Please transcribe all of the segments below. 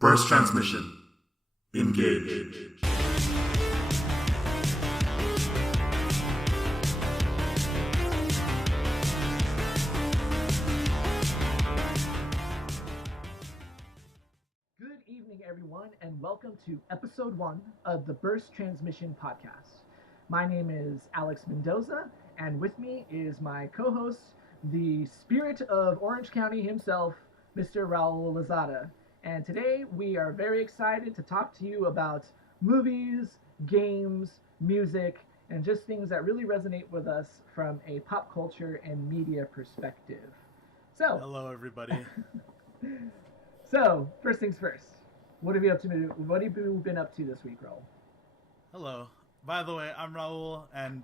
Burst transmission. Engage. Good evening, everyone, and welcome to episode 1 of the Burst Transmission podcast. My name is Alex Mendoza, and with me is my co-host, the spirit of Orange County himself, Mr. Raul Lozada. And today we are very excited to talk to you about movies, games, music, and just things that really resonate with us from a pop culture and media perspective. So, hello, everybody. So, first things first. What have you been up to this week, Raul? Hello. By the way, I'm Raul, and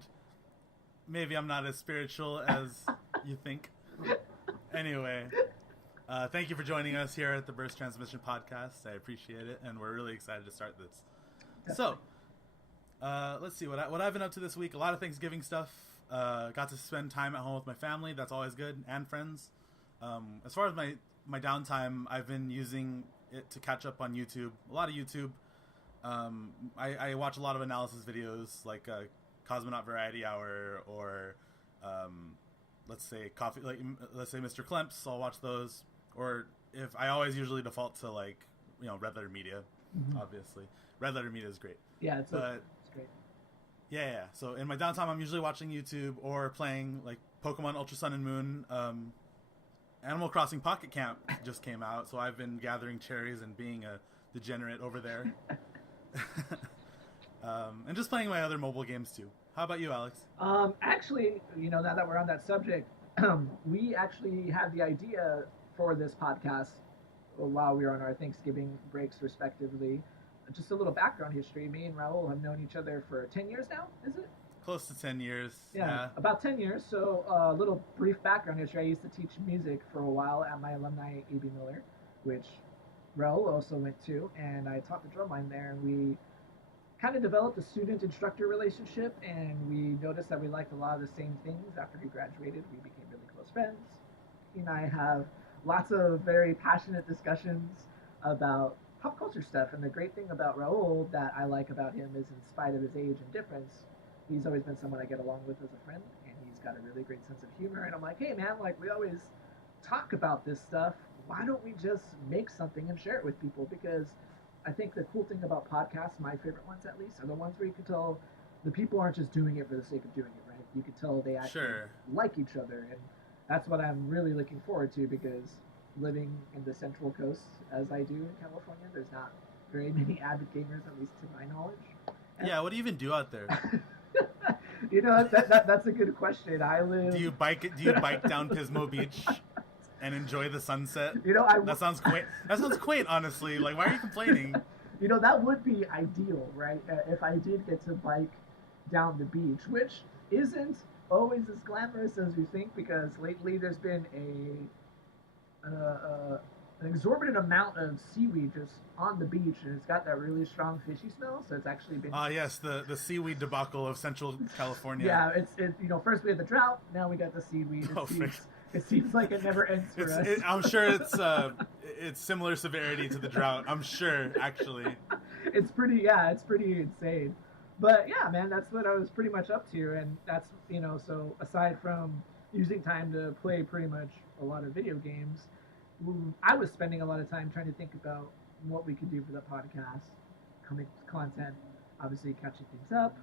maybe I'm not as spiritual as you think. Anyway, thank you for joining us here at the Burst Transmission Podcast. I appreciate it, and we're really excited to start this. So, let's see what I've been up to this week. A lot of Thanksgiving stuff. Got to spend time at home with my family. That's always good, and friends. As far as my downtime, I've been using it to catch up on YouTube. A lot of YouTube. I watch a lot of analysis videos like Cosmonaut Variety Hour or let's say Mr. Klemps. I'll watch those. Or if I always usually default to Red Letter Media, obviously. Red Letter Media is great. Yeah, it's great. Yeah. So in my downtime, I'm usually watching YouTube or playing like Pokemon Ultra Sun and Moon. Animal Crossing Pocket Camp just came out, so I've been gathering cherries and being a degenerate over there. And just playing my other mobile games too. How about you, Alex? Actually, now that we're on that subject, we actually had the idea for this podcast while we were on our Thanksgiving breaks, respectively. Just a little background history. Me and Raul have known each other for 10 years now, is it? Close to 10 years. Yeah, about 10 years. So a little brief background history. I used to teach music for a while at my alumni, A.B. Miller, which Raul also went to, and I taught the drumline there, and we kind of developed a student-instructor relationship, and we noticed that we liked a lot of the same things. After we graduated, we became really close friends. He and I have lots of very passionate discussions about pop culture stuff, and the great thing about Raul that I like about him is, in spite of his age and difference, he's always been someone I get along with as a friend, and he's got a really great sense of humor. And I'm like, hey man, we always talk about this stuff. Why don't we just make something and share it with people? Because I think the cool thing about podcasts, my favorite ones at least, are the ones where you can tell the people aren't just doing it for the sake of doing it, right? You can tell they actually like each other, and that's what I'm really looking forward to, because living in the Central Coast, as I do in California, there's not very many avid gamers, at least to my knowledge. And yeah, what do you even do out there? That's a good question. I live. Do you bike down Pismo Beach and enjoy the sunset? That sounds quaint. That sounds quaint, honestly. Why are you complaining? That would be ideal, right? If I did get to bike down the beach, which isn't always as glamorous as you think, because lately there's been an exorbitant amount of seaweed just on the beach, and it's got that really strong fishy smell. So it's actually been yes, the seaweed debacle of Central California. Yeah, first we had the drought, now we got the seaweed. It seems like it never ends for us. I'm sure it's similar severity to the drought. I'm sure, actually. It's pretty insane. But yeah, man, that's what I was pretty much up to, and that's so aside from using time to play pretty much a lot of video games, I was spending a lot of time trying to think about what we could do for the podcast, comic content, obviously catching things up.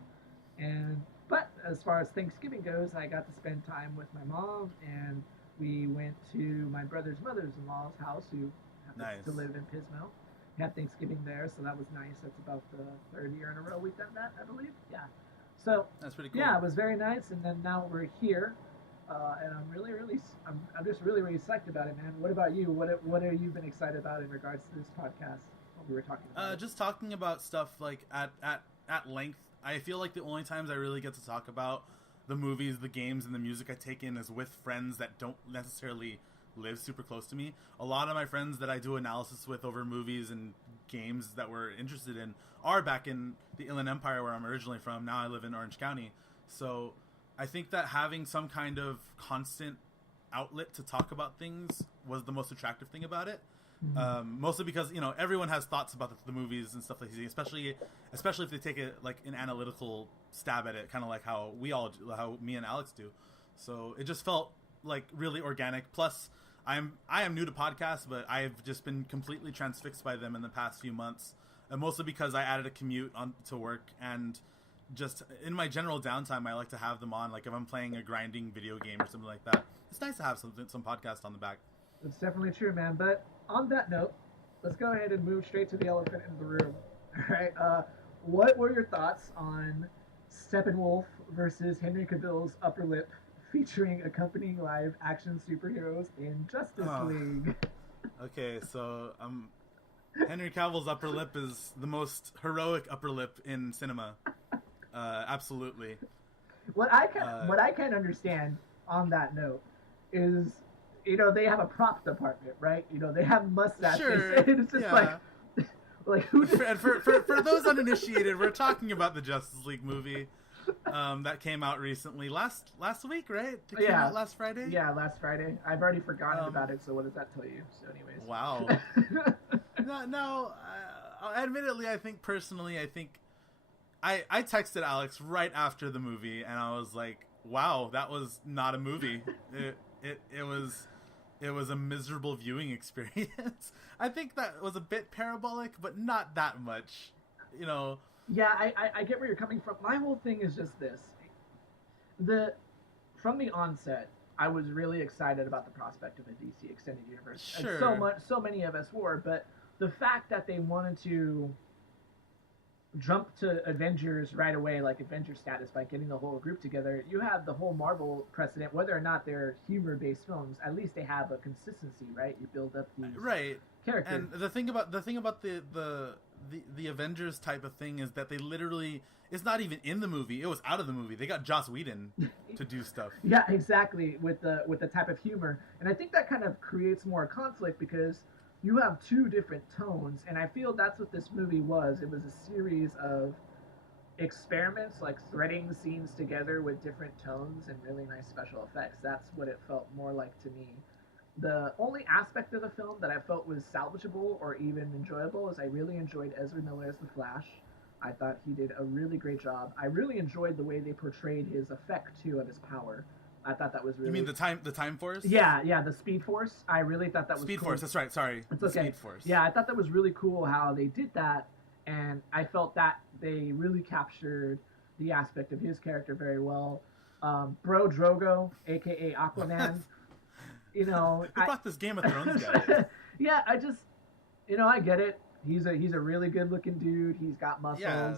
But as far as Thanksgiving goes, I got to spend time with my mom, and we went to my brother's mother-in-law's house, who happens to live in Pismo. We had Thanksgiving there, so that was nice. That's about the third year in a row we've done that, I believe. Yeah. So that's pretty cool. Yeah, it was very nice, and then now we're here. And I'm just really psyched about it, man. What about you? What have you been excited about in regards to this podcast? What we were talking about? Just talking about stuff at length. I feel like the only times I really get to talk about the movies, the games, and the music I take in is with friends that don't necessarily live super close to me. A lot of my friends that I do analysis with over movies and games that we're interested in are back in the Inland Empire, where I'm originally from. Now I live in Orange County, so I think that having some kind of constant outlet to talk about things was the most attractive thing about it. Mostly because everyone has thoughts about the movies and stuff like that, especially if they take it like an analytical stab at it, kind of like how me and Alex do. So it just felt like really organic. Plus, I am new to podcasts, but I've just been completely transfixed by them in the past few months, and mostly because I added a commute on to work, and just in my general downtime, I like to have them on. Like if I'm playing a grinding video game or something like that, it's nice to have some podcast on the back. It's definitely true, man. But on that note, let's go ahead and move straight to the elephant in the room. All right. What were your thoughts on Steppenwolf versus Henry Cavill's Upper Lip, featuring accompanying live action superheroes in Justice League? Okay, so Henry Cavill's upper lip is the most heroic upper lip in cinema. Absolutely. What I can understand on that note is, they have a prop department, right? They have mustaches. Sure. And it's just like who? And for those uninitiated, we're talking about the Justice League movie that came out recently, last week, right? It came out last Friday. Yeah, last Friday. I've already forgotten about it. So what does that tell you? So, anyways. Wow. No. Admittedly, I think I texted Alex right after the movie, and I was like, "Wow, that was not a movie. It was a miserable viewing experience." I think that was a bit parabolic, but not that much. Yeah, I get where you're coming from. My whole thing is just this. From the onset, I was really excited about the prospect of a DC extended universe. Sure. And so many of us were, but the fact that they wanted to jump to Avengers right away, like Avengers status, by getting the whole group together, you have the whole Marvel precedent. Whether or not they're humor-based films, at least they have a consistency, right? You build up these characters. And the thing about the Avengers type of thing is that they literally, it's not even in the movie. It was out of the movie. They got Joss Whedon to do stuff. Yeah, exactly. With the type of humor, and I think that kind of creates more conflict because you have two different tones, and I feel that's what this movie was. It was a series of experiments, like threading scenes together with different tones and really nice special effects. That's what it felt more like to me. The only aspect of the film that I felt was salvageable or even enjoyable is I really enjoyed Ezra Miller as the Flash. I thought he did a really great job. I really enjoyed the way they portrayed his effect, too, of his power. I thought that was really... You mean the time force? Yeah, the Speed Force. I really thought that was Speed cool. Force, that's right, sorry. It's okay. Speed Force. Yeah, I thought that was really cool how they did that, and I felt that they really captured the aspect of his character very well. Bro Drogo, a.k.a. Aquaman, Who brought this Game of Thrones guy? Yeah, I just... I get it. He's a really good-looking dude. He's got muscles. Yeah.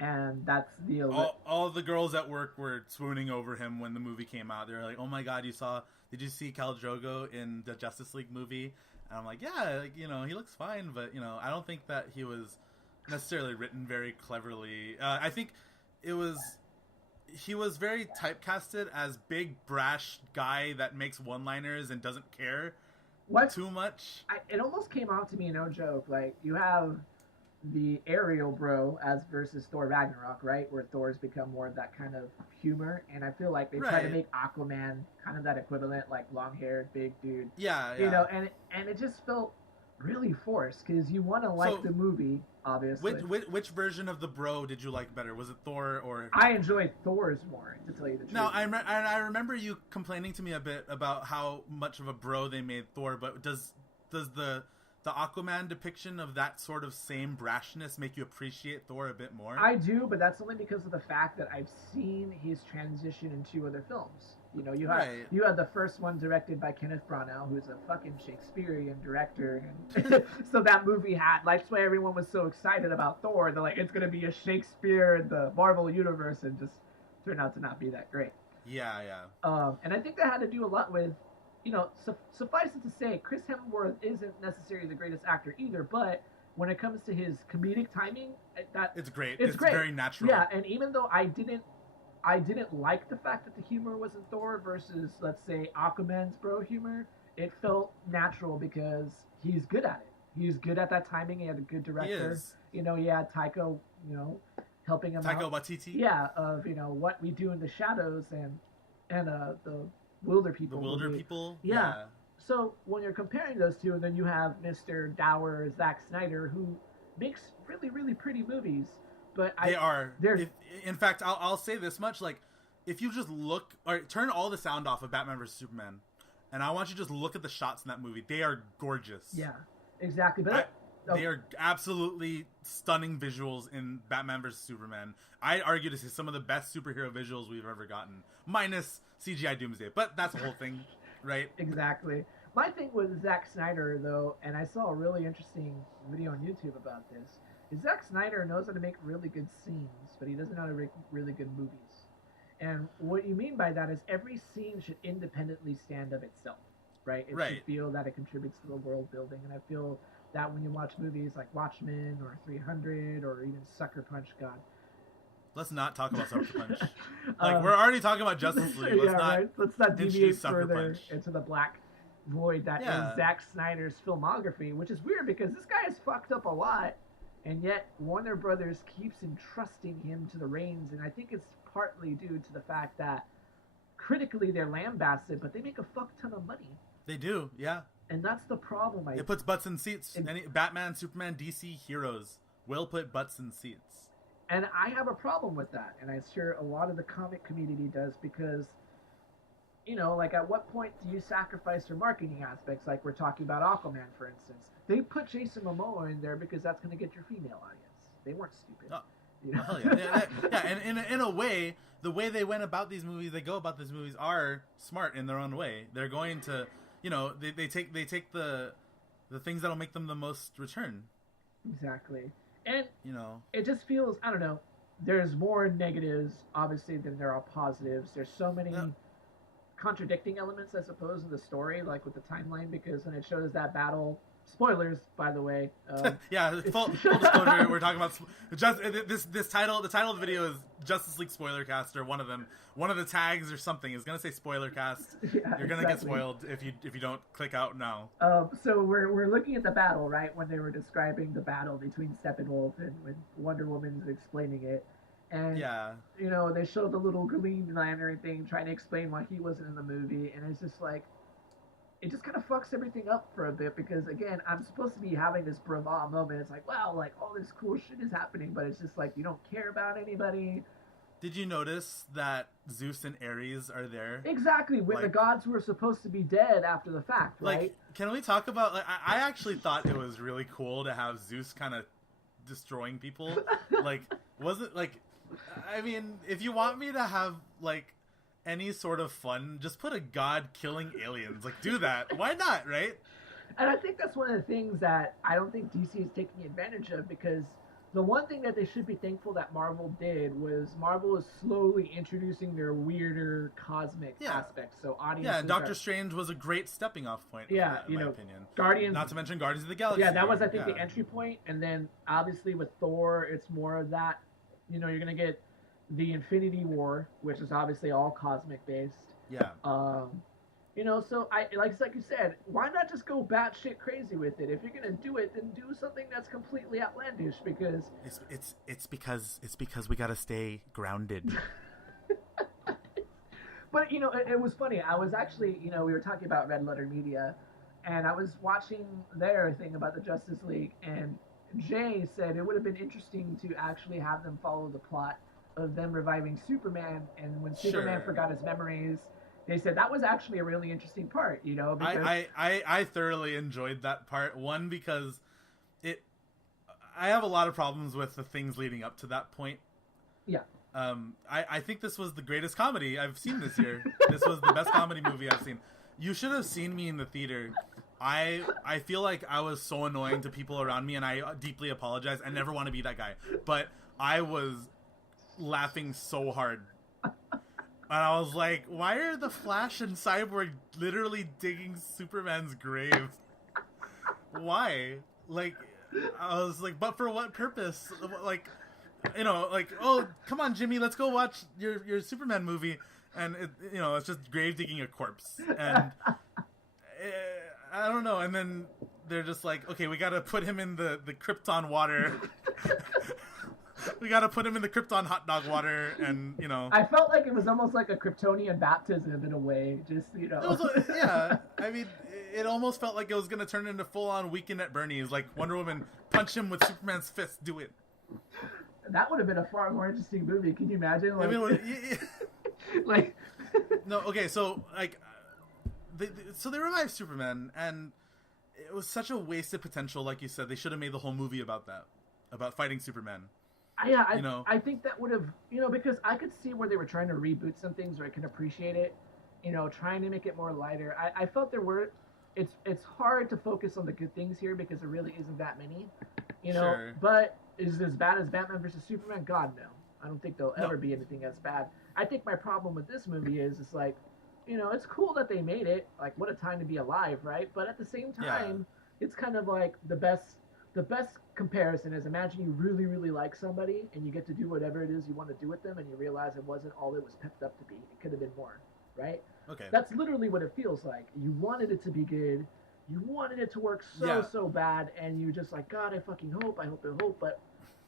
And that's the... All the girls at work were swooning over him when the movie came out. They were like, "Oh my god, did you see Khal Drogo in the Justice League movie?" And I'm like, "Yeah, he looks fine, but I don't think that he was necessarily written very cleverly. I think he was very typecasted as big brash guy that makes one-liners and doesn't care too much. It almost came off to me, no joke, like you have the Ariel bro as versus Thor Ragnarok, right? Where Thor's become more of that kind of humor, and I feel like they try to make Aquaman kind of that equivalent, like long-haired, big dude. Yeah. And it just felt really forced because you want to like the movie, obviously. Which version of the bro did you like better? Was it Thor or? I enjoyed Thor's more, to tell you the truth. No, I remember you complaining to me a bit about how much of a bro they made Thor, but does the Aquaman depiction of that sort of same brashness make you appreciate Thor a bit more? I do, but that's only because of the fact that I've seen his transition in 2 other films. You had the first one directed by Kenneth Branagh, who's a fucking Shakespearean director, and so that movie that's why everyone was so excited about Thor. They're like, it's gonna be a Shakespeare in the Marvel universe, and just turned out to not be that great. Yeah. And I think that had to do a lot with, suffice it to say, Chris Hemsworth isn't necessarily the greatest actor either, but when it comes to his comedic timing, it's great. It's great. Very natural. Yeah, and even though I didn't like the fact that the humor was in Thor versus, let's say, Aquaman's bro humor, it felt natural because he's good at it. He's good at that timing. He had a good director. He had Taika, helping him out. Taika Waititi. Yeah, of What We Do in the Shadows and the Wilder People. The Wilder People. Yeah. So when you're comparing those two, and then you have Mr. Dower Zack Snyder, who makes really, really pretty movies, but They are. they're In fact, I'll say this much: like, if you just look or turn all the sound off of Batman vs Superman, and I want you to just look at the shots in that movie, they are gorgeous. yeah, exactly. But they are absolutely stunning visuals in Batman vs Superman. I argue this is some of the best superhero visuals we've ever gotten, minus CGI Doomsday, but that's a whole thing, right? Exactly. My thing with Zack Snyder, though, and I saw a really interesting video on YouTube about this, is Zack Snyder knows how to make really good scenes, but he doesn't know how to make really good movies. And what you mean by that is every scene should independently stand of itself, right? It should feel that it contributes to the world building. And I feel that when you watch movies like Watchmen or 300 or even Sucker Punch, God. Let's not talk about Sucker Punch. Like, we're already talking about Justice League. Let's not deviate further into the black void that is Zack Snyder's filmography, which is weird because this guy has fucked up a lot, and yet Warner Brothers keeps entrusting him to the reins, and I think it's partly due to the fact that critically they're lambasted, but they make a fuck ton of money. They do, yeah. And that's the problem. It puts butts in seats. Batman, Superman, DC heroes will put butts in seats. And I have a problem with that, and I'm sure a lot of the comic community does, because, you know, like, at what point do you sacrifice your marketing aspects? Like we're talking about Aquaman, for instance. They put Jason Momoa in there because that's going to get your female audience. They weren't stupid. Oh. You know? Hell yeah. And in a way, the way they went about these movies, they go about these movies are smart in their own way. They're going to, you know, they take the things that'll make them the most return. Exactly. And, you know, it just feels, I don't know, there's more negatives, obviously, than there are positives. There's so many contradicting elements, I suppose, in the story, like with the timeline, because when it shows that battle, spoilers, by the way. Yeah, full disclosure, we're talking about this title. The title of the video is Justice League Spoilercast, or one of them. One of the tags or something is gonna say Spoilercast. Yeah, You're gonna get spoiled if you don't click out now. So we're looking at the battle, right? When they were describing the battle between Steppenwolf and when Wonder Woman's explaining it, and you know, they showed the little Green Lantern thing trying to explain why he wasn't in the movie, and it's just like, it just kind of fucks everything up for a bit, because again, I'm supposed to be having this bravado moment. It's like, wow, like all this cool shit is happening, but it's just like you don't care about anybody. Did you notice that Zeus and Ares are there? Exactly, when the gods were supposed to be dead after the fact, right? Like, can we talk about? Like, I actually thought it was really cool to have Zeus kind of destroying people. Like, was it like? I mean, if you want me to have like any sort of fun, just put a god killing aliens. Like, do that. Why not, right? And I think that's one of the things that I don't think DC is taking advantage of, because the one thing that they should be thankful that Marvel did was Marvel is slowly introducing their weirder cosmic aspects. So audiences. Yeah, Doctor Strange was a great stepping off point. Yeah, in my opinion. Guardians. Not to mention Guardians of the Galaxy. Yeah, that was, I think, the entry point. And then obviously with Thor, it's more of that. You know, you're gonna get the Infinity War, which is obviously all cosmic based. Yeah. You know, so like you said, why not just go batshit crazy with it? If you're gonna do it, then do something that's completely outlandish, because it's because we gotta stay grounded. But you know, it was funny. I was actually, you know, we were talking about Red Letter Media, and I was watching their thing about the Justice League, and Jay said it would have been interesting to actually have them follow the plot of them reviving Superman, and when Superman forgot his memories, they said that was actually a really interesting part, you know, because I thoroughly enjoyed that part. One, because I have a lot of problems with the things leading up to that point. Yeah. I think this was the greatest comedy I've seen this year. This was the best comedy movie I've seen. You should have seen me in the theater. I feel like I was so annoying to people around me, and I deeply apologize. I never want to be that guy, but I was laughing so hard. And I was like, why are the Flash and Cyborg literally digging Superman's grave? Why? Like, I was like, but for what purpose? Like, you know, like, oh, come on, Jimmy, let's go watch your Superman movie. And, you know, it's just grave digging a corpse. And I don't know. And then they're just like, okay, we got to put him in the Krypton water. We got to put him in the Krypton hot dog water, and, you know. I felt like it was almost like a Kryptonian baptism in a way, just, you know. Yeah, I mean, it almost felt like it was gonna turn into full-on Weekend at Bernie's, like Wonder Woman punch him with Superman's fist, do it. That would have been a far more interesting movie. Can you imagine? Like, I mean, like no, okay, so like, so they revived Superman, and it was such a wasted potential. Like you said, they should have made the whole movie about that, about fighting Superman. I think that would have, because I could see where they were trying to reboot some things, or I can appreciate it, trying to make it more lighter. I felt there were, it's hard to focus on the good things here because there really isn't that many, Sure. But is it as bad as Batman versus Superman? God, no. I don't think there'll ever be anything as bad. I think my problem with this movie is it's like, it's cool that they made it. Like, what a time to be alive, right? But at the same time, it's kind of like the best comparison is imagine you really, really like somebody and you get to do whatever it is you want to do with them and you realize it wasn't all it was pepped up to be. It could have been more, right? Okay. That's literally what it feels like. You wanted it to be good. You wanted it to work so bad, and you just like, God, I fucking hope. But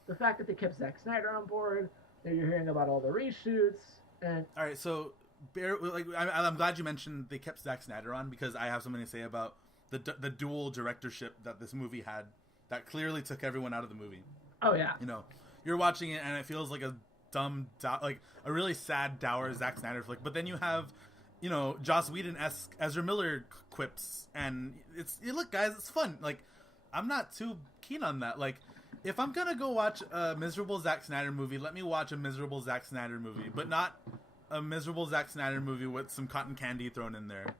the fact that they kept Zack Snyder on board, that you're hearing about all the reshoots, and all right, so I'm glad you mentioned they kept Zack Snyder on because I have something to say about the dual directorship that this movie had that clearly took everyone out of the movie. Oh yeah. You're watching it and it feels like a dumb, like a really sad, dour Zack Snyder flick. But then you have, Joss Whedon-esque Ezra Miller quips, and look, guys, it's fun. Like, I'm not too keen on that. Like, if I'm gonna go watch a miserable Zack Snyder movie, let me watch a miserable Zack Snyder movie, but not a miserable Zack Snyder movie with some cotton candy thrown in there.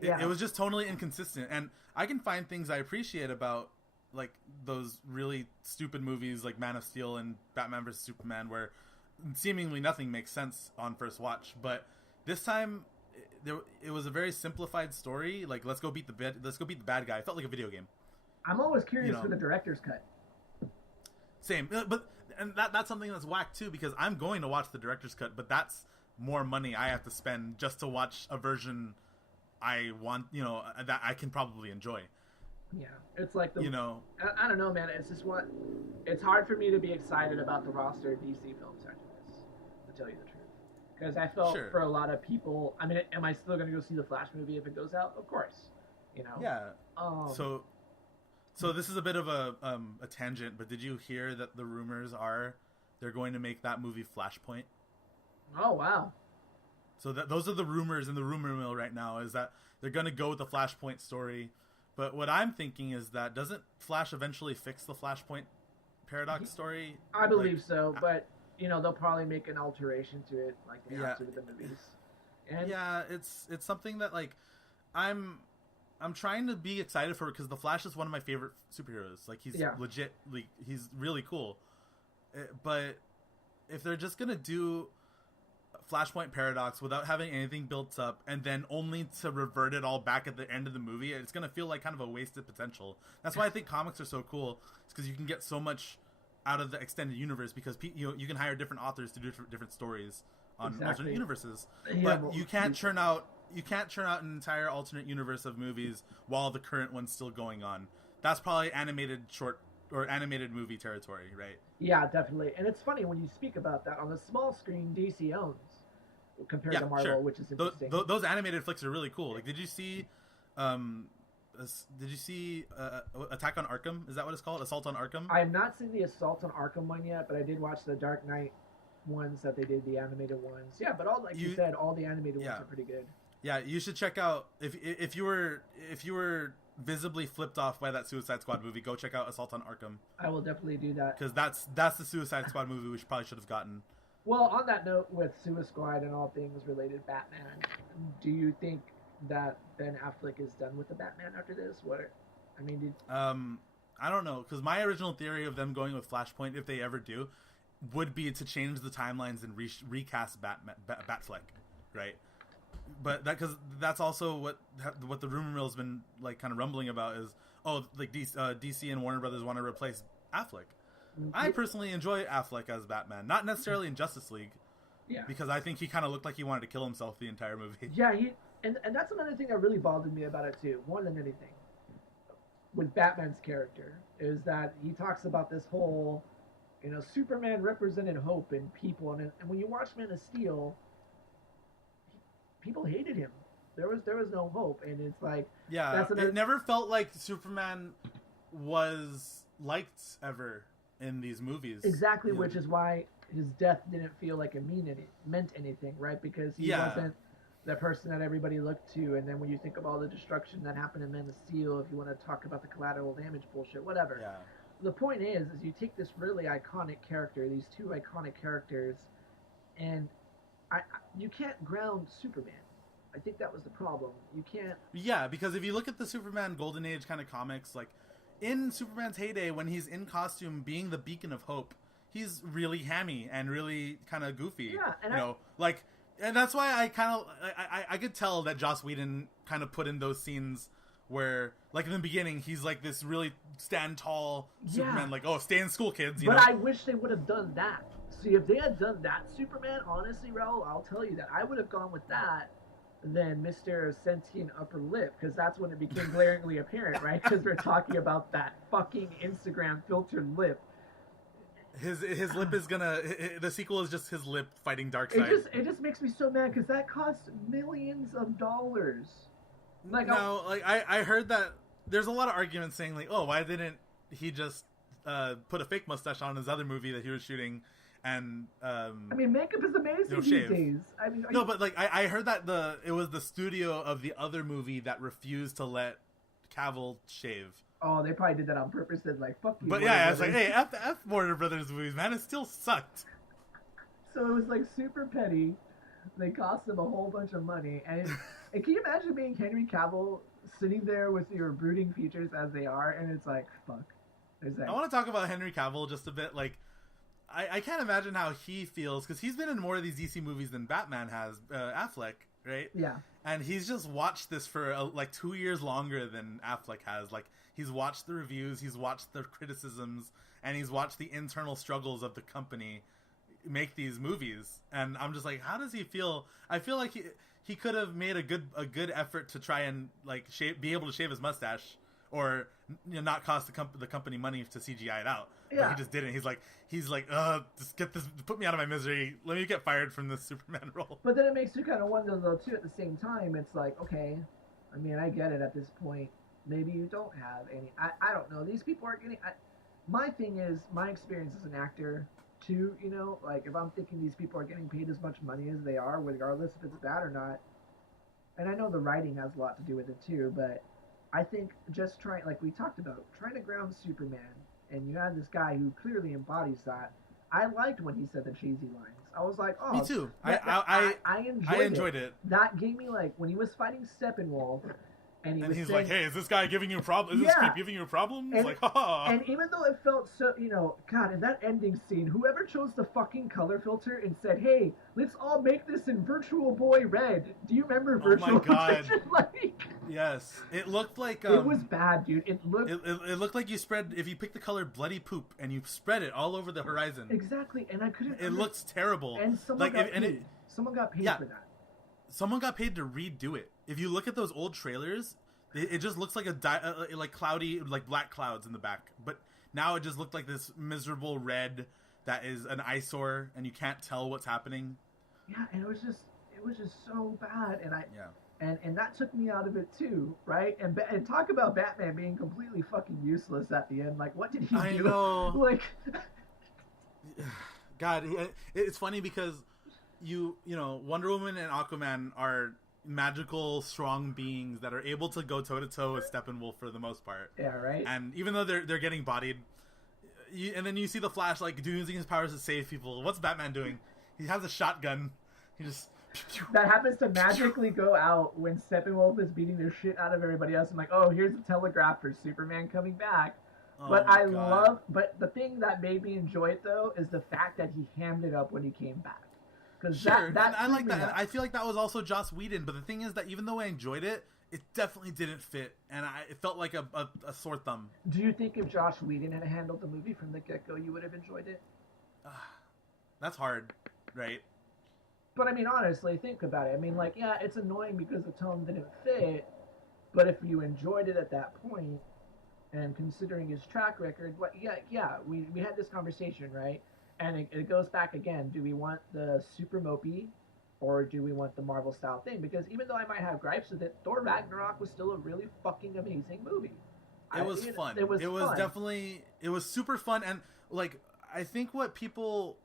It was just totally inconsistent, and I can find things I appreciate about like those really stupid movies like Man of Steel and Batman vs Superman, where seemingly nothing makes sense on first watch. But this time, it was a very simplified story. Like, let's go beat the bad guy. It felt like a video game. I'm always curious for the director's cut. Same, but that's something that's whack too, because I'm going to watch the director's cut, but that's more money I have to spend just to watch a version I want, that I can probably enjoy. Yeah, it's like I don't know, man. It's just it's hard for me to be excited about the roster of DC films after this, to tell you the truth. Because I felt for a lot of people, I mean, am I still going to go see the Flash movie if it goes out? Of course, Yeah. So this is a bit of a tangent, but did you hear that the rumors are they're going to make that movie Flashpoint? Oh wow. So those are the rumors in the rumor mill right now, is that they're going to go with the Flashpoint story. But what I'm thinking is that doesn't Flash eventually fix the Flashpoint paradox story? I believe so, but they'll probably make an alteration to it like they have to with the movies. And it's something that like I'm trying to be excited for, because the Flash is one of my favorite superheroes. Like, he's legit, like, he's really cool. But if they're just gonna do Flashpoint Paradox without having anything built up, and then only to revert it all back at the end of the movie, it's gonna feel like kind of a wasted potential. That's why I think comics are so cool. It's because you can get so much out of the extended universe, because you can hire different authors to do different stories on alternate universes. But you can't churn out an entire alternate universe of movies while the current one's still going on. That's probably animated short or animated movie territory, right? Yeah, definitely. And it's funny when you speak about that, on the small screen DC owns compared to Marvel, which is interesting. Those animated flicks are really cool. Like, did you see Attack on Arkham? Is that what it's called? Assault on Arkham? I have not seen the Assault on Arkham one yet, but I did watch the Dark Knight ones that they did, the animated ones. Yeah, but you said, all the animated ones are pretty good. Yeah, you should check out, if you were visibly flipped off by that Suicide Squad movie, go check out Assault on Arkham. I will definitely do that, because that's the Suicide Squad movie we probably should have gotten. Well, on that note, with Suicide Squad and all things related Batman, do you think that Ben Affleck is done with the Batman after this? I don't know, because my original theory of them going with Flashpoint, if they ever do, would be to change the timelines and recast Batfleck, right? But because that's also what the rumor mill has been like kind of rumbling about is, like DC and Warner Brothers want to replace Affleck. I personally enjoy Affleck as Batman, not necessarily in Justice League, because I think he kind of looked like he wanted to kill himself the entire movie. Yeah, and that's another thing that really bothered me about it too, more than anything, with Batman's character, is that he talks about this whole, Superman represented hope in people, and when you watch Man of Steel, people hated him. There was no hope, and it's like Yeah, it never felt like Superman was liked ever in these movies. Exactly, which is why his death didn't feel like it meant anything, right? Because he wasn't the person that everybody looked to. And then when you think of all the destruction that happened in Man of Steel, if you want to talk about the collateral damage bullshit, whatever. Yeah. The point is you take this really iconic character, these two iconic characters, and you can't ground Superman. I think that was the problem. You can't. Yeah, because if you look at the Superman Golden Age kind of comics, like in Superman's heyday, when he's in costume, being the beacon of hope, he's really hammy and really kind of goofy. Yeah, and and that's why I kind of I could tell that Joss Whedon kind of put in those scenes where, like in the beginning, he's like this really stand tall Superman, like, oh, stay in school, kids. You know? I wish they would have done that. See, if they had done that Superman, honestly, Raul, I'll tell you that I would have gone with that than Mr. Sentient Upper Lip, because that's when it became glaringly apparent, right? Because we're talking about that fucking Instagram filtered lip. His lip is gonna. The sequel is just his lip fighting Darkseid. It just makes me so mad because that cost millions of dollars. Like, no, I heard that there's a lot of arguments saying like, oh, why didn't he just put a fake mustache on his other movie that he was shooting, and I mean, makeup is amazing these days. I mean, but like I heard that it was the studio of the other movie that refused to let Cavill shave. Oh, they probably did that on purpose. They're like, fuck you. But yeah, it's like, hey, F Warner Brothers movies, man, it still sucked. So it was like super petty. They cost them a whole bunch of money. And can you imagine being Henry Cavill sitting there with your brooding features as they are, and it's like, fuck. I want to talk about Henry Cavill just a bit. Like, I can't imagine how he feels, because he's been in more of these DC movies than Batman has, Affleck, right? Yeah. And he's just watched this for like 2 years longer than Affleck has. Like, he's watched the reviews, he's watched the criticisms, and he's watched the internal struggles of the company make these movies. And I'm just like, how does he feel? I feel like he could have made a good effort to try and like be able to shave his mustache, or not cost the company money to CGI it out. Yeah. But he just didn't. He's like, just get this, put me out of my misery. Let me get fired from this Superman role. But then it makes you kind of wonder though too. At the same time, it's like, okay, I mean, I get it at this point. Maybe you don't have any. I don't know. These people aren't getting. My thing is, my experience as an actor too. You know, like if I'm thinking these people are getting paid as much money as they are, regardless if it's bad or not. And I know the writing has a lot to do with it too, but I think just trying, like we talked about, trying to ground Superman, and you have this guy who clearly embodies that. I liked when he said the cheesy lines. I was like, oh, me too. I enjoyed it. That gave me, like, when he was fighting Steppenwolf, and he's saying, like, hey, is this guy giving you problems? Is this creep giving you problems? And, like, haha. And even though it felt so, God, in that ending scene, whoever chose the fucking color filter and said, hey, let's all make this in Virtual Boy red. Do you remember Virtual Boy? Oh my God. Like, yes. It looked like... it was bad, dude. It looked like you spread... If you pick the color bloody poop and you spread it all over the horizon. Exactly, and I couldn't... It looks terrible. And someone got paid. Someone got paid for that. Someone got paid to redo it. If you look at those old trailers, it just looks like like cloudy, like black clouds in the back. But now it just looked like this miserable red that is an eyesore, and you can't tell what's happening. Yeah, and it was just so bad, and that took me out of it too, right? And talk about Batman being completely fucking useless at the end. Like, what did he do? I know. Like, God, it's funny because you know, Wonder Woman and Aquaman are magical, strong beings that are able to go toe to toe with Steppenwolf for the most part. Yeah, right. And even though they're getting bodied, and then you see the Flash like using his powers to save people. What's Batman doing? He has a shotgun. He just that happens to magically go out when Steppenwolf is beating the shit out of everybody else. I'm like, oh, here's the telegraph for Superman coming back. But but the thing that made me enjoy it though is the fact that he hammed it up when he came back. Sure, that I like that. I feel like that was also Joss Whedon, but the thing is that even though I enjoyed it, it definitely didn't fit, and it felt like a sore thumb. Do you think if Joss Whedon had handled the movie from the get-go, you would have enjoyed it? That's hard, right? But I mean, honestly, think about it. I mean, like, yeah, it's annoying because the tone didn't fit, but if you enjoyed it at that point, and considering his track record, we had this conversation, right? And it goes back again. Do we want the super mopey, or do we want the Marvel style thing? Because even though I might have gripes with it, Thor Ragnarok was still a really fucking amazing movie. It was fun. It was fun. Definitely, it was super fun. And like, I think what people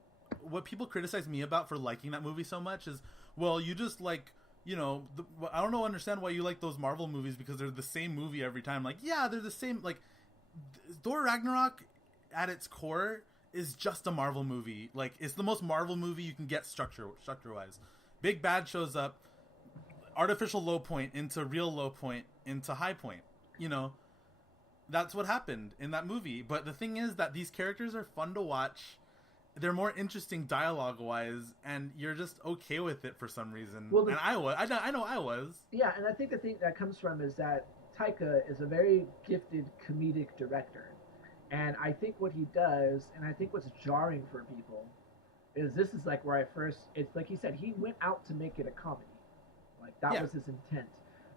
criticize me about for liking that movie so much is, well, you just like, you know, I don't understand why you like those Marvel movies because they're the same movie every time. Like, yeah, they're the same. Like, Thor Ragnarok at its core is just a Marvel movie. Like, it's the most Marvel movie you can get structure wise. Big bad shows up, artificial low point into real low point into high point. You know, that's what happened in that movie. But the thing is that these characters are fun to watch. They're more interesting dialogue wise, and you're just okay with it for some reason. Well, and I was. I know I was. Yeah, and I think the thing that comes from is that Taika is a very gifted comedic director. And I think what he does, and I think what's jarring for people, is this is like where I first, it's like he said, he went out to make it a comedy. Like, that was his intent.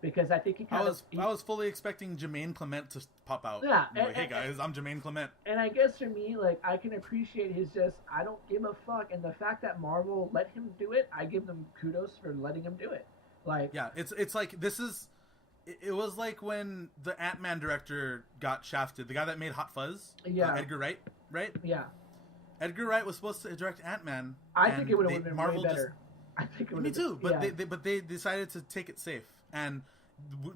Because I think I was fully expecting Jermaine Clement to pop out. Yeah. Like, hey guys, I'm Jermaine Clement. And I guess for me, like, I can appreciate his just, I don't give a fuck. And the fact that Marvel let him do it, I give them kudos for letting him do it. Like, yeah, it's like, this is, it was like when the Ant-Man director got shafted. The guy that made Hot Fuzz. Yeah. Edgar Wright, right? Yeah. Edgar Wright was supposed to direct Ant-Man. I think it would have been way better. I think it would have been. Me too, but they decided to take it safe. And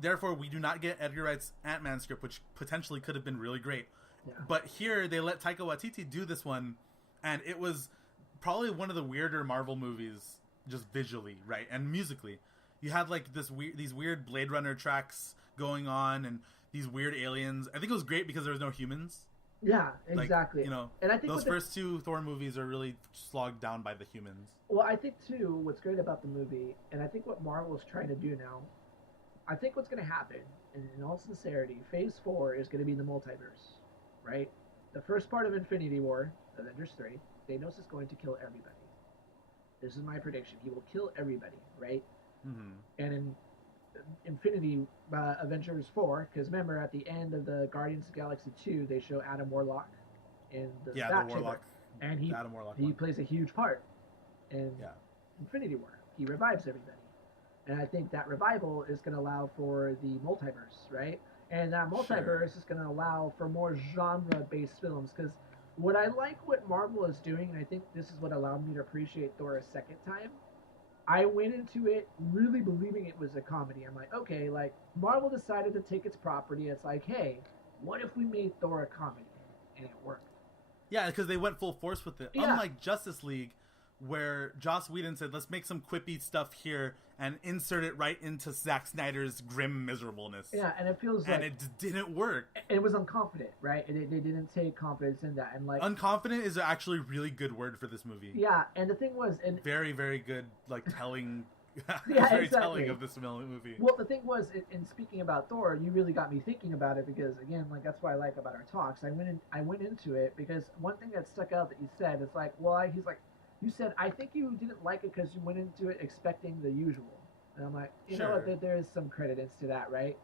therefore, we do not get Edgar Wright's Ant-Man script, which potentially could have been really great. Yeah. But here, they let Taika Waititi do this one, and it was probably one of the weirder Marvel movies, just visually, right? And musically. You had like these weird Blade Runner tracks going on, and these weird aliens. I think it was great because there was no humans. Yeah, exactly. Like, you know, and I think those first two Thor movies are really slogged down by the humans. Well, I think too, what's great about the movie, and I think what Marvel is trying to do now, I think what's going to happen, and in all sincerity, Phase 4 is going to be the multiverse, right? The first part of Infinity War, Avengers 3, Thanos is going to kill everybody. This is my prediction. He will kill everybody, right? Mm-hmm. And in Infinity Avengers 4, because remember at the end of the Guardians of the Galaxy 2, they show Adam Warlock in the Bat Chamber, and he plays a huge part in Infinity War. He revives everybody, and I think that revival is going to allow for the multiverse, right? And that multiverse is going to allow for more genre-based films. Because what I like what Marvel is doing, and I think this is what allowed me to appreciate Thor a second time. I went into it really believing it was a comedy. I'm like, okay, like, Marvel decided to take its property. It's like, hey, what if we made Thor a comedy? And it worked. Yeah, because they went full force with it. Yeah. Unlike Justice League, where Joss Whedon said, let's make some quippy stuff here and insert it right into Zack Snyder's grim miserableness. Yeah, and it feels like... And it didn't work. It was unconfident, right? They didn't take confidence in that. And like, unconfident is actually a really good word for this movie. Yeah, and the thing was... And very, very good, like, telling... yeah, very exactly. telling of this movie. Well, the thing was, in speaking about Thor, you really got me thinking about it because, again, like, that's what I like about our talks. I went into it because one thing that stuck out that you said is like, well, he's like, you said, I think you didn't like it because you went into it expecting the usual. And I'm like, you know what, there is some credence to that, right?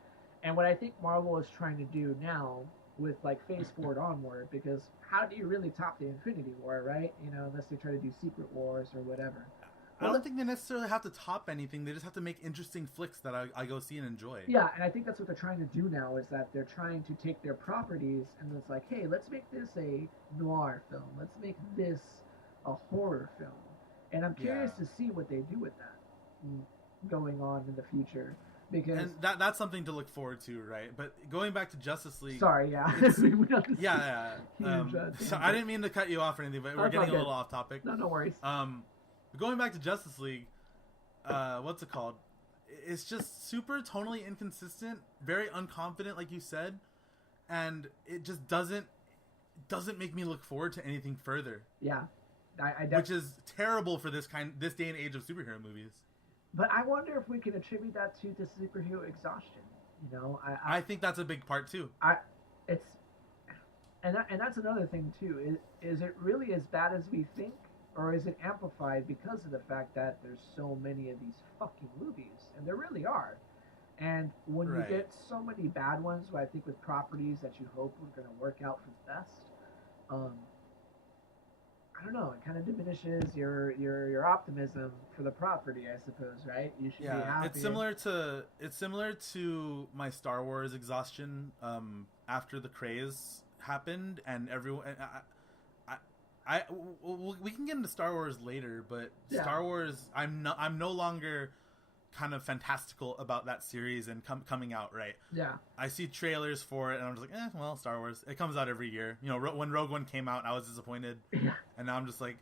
And what I think Marvel is trying to do now with, like, Phase 4 onward, because how do you really top the Infinity War, right? You know, unless they try to do Secret Wars or whatever. I don't think they necessarily have to top anything. They just have to make interesting flicks that I go see and enjoy. Yeah, and I think that's what they're trying to do now, is that they're trying to take their properties and it's like, hey, let's make this a noir film. Let's make this a horror film. And I'm curious to see what they do with that going on in the future. Because and that's something to look forward to, right? But going back to Justice League... Sorry, yeah. So I didn't mean to cut you off or anything, but we're getting a little off topic. No worries. Going back to Justice League, what's it called? It's just super tonally inconsistent, very unconfident, like you said, and it just doesn't make me look forward to anything further. Yeah, which is terrible for this day and age of superhero movies. But I wonder if we can attribute that to the superhero exhaustion. You know, I think that's a big part too. And that's another thing too. Is it really as bad as we think? Or is it amplified because of the fact that there's so many of these fucking movies? And there really are. And when you get so many bad ones, I think with properties that you hope are going to work out for the best, I don't don't know. It kind of diminishes your optimism for the property, I suppose, right? You should be happy. It's similar to my Star Wars exhaustion after the craze happened, and everyone. We can get into Star Wars later, but Star Wars, I'm no longer kind of fantastical about that series and coming out, right? Yeah. I see trailers for it and I'm just like, well, Star Wars. It comes out every year. You know, when Rogue One came out, I was disappointed. Yeah. And now I'm just like,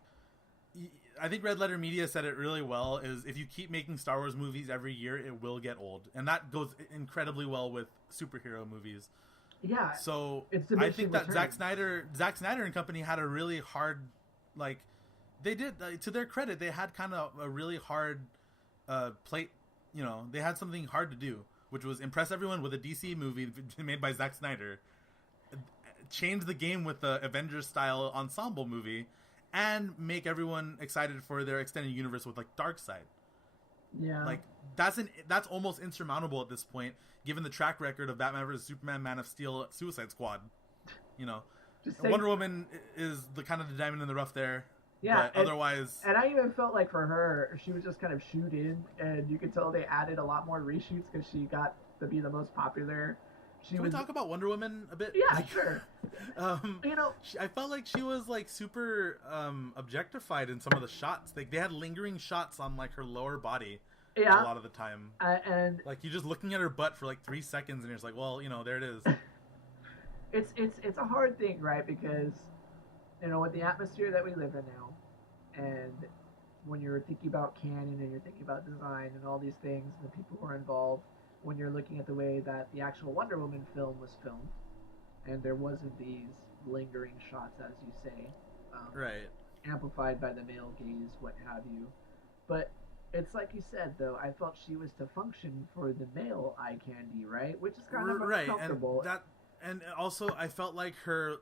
I think Red Letter Media said it really well, is if you keep making Star Wars movies every year, it will get old. And that goes incredibly well with superhero movies. Yeah. So I think that Zack Snyder and company had a really hard, like, they did, to their credit, they had kind of a really hard plate. You know, they had something hard to do, which was impress everyone with a DC movie made by Zack Snyder, change the game with the Avengers-style ensemble movie, and make everyone excited for their extended universe with, like, Darkseid. Yeah. Like, that's almost insurmountable at this point, given the track record of Batman vs. Superman, Man of Steel, Suicide Squad. You know, Wonder Woman is the kind of the diamond in the rough there. Yeah, but otherwise... And I even felt like for her, she was just kind of shoot in, and you could tell they added a lot more reshoots because she got to be the most popular. Can we talk about Wonder Woman a bit? Yeah, sure. You know... I felt like she was, like, super objectified in some of the shots. Like, they had lingering shots on, like, her lower body a lot of the time. And... Like, you're just looking at her butt for, like, 3 seconds, and you're just like, well, you know, there it is. It's a hard thing, right? Because... You know, with the atmosphere that we live in now, and when you're thinking about canon and you're thinking about design and all these things and the people who are involved, when you're looking at the way that the actual Wonder Woman film was filmed, and there wasn't these lingering shots, as you say, right, amplified by the male gaze, what have you. But it's like you said, though, I felt she was to function for the male eye candy, right? Which is kind of uncomfortable. And also I felt like her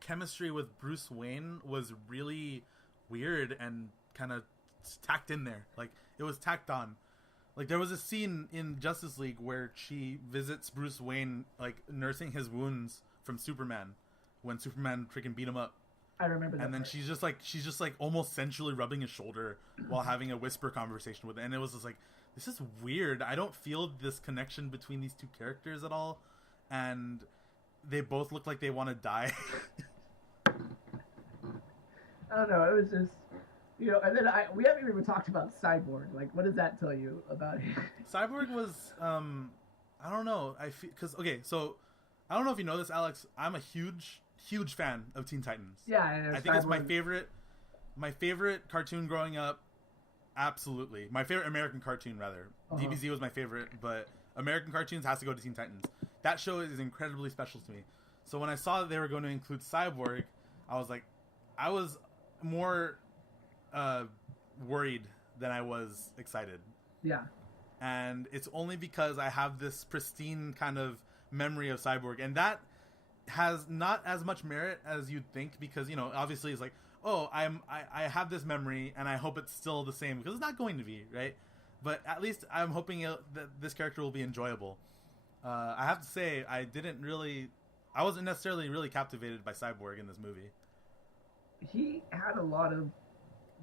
chemistry with Bruce Wayne was really weird and kind of tacked in there. Like, it was tacked on. Like, there was a scene in Justice League where she visits Bruce Wayne, like, nursing his wounds from Superman when Superman freaking beat him up. I remember that. And then she's just like almost sensually rubbing his shoulder while having a whisper conversation with him. And it was just like, this is weird. I don't feel this connection between these two characters at all. And they both look like they want to die. I don't know. It was just, you know. And then we haven't even talked about Cyborg. Like, what does that tell you about him? Cyborg was, I don't know. So I don't know if you know this, Alex. I'm a huge fan of Teen Titans. Yeah, I think it's my favorite cartoon growing up. Absolutely, my favorite American cartoon rather. DBZ was my favorite, but American cartoons has to go to Teen Titans. That show is incredibly special to me. So when I saw that they were going to include Cyborg, I was more worried than I was excited. Yeah. And it's only because I have this pristine kind of memory of Cyborg, and that has not as much merit as you'd think, because, you know, obviously it's like, oh, I have this memory and I hope it's still the same, because it's not going to be, right? But at least I'm hoping that this character will be enjoyable. I have to say, I wasn't necessarily really captivated by Cyborg in this movie. He had a lot of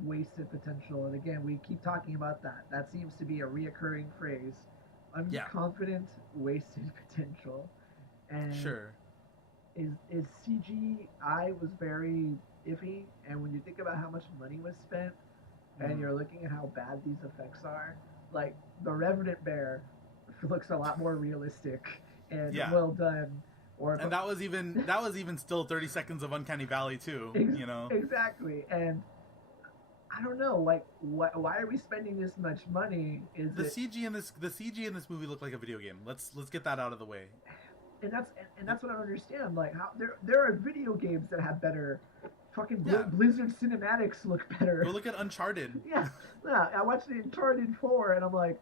wasted potential, and again, we keep talking about that. That seems to be a reoccurring phrase. Unconfident, wasted potential. And sure. Is CGI was very iffy, and when you think about how much money was spent, and you're looking at how bad these effects are, like, the Revenant Bear looks a lot more realistic and well done. And that was even still 30 seconds of Uncanny Valley too, you know. Exactly. And I don't know, like, why are we spending this much money? The CG in this movie looked like a video game. Let's get that out of the way. And that's what I don't understand. Like, how there are video games that have better. Fucking Blizzard cinematics look better. Go look at Uncharted. Yeah. I watched the Uncharted 4 and I'm like,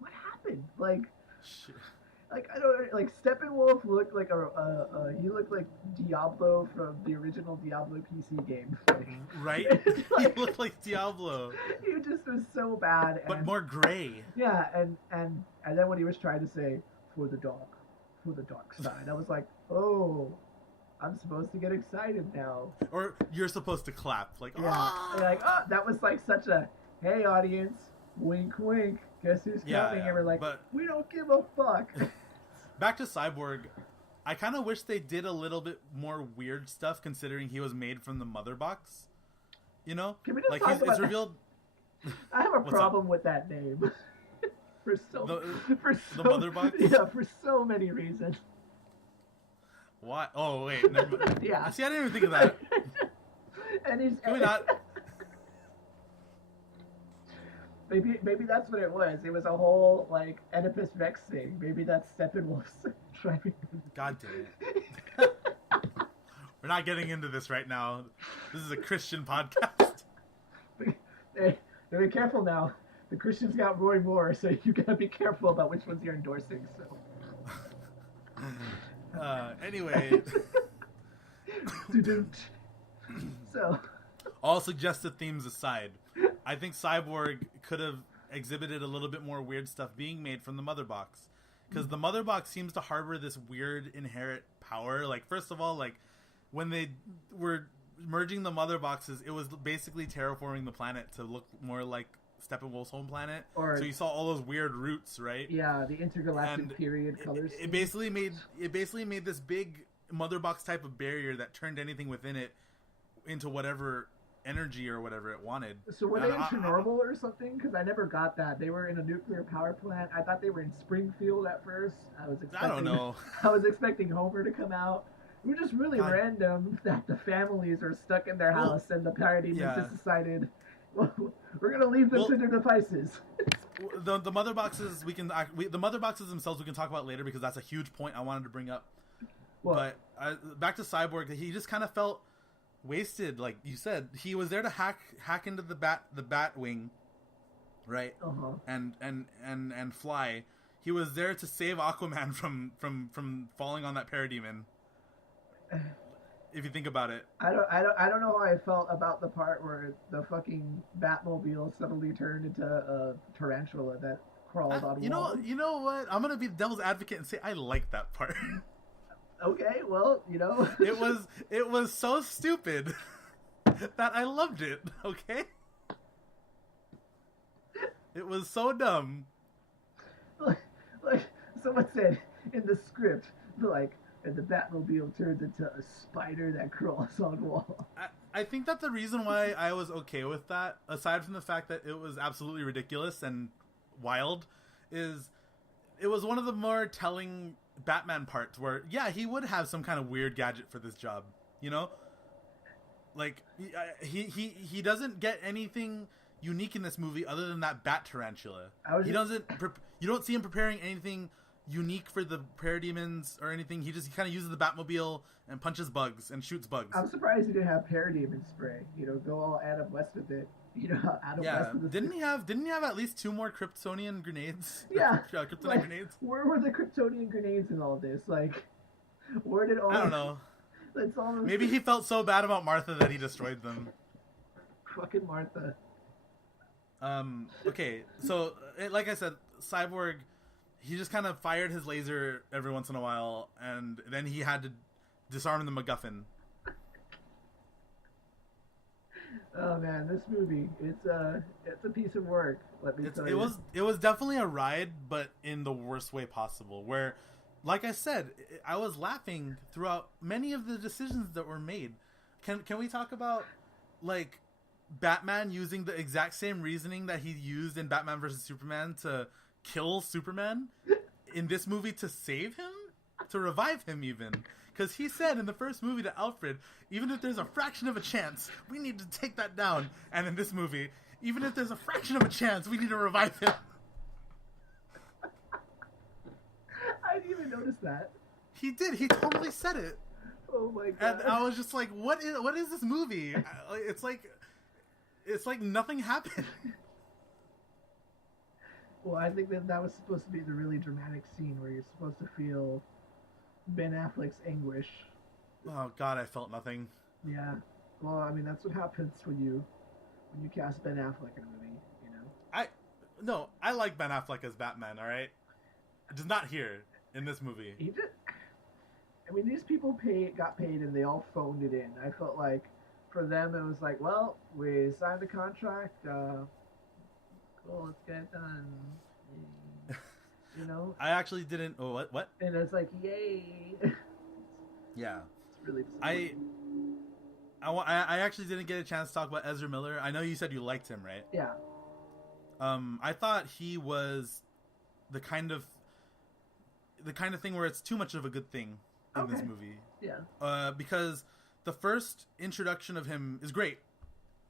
what happened? Like, like, I don't, like, Steppenwolf looked like he looked like Diablo from the original Diablo PC game. Like, right? Like, he looked like Diablo. He just was so bad. But more gray. Yeah, and then when he was trying to say, for the dark side, I was like, oh, I'm supposed to get excited now. Or you're supposed to clap, like, Yeah. ah! Like, oh, that was like such a, hey, audience, wink, wink. Guess who's coming? And we're like, but we don't give a fuck. back to Cyborg, I kind of wish they did a little bit more weird stuff, considering he was made from the mother box. You know, Can we just like talk about it's that? revealed. I have a What's problem with that name. for the mother box? Yeah, for so many reasons. What? Oh wait, never mind. Yeah. See, I didn't even think of that. And he's. Can we not? Maybe that's what it was. It was a whole like Oedipus Rex thing. Maybe that's Steppenwolf's driving. God damn it. We're not getting into this right now. This is a Christian podcast. Hey, be careful now. The Christians got Roy Moore, so you gotta be careful about which ones you're endorsing. So. Anyway. So. All suggested themes aside, I think Cyborg could have exhibited a little bit more weird stuff being made from the mother box. Because the mother box seems to harbor this weird inherent power. Like, first of all, like, when they were merging the mother boxes, it was basically terraforming the planet to look more like Steppenwolf's home planet. So you saw all those weird roots, right? Yeah, the intergalactic period colors. It basically made this big mother box type of barrier that turned anything within it into whatever energy or whatever it wanted. So were they in Chernobyl or something? Because I never got that. They were in a nuclear power plant. I thought they were in Springfield at first. I don't know. I was expecting Homer to come out. It was just really random that the families are stuck in their house and the parademons just decided, well, we're gonna leave them to their devices. the mother boxes the mother boxes themselves we can talk about later because that's a huge point I wanted to bring up. But back to Cyborg, he just kind of felt wasted, like you said. He was there to hack into the bat wing, right? And fly. He was there to save Aquaman from falling on that parademon. If you think about it, I don't know how I felt about the part where the fucking Batmobile suddenly turned into a tarantula that crawled on walls. You know what? I'm gonna be the devil's advocate and say I like that part. Okay, well, it was so stupid that I loved it. Okay, it was so dumb. Like someone said in the script, and the Batmobile turns into a spider that crawls on walls. I think that the reason why I was okay with that, aside from the fact that it was absolutely ridiculous and wild, is it was one of the more telling Batman parts where, he would have some kind of weird gadget for this job, you know? Like, he doesn't get anything unique in this movie other than that bat tarantula. You don't see him preparing anything unique for the parademons or anything. He kind of uses the Batmobile and punches bugs and shoots bugs. I'm surprised he didn't have parademon spray. Go all Adam West with it. Adam West with didn't he have at least 2 more Kryptonian grenades? Yeah, Kryptonite grenades. Where were the Kryptonian grenades in all this? Like, where did all? I don't know. It's all Maybe he felt so bad about Martha that he destroyed them. Fucking Martha. Okay, so like I said, Cyborg, he just kind of fired his laser every once in a while, and then he had to disarm the MacGuffin. Oh man, this movie, it's a piece of work, let me tell you. It was definitely a ride, but in the worst way possible, where, like I said, I was laughing throughout many of the decisions that were made. Can we talk about, like, Batman using the exact same reasoning that he used in Batman vs. Superman to kill Superman in this movie to save him? To revive him, even. Because he said in the first movie to Alfred, even if there's a fraction of a chance, we need to take that down. And in this movie, even if there's a fraction of a chance, we need to revive him. I didn't even notice that. He did. He totally said it. Oh my god. And I was just like, what is this movie? It's like nothing happened. Well, I think that was supposed to be the really dramatic scene where you're supposed to feel Ben Affleck's anguish. Oh god, I felt nothing. Yeah. Well, I mean, that's what happens when you cast Ben Affleck in a movie, I like Ben Affleck as Batman, all right? Just not here in this movie. I mean, these people got paid, and they all phoned it in. I felt like for them it was like, well, we signed the contract. Cool, let's get it done. You know. I actually didn't. Oh, what? And it's like, yay. Yeah. It's really disappointing. I actually didn't get a chance to talk about Ezra Miller. I know you said you liked him, right? Yeah. I thought he was the kind of thing where it's too much of a good thing in this movie. Yeah. Because the first introduction of him is great.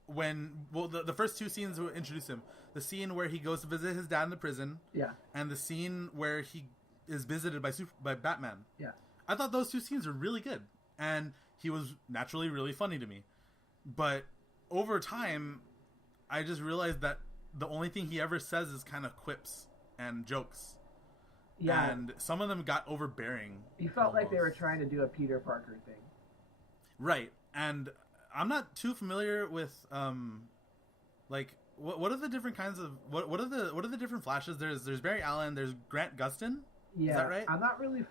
The first two scenes will introduce him. The scene where he goes to visit his dad in the prison. Yeah. And the scene where he is visited by Batman. Yeah. I thought those two scenes were really good. And he was naturally really funny to me. But over time, I just realized that the only thing he ever says is kind of quips and jokes. Yeah. And some of them got overbearing. He felt like they were trying to do a Peter Parker thing. Right. And I'm not too familiar with like what are the different kinds of what are the different Flashes? There's Barry Allen, there's Grant Gustin. Yeah. Is that right? I'm not really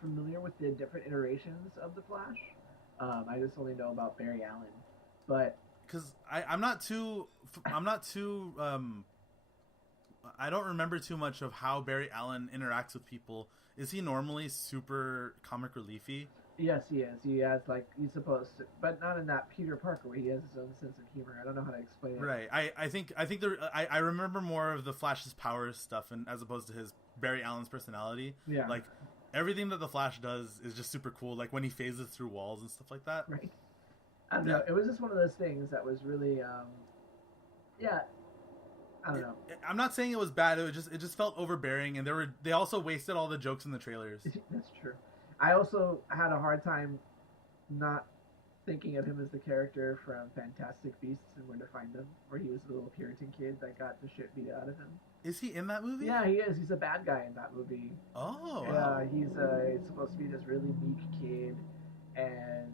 familiar with the different iterations of the Flash. I just only know about Barry Allen. But because I'm not too I don't remember too much of how Barry Allen interacts with people. Is he normally super comic reliefy? Yes, he is. He has, like, he's supposed to, but not in that Peter Parker way. He has his own sense of humor. I don't know how to explain it. Right. I remember more of the Flash's powers stuff, and as opposed to his Barry Allen's personality. Yeah. Like everything that the Flash does is just super cool. Like when he phases through walls and stuff like that. Right. I don't know. It was just one of those things that was really, yeah. I don't know. I'm not saying it was bad. It just felt overbearing, and they also wasted all the jokes in the trailers. That's true. I also had a hard time not thinking of him as the character from Fantastic Beasts and Where to Find Them, where he was the little Puritan kid that got the shit beat out of him. Is he in that movie? Yeah, he is. He's a bad guy in that movie. Oh. Yeah, wow. He's supposed to be this really meek kid, and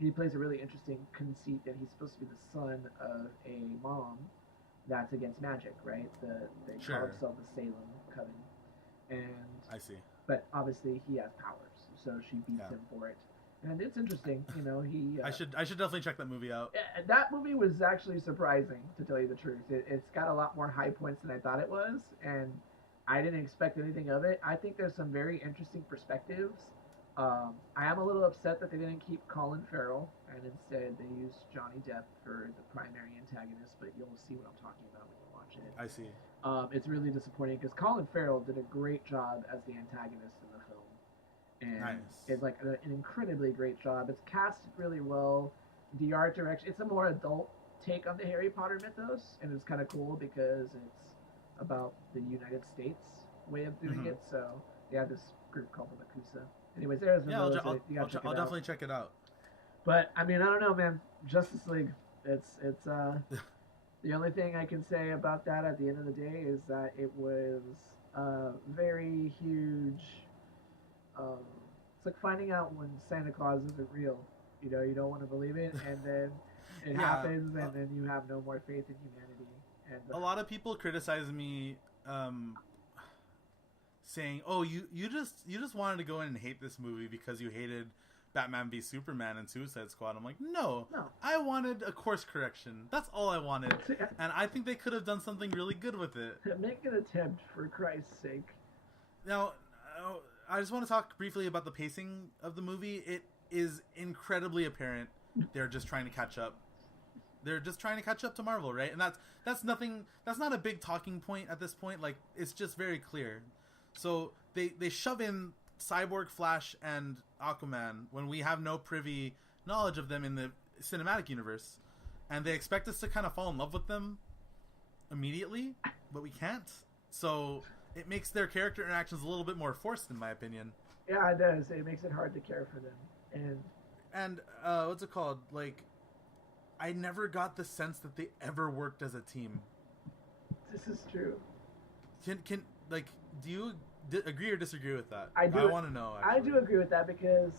he plays a really interesting conceit that he's supposed to be the son of a mom that's against magic, right? They call themselves the Salem Coven. And I see. But obviously he has powers, so she beats him for it. And it's interesting, he... I should definitely check that movie out. That movie was actually surprising, to tell you the truth. It's got a lot more high points than I thought it was, and I didn't expect anything of it. I think there's some very interesting perspectives. I am a little upset that they didn't keep Colin Farrell, and instead they used Johnny Depp for the primary antagonist, but you'll see what I'm talking about when you watch it. I see. It's really disappointing because Colin Farrell did a great job as the antagonist in the film. And it's like an incredibly great job. It's casted really well. The art direction, it's a more adult take on the Harry Potter mythos, and it's kind of cool because it's about the United States way of doing it. So they have this group called the Makusa. Anyways, there's I'll definitely check it out. But I mean, I don't know, man. Justice League. It's the only thing I can say about that at the end of the day is that it was a very huge. It's like finding out when Santa Claus isn't real. You don't want to believe it, and then it happens, and then you have no more faith in humanity. And a lot of people criticize me, saying, "Oh, you just wanted to go in and hate this movie because you hated Batman v Superman and Suicide Squad." I'm like, no, I wanted a course correction. That's all I wanted, and I think they could have done something really good with it. Make an attempt, for Christ's sake. Now, I just want to talk briefly about the pacing of the movie. It is incredibly apparent they're just trying to catch up. They're just trying to catch up to Marvel, right? And that's nothing. That's not a big talking point at this point. Like, it's just very clear. So they shove in Cyborg, Flash, and Aquaman when we have no privy knowledge of them in the cinematic universe, and they expect us to kind of fall in love with them immediately, but we can't. So it makes their character interactions a little bit more forced, in my opinion. Yeah, it does. It makes it hard to care for them. And what's it called? Like, I never got the sense that they ever worked as a team. This is true. Can like, do you agree or disagree with that? I do. I want to know. Actually. I do agree with that because,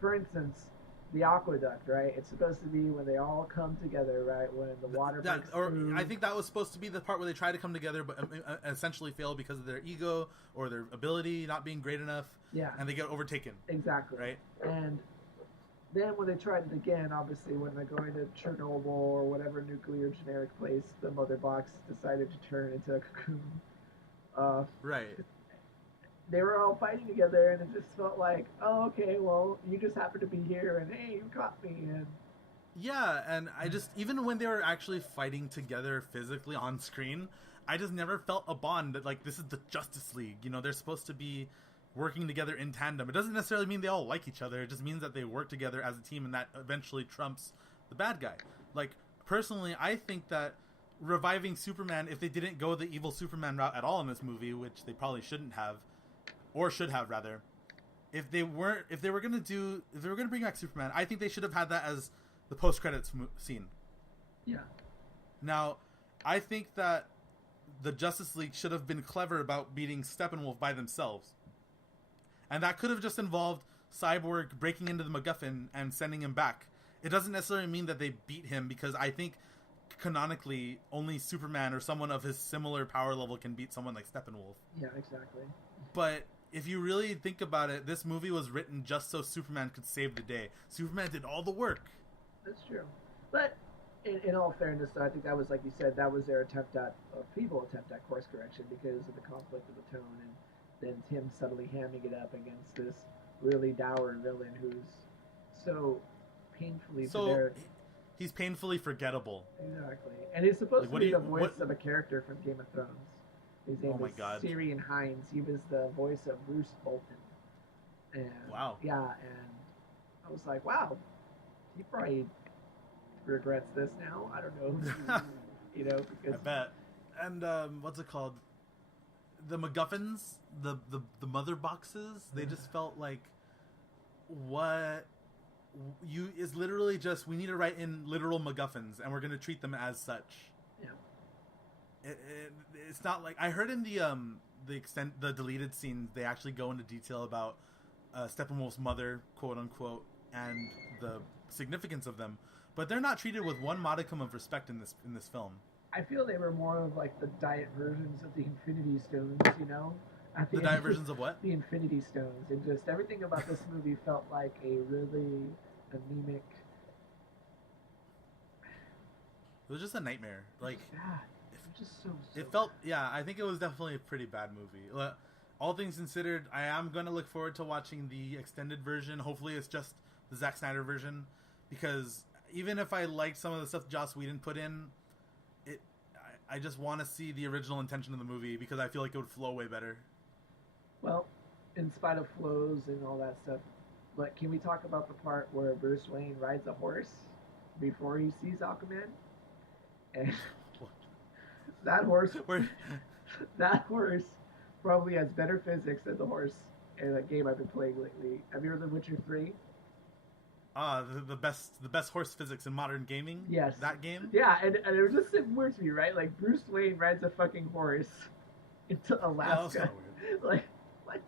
for instance, the aqueduct, right? It's supposed to be when they all come together, right? When the water breaks through. I think that was supposed to be the part where they try to come together, but essentially fail because of their ego or their ability not being great enough. Yeah. And they get overtaken. Exactly. Right. And then when they tried it again, obviously when they're going to Chernobyl or whatever nuclear generic place, the mother box decided to turn into a cocoon. Right. They were all fighting together, and it just felt like, oh, okay, well, you just happened to be here, and hey, you caught me, and yeah, and I just, even when they were actually fighting together physically on screen, I just never felt a bond that, like, this is the Justice League. You know, they're supposed to be working together in tandem. It doesn't necessarily mean they all like each other. It just means that they work together as a team, and that eventually trumps the bad guy. Like, personally, I think that reviving Superman, if they didn't go the evil Superman route at all in this movie, which they probably shouldn't have, or should have rather, if they were gonna bring back Superman, I think they should have had that as the post credits scene. Yeah. Now, I think that the Justice League should have been clever about beating Steppenwolf by themselves, and that could have just involved Cyborg breaking into the MacGuffin and sending him back. It doesn't necessarily mean that they beat him, because I think canonically only Superman or someone of his similar power level can beat someone like Steppenwolf. Yeah, exactly. But if you really think about it, this movie was written just so Superman could save the day. Superman did all the work. That's true. But in all fairness, though, I think that was, like you said, that was their attempt at, a feeble attempt at course correction because of the conflict of the tone, and then Tim subtly hamming it up against this really dour villain who's so painfully generic. He's painfully forgettable. Exactly. And he's supposed to be the voice of a character from Game of Thrones. His name is Syrian Hines. He was the voice of Bruce Bolton. And, wow. Yeah, and I was like, wow, he probably regrets this now. I don't know. You know, because I bet. And what's it called? The MacGuffins, the mother boxes, they just felt like, what? Is literally just, we need to write in literal MacGuffins, and we're going to treat them as such. Yeah. It's not like, I heard in the deleted scenes, they actually go into detail about Steppenwolf's mother, quote unquote, and the significance of them, but they're not treated with one modicum of respect in this film. I feel they were more of like the diet versions of the Infinity Stones, you know? The diet versions of what? The Infinity Stones. And just everything about this movie felt like a really anemic. It was just a nightmare. Like, bad. It was just so it felt, yeah, I think it was definitely a pretty bad movie. All things considered, I am going to look forward to watching the extended version. Hopefully it's just the Zack Snyder version, because even if I liked some of the stuff Joss Whedon put in, I just want to see the original intention of the movie, because I feel like it would flow way better. Well, in spite of flows and all that stuff, but can we talk about the part where Bruce Wayne rides a horse before he sees Aquaman? And that horse probably has better physics than the horse in a game I've been playing lately. Have you heard of Witcher 3? The best horse physics in modern gaming? Yes. That game? Yeah, and it was just weird to me, right? Like, Bruce Wayne rides a fucking horse into Alaska. Yeah, that was kind of weird. Like, what?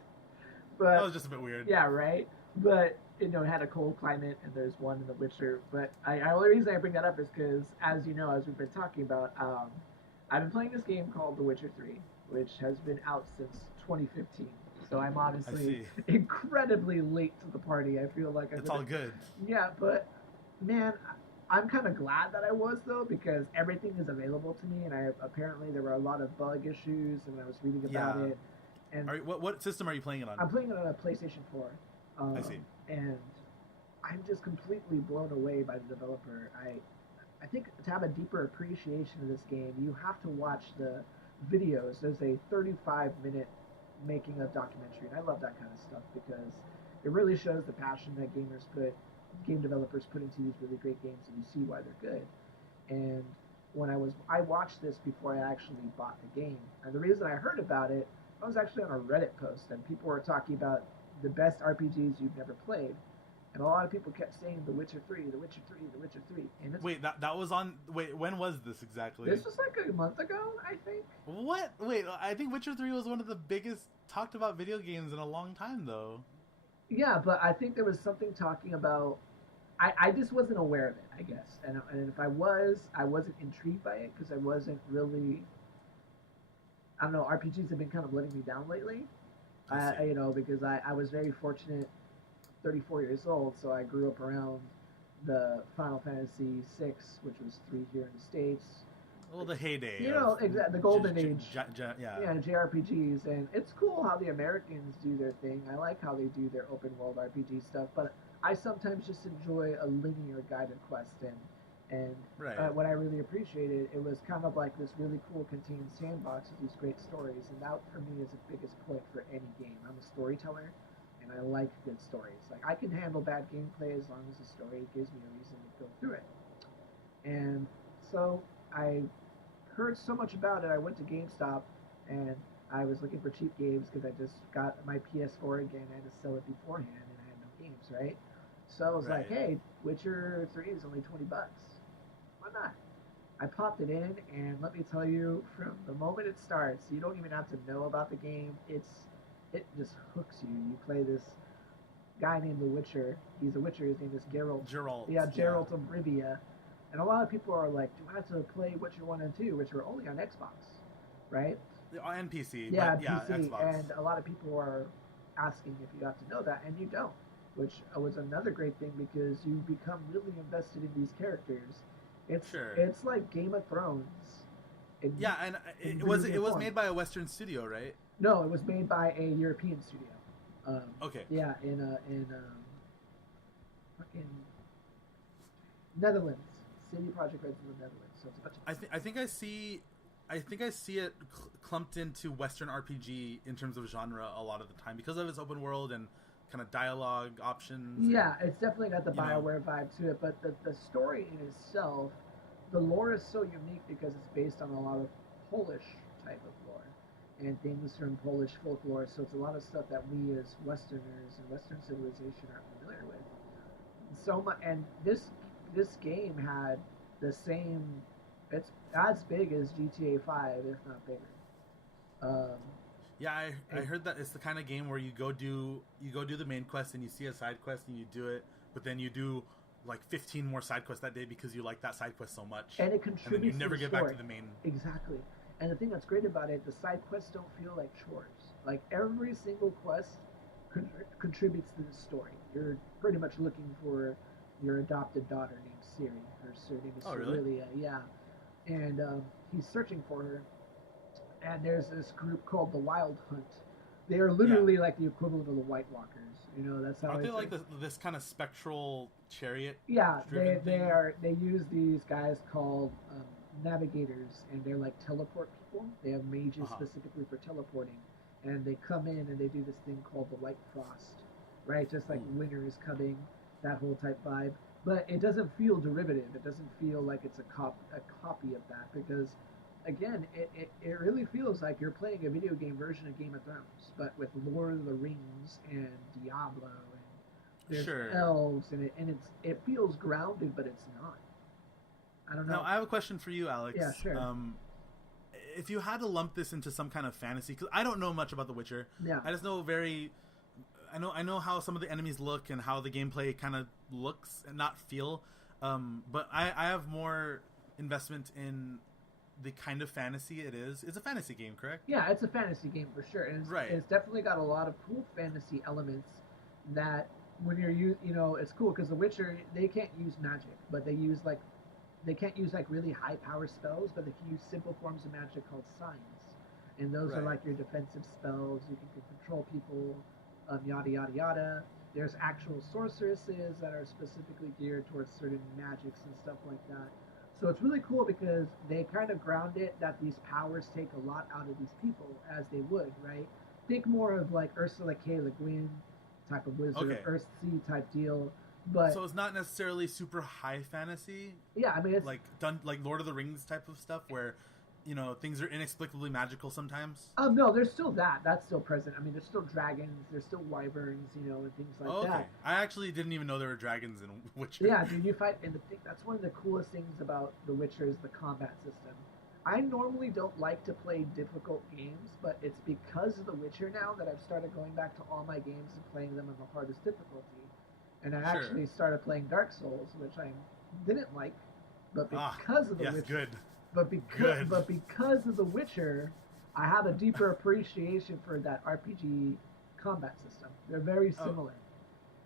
But that was just a bit weird. Yeah, right? But, you know, it had a cold climate, and there's one in The Witcher. But the only reason I bring that up is because, as you know, as we've been talking about, I've been playing this game called The Witcher 3, which has been out since 2015. So I'm honestly incredibly late to the party. I feel like it's all good. Yeah, but man, I'm kind of glad that I was, though, because everything is available to me, and apparently there were a lot of bug issues, and I was reading about it. And what system are you playing it on? I'm playing it on a PlayStation 4. I see. And I'm just completely blown away by the developer. I think to have a deeper appreciation of this game, you have to watch the videos. There's a 35-minute making of documentary, and I love that kind of stuff because it really shows the passion that game developers put into these really great games, and you see why they're good. And when I watched this before I actually bought the game, and the reason I heard about it, I was actually on a Reddit post, and people were talking about the best RPGs you've never played, and a lot of people kept saying The Witcher 3, The Witcher 3, The Witcher 3. And wait, that was on... Wait, when was this exactly? This was like a month ago, I think. What? Wait, I think Witcher 3 was one of the biggest talked about video games in a long time, though. Yeah, but I think there was something talking about I just wasn't aware of it, I guess. And if I was, I wasn't intrigued by it because I wasn't really. I don't know. RPGs have been kind of letting me down lately. I see. Because I was very fortunate, 34 years old, so I grew up around the Final Fantasy VI, which was 3 here in the States. Well, the heyday. The golden age. Yeah. JRPGs, and it's cool how the Americans do their thing. I like how they do their open world RPG stuff, but I sometimes just enjoy a linear guided quest, and Right. what I really appreciated, it was kind of like this really cool contained sandbox with these great stories, and that for me is the biggest point for any game. I'm a storyteller, and I like good stories. Like I can handle bad gameplay as long as the story gives me a reason to go through it. And so I heard so much about it. I went to GameStop and I was looking for cheap games because I just got my PS4 again. I had to sell it beforehand and I had no games, right? So I was like, hey, Witcher 3 is only $20. Why not? I popped it in, and let me tell you, from the moment it starts, you don't even have to know about the game. It just hooks you. You play this guy named the Witcher. He's a Witcher. His name is Geralt. Geralt. Yeah, Geralt of Rivia. And a lot of people are like, do I have to play Witcher 1 and 2, which are only on Xbox, right? And PC. Yeah, but yeah, PC. Xbox. And a lot of people are asking if you have to know that, and you don't, which was another great thing because you become really invested in these characters. It's like Game of Thrones. And it was made by a Western studio, right? No, it was made by a European studio. Okay. Yeah, in fucking Netherlands. CD Projekt Red's in the Netherlands, so it's a bunch of. I think I see it clumped into Western RPG in terms of genre a lot of the time because of its open world and kind of dialogue options. Yeah, it's definitely got the BioWare vibe to it, but the story in itself, the lore is so unique because it's based on a lot of Polish type of lore and things from Polish folklore. So it's a lot of stuff that we as Westerners and Western civilization are familiar with. So much, and this game had the same. It's as big as GTA 5, if not bigger. I heard that it's the kind of game where you go do the main quest and you see a side quest and you do it, but then you do like 15 more side quests that day because you like that side quest so much. And it contributes. And then you never to the get story. back to the main. Exactly. And the thing that's great about it, the side quests don't feel like chores. Like every single quest contributes to the story. You're pretty much looking for your adopted daughter named Ciri. Her surname is Cirilia. Yeah. And he's searching for her. And there's this group called the Wild Hunt. They are literally like the equivalent of the White Walkers. That's how. Aren't they like this kind of spectral chariot? Yeah, they use these guys called navigators, and they're like teleport people. They have mages specifically for teleporting, and they come in and they do this thing called the White Frost, right? Just like winter is coming, that whole type vibe. But it doesn't feel derivative. It doesn't feel like it's a copy of that because, again, it really feels like you're playing a video game version of Game of Thrones, but with Lord of the Rings and Diablo and there's elves and it feels grounded, but it's not. I don't know. Now I have a question for you, Alex. Yeah, sure. If you had to lump this into some kind of fantasy, because I don't know much about The Witcher. Yeah. I just know I know how some of the enemies look and how the gameplay kind of looks and not feel. But I have more investment in the kind of fantasy it is. It's a fantasy game, correct? Yeah, it's a fantasy game for sure. And it's definitely got a lot of cool fantasy elements that when you're it's cool because The Witcher, they can't use magic, but they can't use like really high power spells, but they can use simple forms of magic called signs. And those are like your defensive spells. You can control people, yada yada yada. There's actual sorceresses that are specifically geared towards certain magics and stuff like that. So it's really cool because they kind of ground it that these powers take a lot out of these people as they would, right? Think more of like Ursula K. Le Guin type of wizard, Earthsea type deal. But so it's not necessarily super high fantasy. Yeah, I mean it's like Lord of the Rings type of stuff where things are inexplicably magical sometimes. No, there's still that. That's still present. I mean, there's still dragons, there's still wyverns, and things like that. I actually didn't even know there were dragons in Witcher. Yeah, dude, you fight, and that's one of the coolest things about The Witcher is the combat system. I normally don't like to play difficult games, but it's because of The Witcher now that I've started going back to all my games and playing them on the hardest difficulty. and I Sure. actually started playing Dark Souls, which I didn't like, but Ah, because of the yes, Witcher, good. but Good. because of the Witcher, I have a deeper appreciation for that RPG combat system. They're very Oh, similar.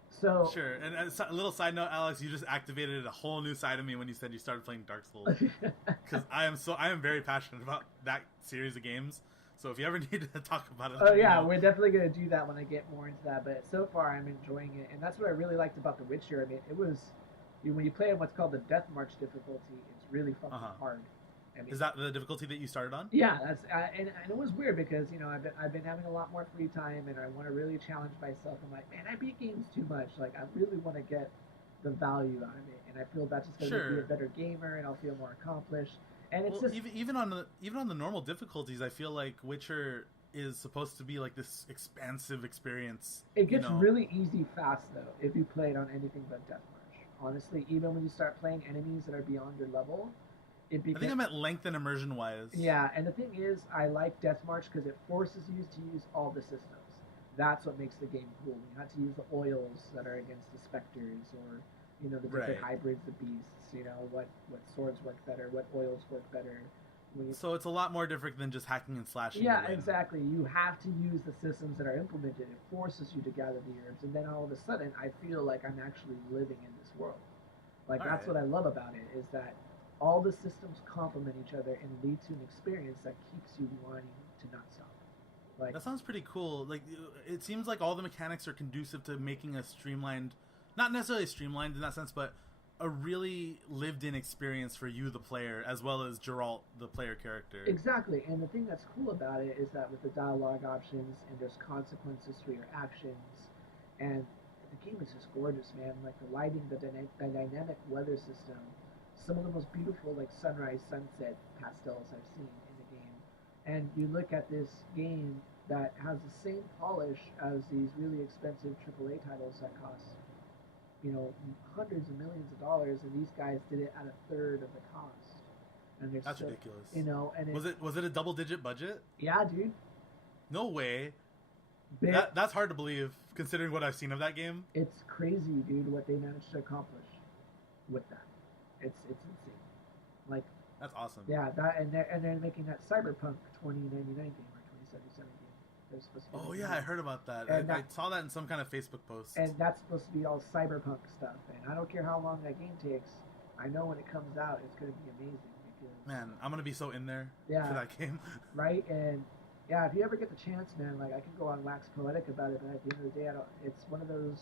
So sure. And a little side note, Alex, you just activated a whole new side of me when you said you started playing Dark Souls. Because I am very passionate about that series of games. So if you ever need to talk about it, Oh let me yeah, know. we're definitely gonna do that when I get more into that. But so far, I'm enjoying it, and that's what I really liked about The Witcher. I mean, it was when you play on what's called the Death March difficulty, it's really fucking Uh-huh. hard. I mean, Is that the difficulty that you started on? yeah, and it was weird because I've been having a lot more free time, and I want to really challenge myself. I'm like, man, I beat games too much. Like, I really want to get the value out of it, and I feel that's just gonna make me a Sure. better gamer, and I'll feel more accomplished. And it's Well, just even on the normal difficulties, I feel like Witcher is supposed to be like this expansive experience. it You gets know, really easy fast though if you play it on anything but Death March. Honestly, even when you start playing enemies that are beyond your level, it I think I becomes meant length and immersion wise. yeah. And the thing is, I like Death March because it forces you to use all the systems. That's what makes the game cool. You have to use the oils that are against the specters, or the different Right. hybrids of beasts. What swords work better, what oils work better. When you, So it's a lot more different than just hacking and slashing yeah, to win. exactly. You have to use the systems that are implemented. It forces you to gather the herbs, and then all of a sudden, I feel like I'm actually living in this world. Like All that's right. what I love about it is that all the systems complement each other and lead to an experience that keeps you wanting to not stop. Like That sounds pretty cool. Like, it seems like all the mechanics are conducive to making a streamlined, not necessarily streamlined in that sense, but a really lived-in experience for you, the player, as well as Geralt, the player character. exactly, and the thing that's cool about it is that with the dialogue options and there's consequences for your actions, and the game is just gorgeous, man. Like the lighting, the dynamic weather system, some of the most beautiful like sunrise, sunset pastels I've seen in the game. And you look at this game that has the same polish as these really expensive AAA titles that cost hundreds of millions of dollars, and these guys did it at a third of the cost, and they're That's still, ridiculous. and Was it a double-digit budget? yeah, dude, No way. bit, That's hard to believe, considering what I've seen of that game. it's crazy, dude, what they managed to accomplish with that. It's insane. Like, That's awesome. yeah, that and they're making that Cyberpunk 2099 game or 2077 game. They're supposed to be Oh making yeah, I that. heard about that. And I that saw that in some kind of Facebook post. and that's supposed to be all cyberpunk stuff. And I don't care how long that game takes. I know when it comes out, it's going to be amazing because Man, I'm gonna be so in there yeah, for that game. right? And yeah, if you ever get the chance, man, like I can go on wax poetic about it, but at the end of the day, I don't. It's one of those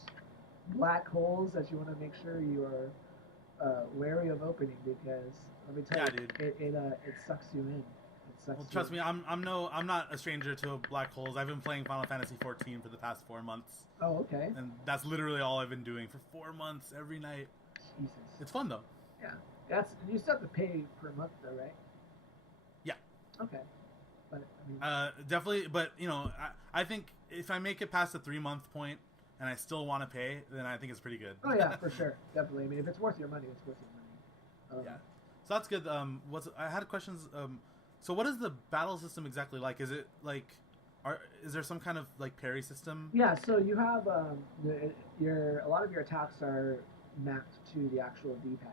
black holes that you want to make sure you are wary of opening because let me tell Yeah, you, dude. it sucks you in. It sucks. Well, you trust in. me, I'm not a stranger to black holes. I've been playing Final Fantasy 14 for the past 4 months, Oh, okay. and that's literally all I've been doing for 4 months every night. Jesus. It's fun though. Yeah. That's you still have to pay per month though, right? Yeah. Okay. But I mean, Definitely, but I think if I make it past the 3 month point and I still want to pay, then I think it's pretty good. oh yeah, for sure, definitely. I mean, if it's worth your money, it's worth your money. Yeah. So that's good. I had questions. So what is the battle system exactly like? Is it like, is there some kind of like parry system? Yeah. So you have a lot of your attacks are mapped to the actual D-pad.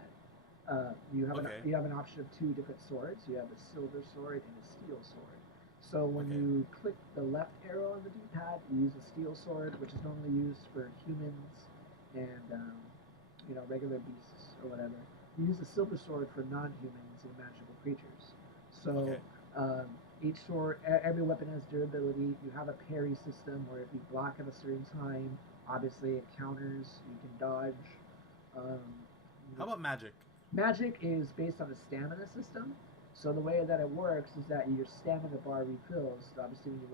Okay. You have an option of two different swords. You have a silver sword and a steel sword. So when Okay. you click the left arrow on the D-pad, you use a steel sword, which is normally used for humans and regular beasts or whatever. You use the silver sword for non-humans and magical creatures. So Okay. each sword, every weapon has durability. You have a parry system where if you block at a certain time, obviously it counters. You can dodge. Um, How about magic? Magic is based on a stamina system. So the way that it works is that your stamina bar refills. So obviously, when you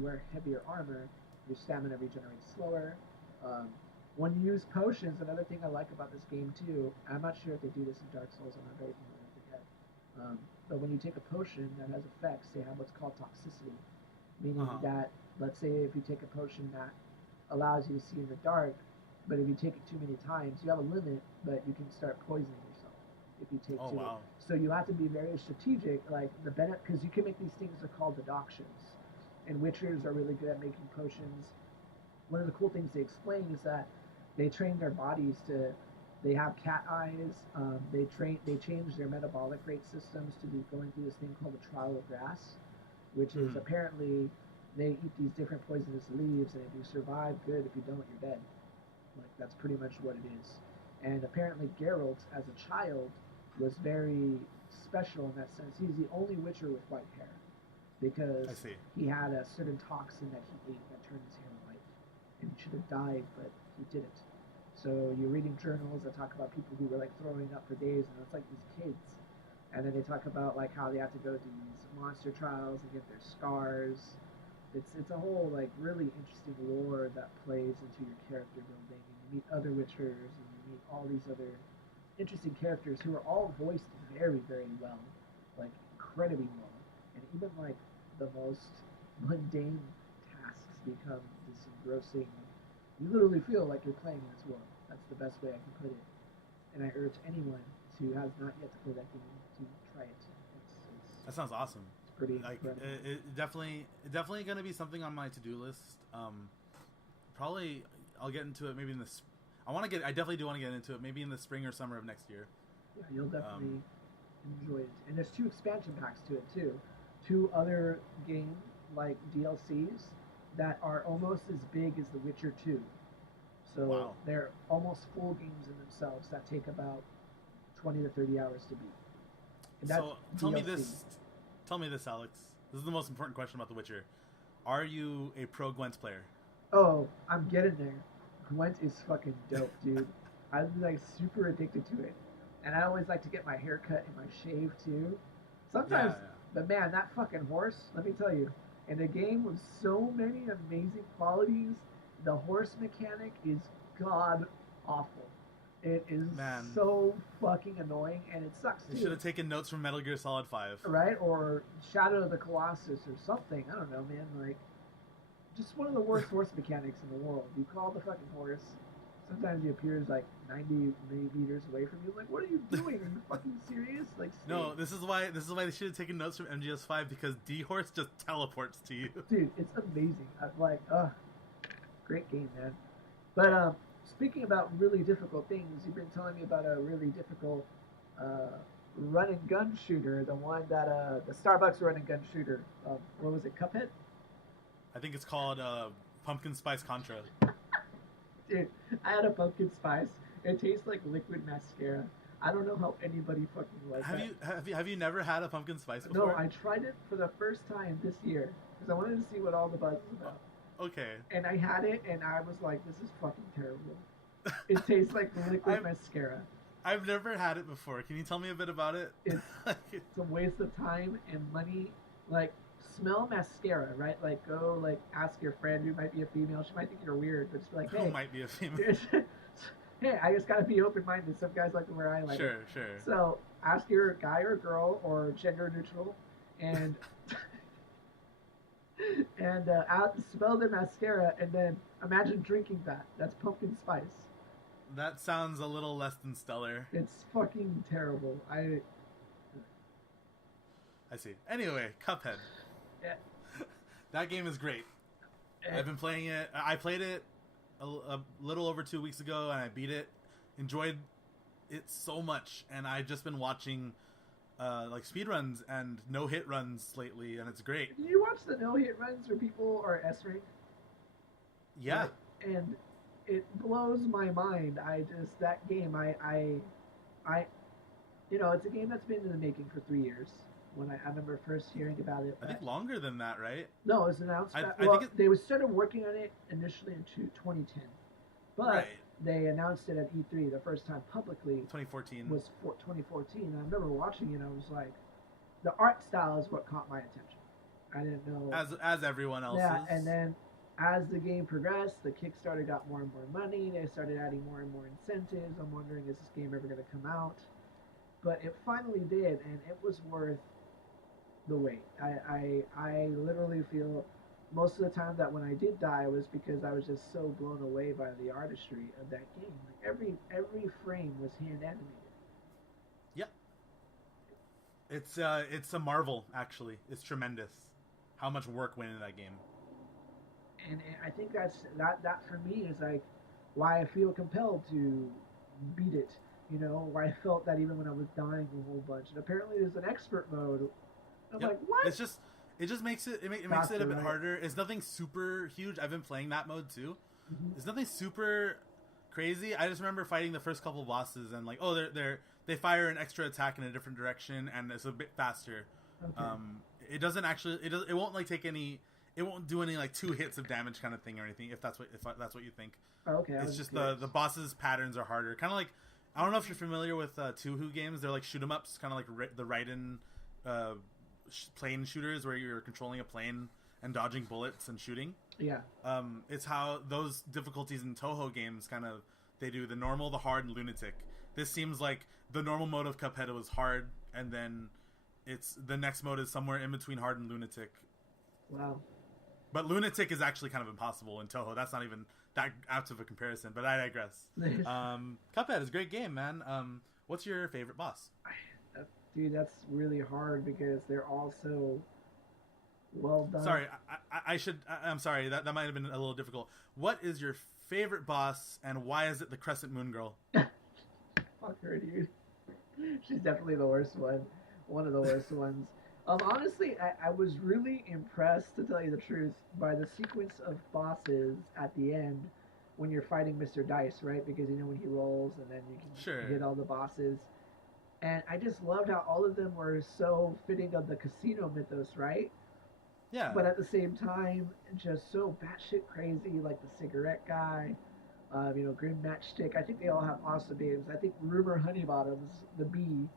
wear heavier armor, your stamina regenerates slower. When you use potions, another thing I like about this game too. I'm not sure if they do this in Dark Souls. I'm not very familiar with it yet. But when you take a potion that has effects, they have what's called toxicity, meaning that let's say if you take a potion that allows you to see in the dark, but if you take it too many times, you have a limit, but you can start poisoning yourself if you take Oh too wow. so you have to be very strategic, like the benefit, because you can make these things are called decoctions, and witchers are really good at making potions. One of the cool things they explain is that they train their bodies to. They have cat eyes. They change their metabolic rate systems to be going through this thing called the trial of grass, which is apparently they eat these different poisonous leaves, and if you survive, good. If you don't, you're dead. Like that's pretty much what it is. And apparently, Geralt, as a child, was very special in that sense. He's the only Witcher with white hair because he had a certain toxin that he ate that turned his hair white, and he should have died, but he didn't. So you're reading journals that talk about people who were like throwing up for days, and it's like these kids. And then they talk about like how they have to go through these monster trials and get their scars. It's a whole like really interesting lore that plays into your character building, and you meet other Witchers, and you meet all these other interesting characters who are all voiced very, very well, like incredibly well. And even like the most mundane tasks become this engrossing. You literally feel like you're playing in this world. That's the best way I can put it. And I urge anyone who has not yet to play that game to try it. That sounds awesome. It's pretty like incredible. it definitely going to be something on my to-do list. Probably I'll get into it maybe in this. I definitely do want to get into it maybe in the spring or summer of next year. Yeah, you'll definitely enjoy it. And there's 2 expansion packs to it too. 2 other game like DLCs that are almost as big as The Witcher 2. So they're almost full games in themselves that take about 20 to 30 hours to beat. And so tell me this, Alex. This is the most important question about The Witcher. Are you a pro Gwent player? Oh, I'm getting there. Gwent is fucking dope, dude. I'm like super addicted to it. And I always like to get my hair cut and my shave too. Sometimes, but man, that fucking horse, let me tell you, in a game with so many amazing qualities, the horse mechanic is god awful. It is so fucking annoying, and it sucks too. You should have taken notes from Metal Gear Solid 5. Right? Or Shadow of the Colossus or something. I don't know, man. Like, just one of the worst horse mechanics in the world. You call the fucking horse. Sometimes he appears like 90 meters away from you. Like, what are you doing? Are you fucking serious? Like, stay. No, this is why they should have taken notes from MGS5 because D-Horse just teleports to you. Dude, it's amazing. I'm like, great game, man. But speaking about really difficult things, you've been telling me about a really difficult run and gun shooter. The one that the Starbucks run and gun shooter. What was it? Cuphead. I think it's called Pumpkin Spice Contra. Dude, I had a pumpkin spice. It tastes like liquid mascara. I don't know how anybody fucking likes that. Have you never had a pumpkin spice before? No, I tried it for the first time this year because I wanted to see what all the buzz is about. Okay. And I had it, and I was like, "This is fucking terrible." It tastes like liquid mascara. I've never had it before. Can you tell me a bit about it? It's a waste of time and money. Like, smell mascara, right? Like, go, like, ask your friend who might be a female. She might think you're weird, but just be like, hey. Who might be a female? Hey, I just gotta be open-minded. Some guys like to wear eyeliner. Sure. So, ask your guy or girl or gender neutral, and smell their mascara, and then imagine drinking that. That's pumpkin spice. That sounds a little less than stellar. It's fucking terrible. I see. Anyway, Cuphead. Yeah. That game is great. I've been playing it. I played it a little over 2 weeks ago, and I beat it. Enjoyed it so much, and I've just been watching like speedruns and no-hit runs lately, and it's great. Do you watch the no-hit runs where people are S-rank? Yeah. And it blows my mind. That game, it's a game that's been in the making for 3 years. When I remember first hearing about it. I think longer than that, right? No, it was announced. They started working on it initially in 2010, but they announced it at E3 the first time publicly. 2014 was 2014. And I remember watching it. I was like, the art style is what caught my attention. I didn't know as everyone else's. Yeah, and then as the game progressed, the Kickstarter got more and more money. They started adding more and more incentives. I'm wondering, is this game ever going to come out? But it finally did, and it was worth the wait. I literally feel most of the time that when I did die was because I was just so blown away by the artistry of that game. Like every frame was hand animated. Yep. It's a marvel, actually. It's tremendous how much work went into that game. And I think that for me is like why I feel compelled to beat it. You know, why I felt that even when I was dying a whole bunch. And apparently there's an expert mode. I'm Yep. like, what? It just makes it makes Faster, it a bit right? harder. It's nothing super huge. I've been playing that mode too. Mhm. It's nothing super crazy. I just remember fighting the first couple bosses and like, oh, they fire an extra attack in a different direction and it's a bit faster. Okay. It doesn't actually it won't like take any, it won't do any like 2 hits of damage kind of thing or anything if that's what you think. Okay. It's just the bosses patterns are harder. Kind of like, I don't know if you're familiar with Two-Who games. They're like shoot 'em ups, kind of like the Raiden plane shooters where you're controlling a plane and dodging bullets and shooting. Yeah. It's how those difficulties in Toho games kind of, they do the normal, the hard, and lunatic. This seems like the normal mode of Cuphead was hard, and then it's the next mode is somewhere in between hard and lunatic. Wow. But lunatic is actually kind of impossible in Toho. That's not even that out of a comparison. But I digress. Cuphead is a great game, man. What's your favorite boss? Dude, that's really hard because they're all so well done. Sorry, I'm sorry. That might have been a little difficult. What is your favorite boss, and why is it the Crescent Moon Girl? Fuck her, dude. She's definitely the worst one. One of the worst ones. Honestly, I was really impressed, to tell you the truth, by the sequence of bosses at the end when you're fighting Mr. Dice, right? Because you know when he rolls and then you can hit all the bosses. And I just loved how all of them were so fitting of the casino mythos, right? Yeah. But at the same time, just so batshit crazy, like the cigarette guy, Grim Matchstick. I think they all have awesome names. I think Rumor Honeybottoms, the bee,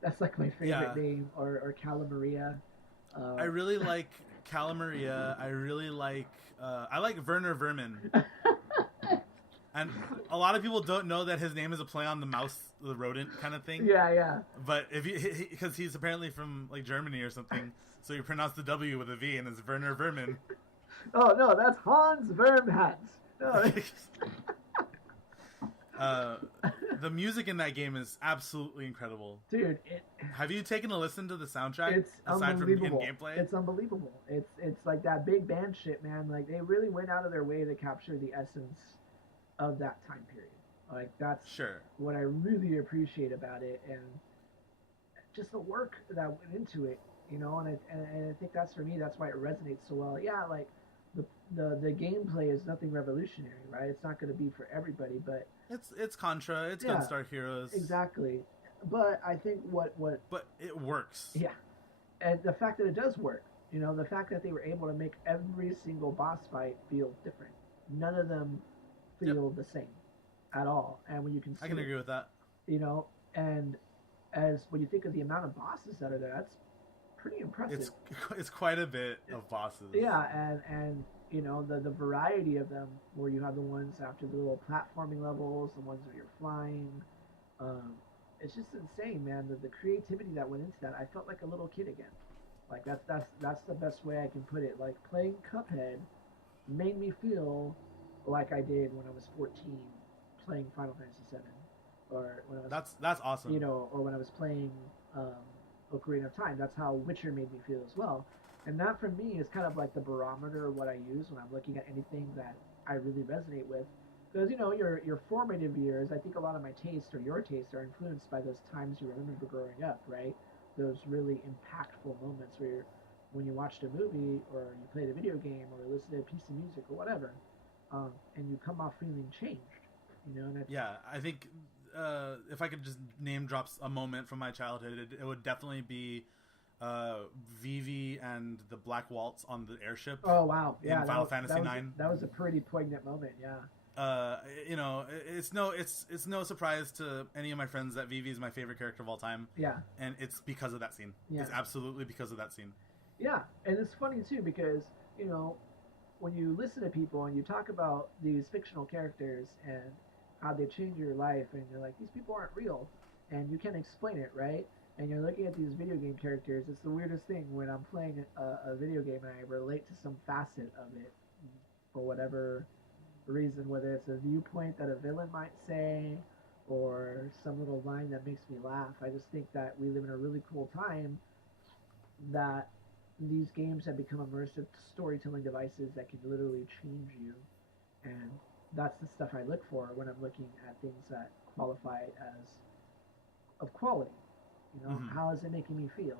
that's like my favorite name, or Calamaria. I really like Calamaria. I really like I like Werner Vermin. And a lot of people don't know that his name is a play on the mouse, the rodent kind of thing. Yeah. But if because he's apparently from like Germany or something, so you pronounce the W with a V, and it's Werner Vermin. Oh no, that's Hans Vermhans. No. The music in that game is absolutely incredible, dude. Have you taken a listen to the soundtrack? It's aside from unbelievable. gameplay, it's unbelievable. It's like that big band shit, man. Like they really went out of their way to capture the essence of that time period. Like that's what I really appreciate about it, and just the work that went into it, and I think that's, for me, that's why it resonates so well. Yeah, like the gameplay is nothing revolutionary, right? It's not going to be for everybody, but it's Contra, it's Gunstar Heroes, exactly. But I think what but it works. Yeah, and the fact that it does work, the fact that they were able to make every single boss fight feel different. None of them feel the same at all. And when you consider, I can agree with that. And as when you think of the amount of bosses that are there, that's pretty impressive. It's quite a bit of bosses. Yeah, and the variety of them, where you have the ones after the little platforming levels, the ones where you're flying. It's just insane, man. The creativity that went into that, I felt like a little kid again. Like that's the best way I can put it. Like playing Cuphead made me feel like I did when I was 14 playing Final Fantasy VII, or when I was that's awesome. Or when I was playing Ocarina of Time. That's how Witcher made me feel as well. And that, for me, is kind of like the barometer of what I use when I'm looking at anything that I really resonate with. Because your formative years, I think a lot of my taste, or your taste, are influenced by those times you remember growing up, right? Those really impactful moments where when you watched a movie, or you played a video game, or listened to a piece of music, or whatever, and you come off feeling changed, And I think if I could just name drop a moment from my childhood, it would definitely be Vivi and the Black Waltz on the airship. Oh wow! Yeah, in Final Fantasy IX. That was a pretty poignant moment. Yeah. It's no surprise to any of my friends that Vivi is my favorite character of all time. Yeah. And it's because of that scene. Yeah. It's absolutely because of that scene. Yeah, and it's funny too because when you listen to people and you talk about these fictional characters and how they change your life, and you're like, these people aren't real, and you can't explain it, right? And you're looking at these video game characters. It's the weirdest thing when I'm playing a video game and I relate to some facet of it for whatever reason, whether it's a viewpoint that a villain might say or some little line that makes me laugh. I just think that we live in a really cool time that these games have become immersive storytelling devices that can literally change you. And that's the stuff I look for when I'm looking at things that qualify as of quality. You know, Mm-hmm. how is it making me feel?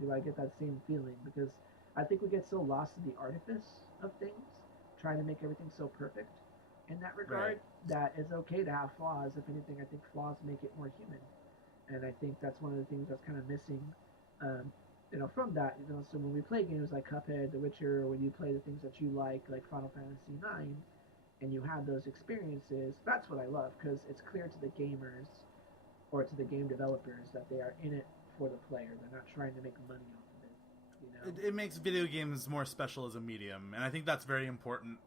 Do I get that same feeling? Because I think we get so lost in the artifice of things, trying to make everything so perfect in that Right. regard, that it's okay to have flaws. If anything, I think flaws make it more human. And I think that's one of the things that's kind of missing, um, from that. So when we play games like Cuphead, The Witcher, when you play the things that you like Final Fantasy IX, and you have those experiences, that's what I love because it's clear to the gamers or to the game developers that they are in it for the player. They're not trying to make money off of it. It makes video games more special as a medium, and I think that's very important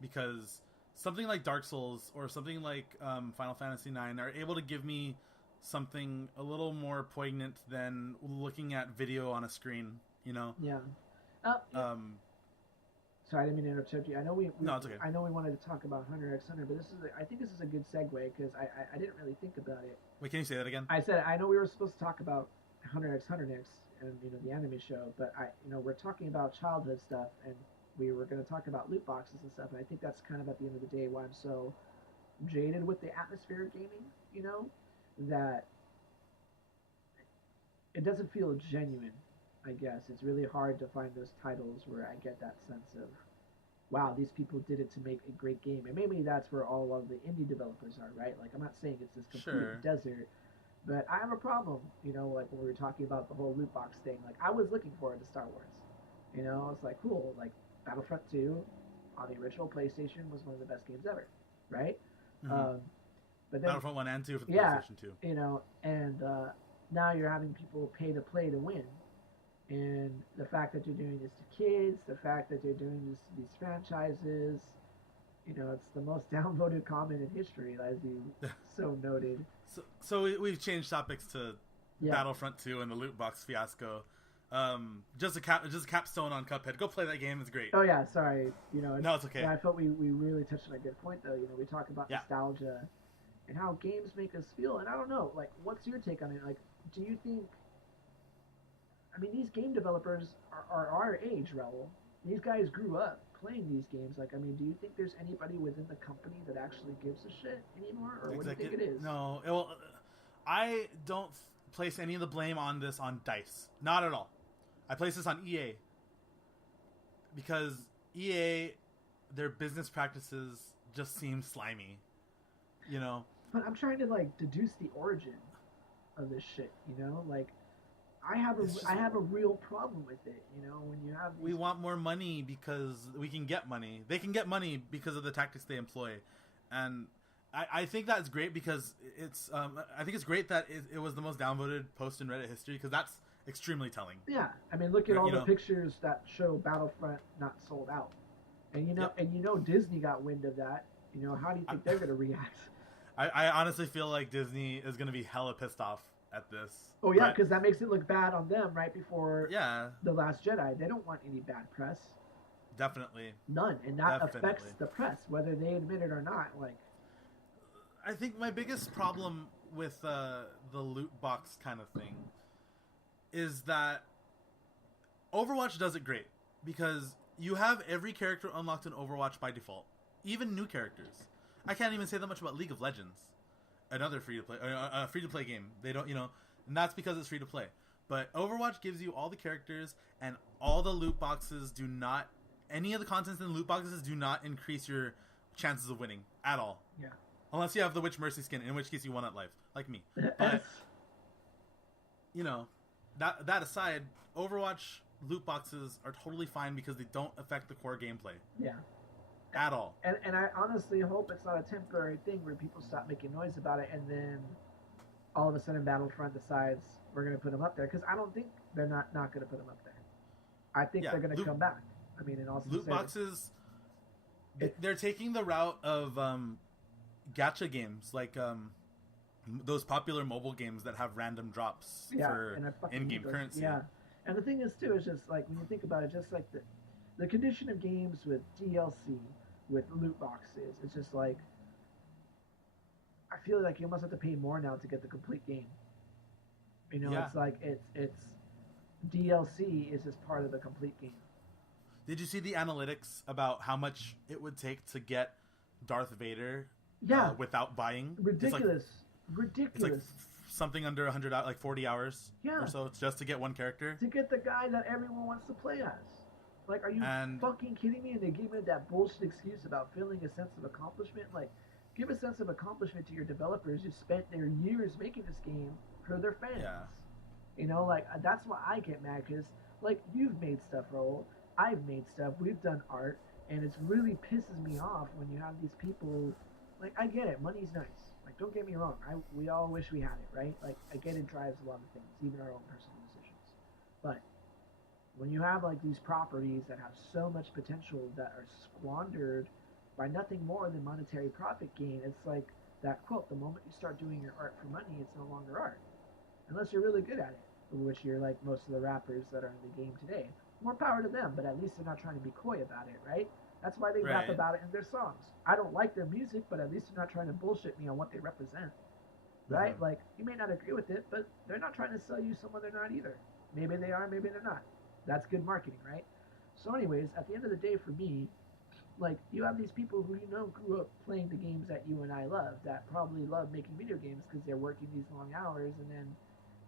because something like Dark Souls or something like Final Fantasy IX are able to give me something a little more poignant than looking at video on a screen. Yeah. Yeah. Um, Sorry, I didn't mean to interrupt you. I know no, it's okay. I know we wanted to talk about Hunter x Hunter, but I think this is a good segue because I didn't really think about it. Wait, can you say that again? I said I know we were supposed to talk about Hunter x Hunter next, and the anime show, but we're talking about childhood stuff, and we were going to talk about loot boxes and stuff, and I think that's kind of at the end of the day why I'm so jaded with the atmosphere of gaming. That it doesn't feel genuine. I guess it's really hard to find those titles where I get that sense of, wow, these people did it to make a great game, and maybe that's where all of the indie developers are, right? Like I'm not saying it's this complete desert, but I have a problem, like when we were talking about the whole loot box thing. Like I was looking forward to Star Wars, it's like cool, like Battlefront 2 on the original PlayStation was one of the best games ever, right? Mm-hmm. But then Battlefront 1 and 2 for the yeah, PlayStation 2. And now you're having people pay to play to win. And the fact that they're doing this to kids, the fact that they're doing these franchises, it's the most downvoted comment in history, as you so noted. So we've changed topics to Battlefront 2 and the loot box fiasco. Just a capstone on Cuphead. Go play that game; it's great. Oh yeah, sorry. No, it's okay. Yeah, I felt we really touched on a good point though. We talk about nostalgia and how games make us feel, and I don't know, like, what's your take on it? Like, do you think? I mean, these game developers are our age, Raul. These guys grew up playing these games. Like, I mean, do you think there's anybody within the company that actually gives a shit anymore, or what do you think it is? No, well, I don't place any of the blame on this on DICE. Not at all. I place this on EA because EA, their business practices just seem slimy. But I'm trying to like deduce the origin of this shit. Like. I have a real problem with it, when you have we want more money because we can get money. They can get money because of the tactics they employ. And I think that's great because it's I think it's great that it was the most downvoted post in Reddit history because that's extremely telling. Yeah, I mean, look at all the pictures that show Battlefront not sold out. And Disney got wind of that. How do you think they're going to react? I honestly feel like Disney is going to be hella pissed off at this. Oh yeah, because that makes it look bad on them right before The Last Jedi. They don't want any bad press. Definitely. None, and that affects the press, whether they admit it or not. Like, I think my biggest problem with the loot box kind of thing is that Overwatch does it great because you have every character unlocked in Overwatch by default, even new characters. I can't even say that much about League of Legends. Another free to play game. They don't, and that's because it's free to play. But Overwatch gives you all the characters, and all the loot boxes do not. Any of the contents in the loot boxes do not increase your chances of winning at all. Yeah. Unless you have the Witch Mercy skin, in which case you won at life, like me. But that aside, Overwatch loot boxes are totally fine because they don't affect the core gameplay. Yeah. At all. And I honestly hope it's not a temporary thing where people stop making noise about it and then all of a sudden Battlefront decides we're going to put them up there, because I don't think they're not going to put them up there. I think they're going to come back. I mean, in all loot boxes, they're taking the route of gacha games, like those popular mobile games that have random drops for in-game currency. Yeah, and the thing is too, is just like when you think about it, just like the condition of games with DLC, with loot boxes, it's just like, I feel like you almost have to pay more now to get the complete game. It's like it's DLC is just part of the complete game. Did you see the analytics about how much it would take to get Darth Vader Yeah, without buying. ridiculous, It's ridiculous. like something under 100, like 40 hours Yeah. or so, just to get one character. To get the guy that everyone wants to play as. Like, are you And- fucking kidding me? And they gave me that bullshit excuse about feeling a sense of accomplishment. Like, give a sense of accomplishment to your developers who spent their years making this game for their fans. Yeah. You know, like, that's why I get mad, because, like, you've made stuff, Raul. I've made stuff. We've done art. And it really pisses me off when you have these people. Like, I get it. Money's nice. Like, don't get me wrong. We all wish we had it, right? Like, I get it drives a lot of things, even our own personal decisions. But when you have, like, these properties that have so much potential that are squandered by nothing more than monetary profit gain, it's like that quote, the moment you start doing your art for money, it's no longer art. Unless you're really good at it, which you're like most of the rappers that are in the game today. More power to them, but at least they're not trying to be coy about it, right? That's why they rap Right. about it in their songs. I don't like their music, but at least they're not trying to bullshit me on what they represent, right? Mhm. Like, you may not agree with it, but they're not trying to sell you someone they're not either. Maybe they are, maybe they're not. That's good marketing, right? So anyways, at the end of the day, for me, like, you have these people who you know grew up playing the games that you and I love, that probably love making video games because they're working these long hours, and then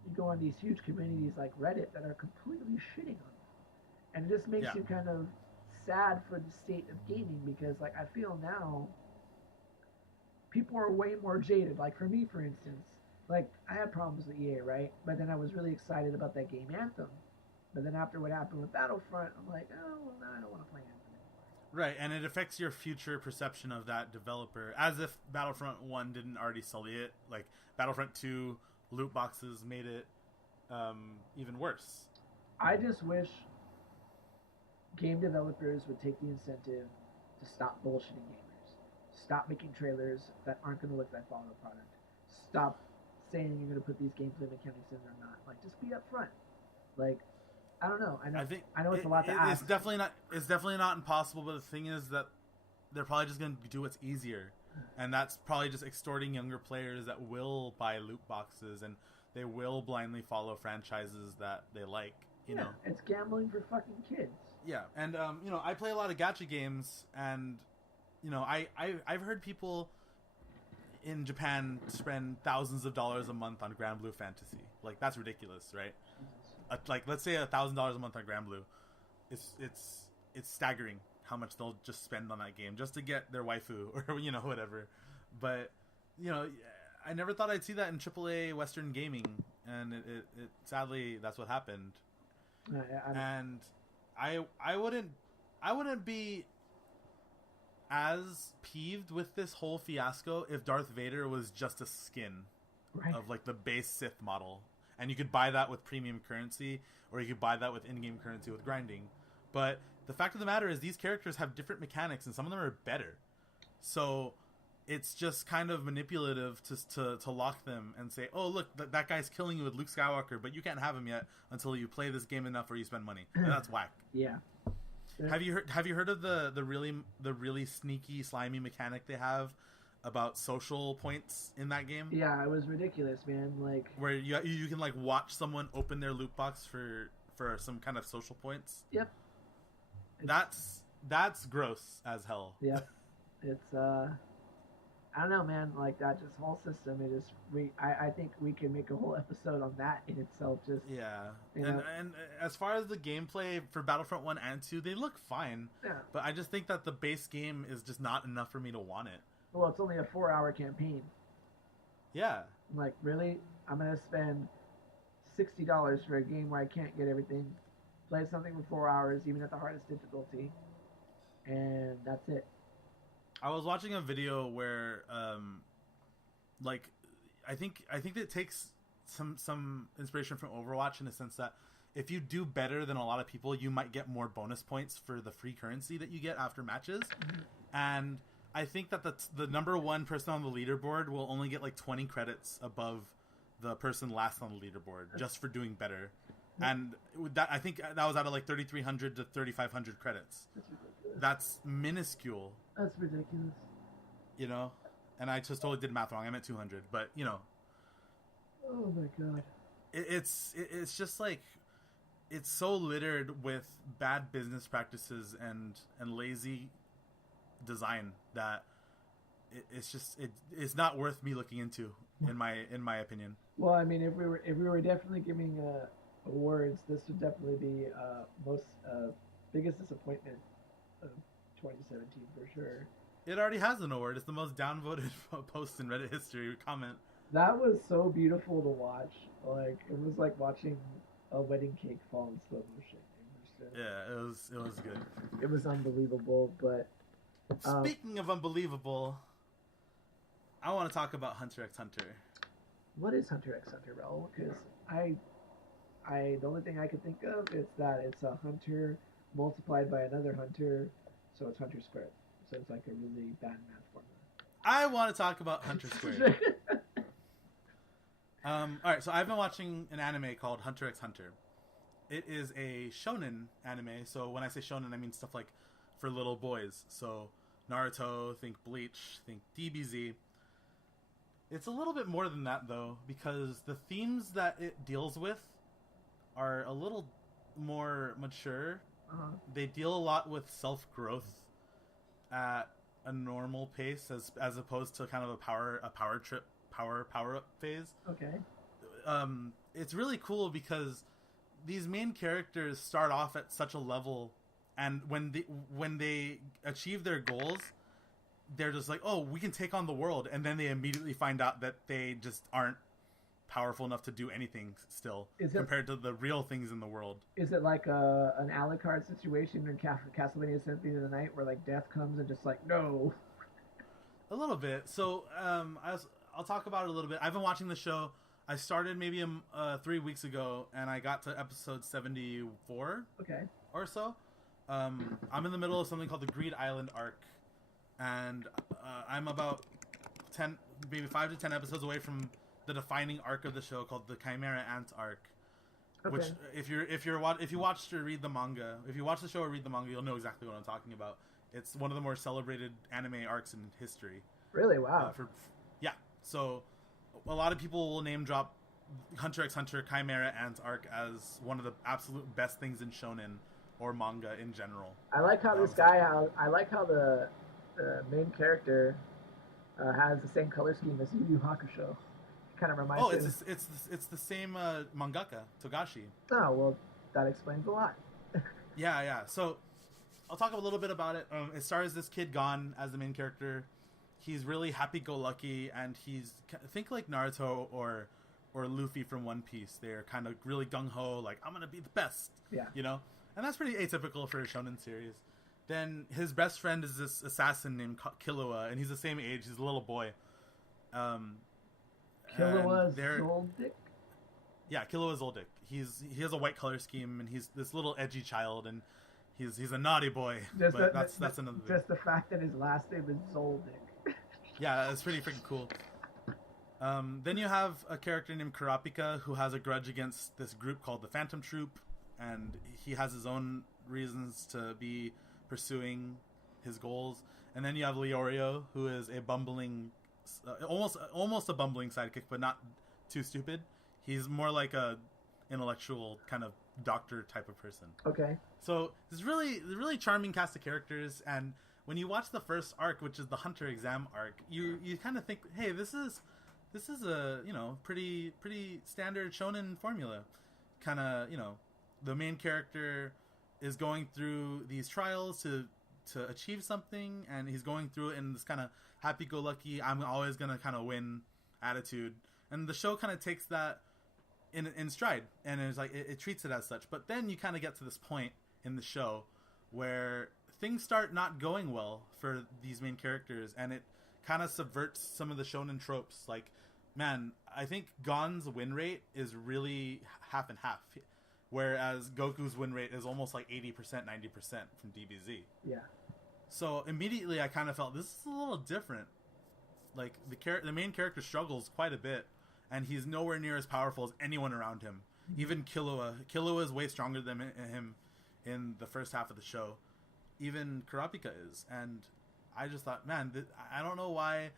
you go on these huge communities like Reddit that are completely shitting on them. And it just makes Yeah. you kind of sad for the state of gaming, because, like, I feel now people are way more jaded. Like, for me, for instance, like, I had problems with EA, right? But then I was really excited about that game Anthem. But then after what happened with Battlefront, I'm like, oh, well, now I don't want to play Anthem anymore. Right, and it affects your future perception of that developer, as if Battlefront 1 didn't already sully it. Like, Battlefront 2 loot boxes made it even worse. I just wish game developers would take the incentive to stop bullshitting gamers. Stop making trailers that aren't going to look like follow the product. Stop saying you're going to put these gameplay mechanics in or not. Like, just be upfront. Like, I don't know. I know it's a lot to ask. It's definitely not impossible, but the thing is that they're probably just going to do what's easier. And that's probably just extorting younger players that will buy loot boxes, and they will blindly follow franchises that they like, you know. It's gambling for fucking kids. Yeah, and you know, I play a lot of gacha games, and you know, I've heard people in Japan spend thousands of dollars a month on Grand Blue Fantasy. Like, that's ridiculous, right? Like, let's say $1,000 a month on Grand Blue. It's staggering how much they'll just spend on that game just to get their waifu or, you know, whatever. But, you know, I never thought I'd see that in AAA Western gaming, and it sadly that's what happened. And I wouldn't be as peeved with this whole fiasco if Darth Vader was just a skin of, like, the base Sith model, and you could buy that with premium currency, or you could buy that with in-game currency with grinding. But the fact of the matter is, these characters have different mechanics, and some of them are better. So it's just kind of manipulative to lock them and say, oh, look, that guy's killing you with Luke Skywalker, but you can't have him yet until you play this game enough or you spend money. And that's whack. Yeah. Have you heard of the really sneaky, slimy mechanic they have about social points in that game? Yeah, it was ridiculous, man. Like, where you can, like, watch someone open their loot box for some kind of social points. Yep. That's gross as hell. Yep. It's I don't know, man. Like, that just whole system. It just I think we can make a whole episode on that in itself. Just yeah. know? And as far as the gameplay for Battlefront 1 and 2, they look fine. Yeah. But I just think that the base game is just not enough for me to want it. Well, it's only a 4-hour campaign. Yeah. I'm like, really? I'm gonna spend $60 for a game where I can't get everything. Play something for 4 hours, even at the hardest difficulty, and that's it. I was watching a video where, like, I think it takes some inspiration from Overwatch in the sense that if you do better than a lot of people, you might get more bonus points for the free currency that you get after matches. And I think that the number one person on the leaderboard will only get like 20 credits above the person last on the leaderboard just for doing better. And that, I think that was out of like 3,300 to 3,500 credits. That's ridiculous. That's minuscule. That's ridiculous. You know? And I just totally did math wrong. I meant 200. But, you know. Oh my god. It's just like, it's so littered with bad business practices and lazy design that it's not worth me looking into in my opinion. Well, I mean, if we were definitely giving awards, this would definitely be most biggest disappointment of 2017 for sure. It already has an award. It's the most downvoted post in Reddit history comment. That was so beautiful to watch. Like it was like watching a wedding cake fall in slow motion. Yeah, it was good. It was unbelievable, but speaking of unbelievable, I want to talk about Hunter x Hunter. What is Hunter x Hunter, Raul? Because I the only thing I could think of is that it's a hunter multiplied by another hunter, so it's Hunter squared. So it's like a really bad math formula. I want to talk about Hunter squared. All right, so I've been watching an anime called Hunter x Hunter. It is a shonen anime, so when I say shonen, I mean stuff like for little boys. So Naruto, think Bleach, think DBZ. It's a little bit more than that, though, because the themes that it deals with are a little more mature. Uh-huh. They deal a lot with self-growth at a normal pace, as opposed to kind of a power up phase. Okay. It's really cool because these main characters start off at such a level, and when they achieve their goals, they're just like, oh, we can take on the world, and then they immediately find out that they just aren't powerful enough to do anything still compared to the real things in the world. Is it like an Alucard situation in Castlevania Symphony of the Night where like death comes and just like, no? A little bit. So I'll talk about it a little bit. I've been watching the show. I started maybe 3 weeks ago, and I got to episode 74 or so. I'm in the middle of something called the Greed Island arc, and I'm about 5 to 10 episodes away from the defining arc of the show called the Chimera Ant arc. Okay. Which, if you watched or read the manga, if you watch the show or read the manga, you'll know exactly what I'm talking about. It's one of the more celebrated anime arcs in history. Really? Wow. So a lot of people will name drop Hunter x Hunter Chimera Ant arc as one of the absolute best things in shonen or manga in general. I like how the main character has the same color scheme as Yu Yu Hakusho. Kind of reminds me. Oh, it's the same mangaka, Togashi. Oh, well, that explains a lot. Yeah. So I'll talk a little bit about it. It stars this kid Gon as the main character. He's really happy-go-lucky, and think like Naruto or Luffy from One Piece. They're kind of really gung-ho, like, I'm gonna be the best. Yeah. You know? And that's pretty atypical for a shonen series. Then his best friend is this assassin named Killua, and he's the same age. He's a little boy. Killua Zoldyck? Yeah, Killua Zoldyck. He has a white color scheme, and he's this little edgy child, and he's a naughty boy. That's another thing. Just the fact that his last name is Zoldyck. Yeah, that's pretty freaking cool. Then you have a character named Kurapika who has a grudge against this group called the Phantom Troop, and he has his own reasons to be pursuing his goals. And then you have Leorio, who is a bumbling, almost a bumbling sidekick, but not too stupid. He's more like a intellectual kind of doctor type of person. Okay. So this really charming cast of characters, and when you watch the first arc, which is the Hunter exam arc, you kind of think, hey, this is a pretty standard shonen formula. Kind of the main character is going through these trials to achieve something, and he's going through it in this kind of happy-go-lucky, I'm always gonna kind of win attitude, and the show kind of takes that in stride, and it's like it treats it as such. But then you kind of get to this point in the show where things start not going well for these main characters, and it kind of subverts some of the shonen tropes. Like, man, I think Gon's win rate is really half and half, whereas Goku's win rate is almost like 80%, 90% from DBZ. Yeah. So immediately I kind of felt this is a little different. Like the main character struggles quite a bit, and he's nowhere near as powerful as anyone around him. Even Killua is way stronger than him in the first half of the show. Even Kurapika is, and I just thought, man, I don't know why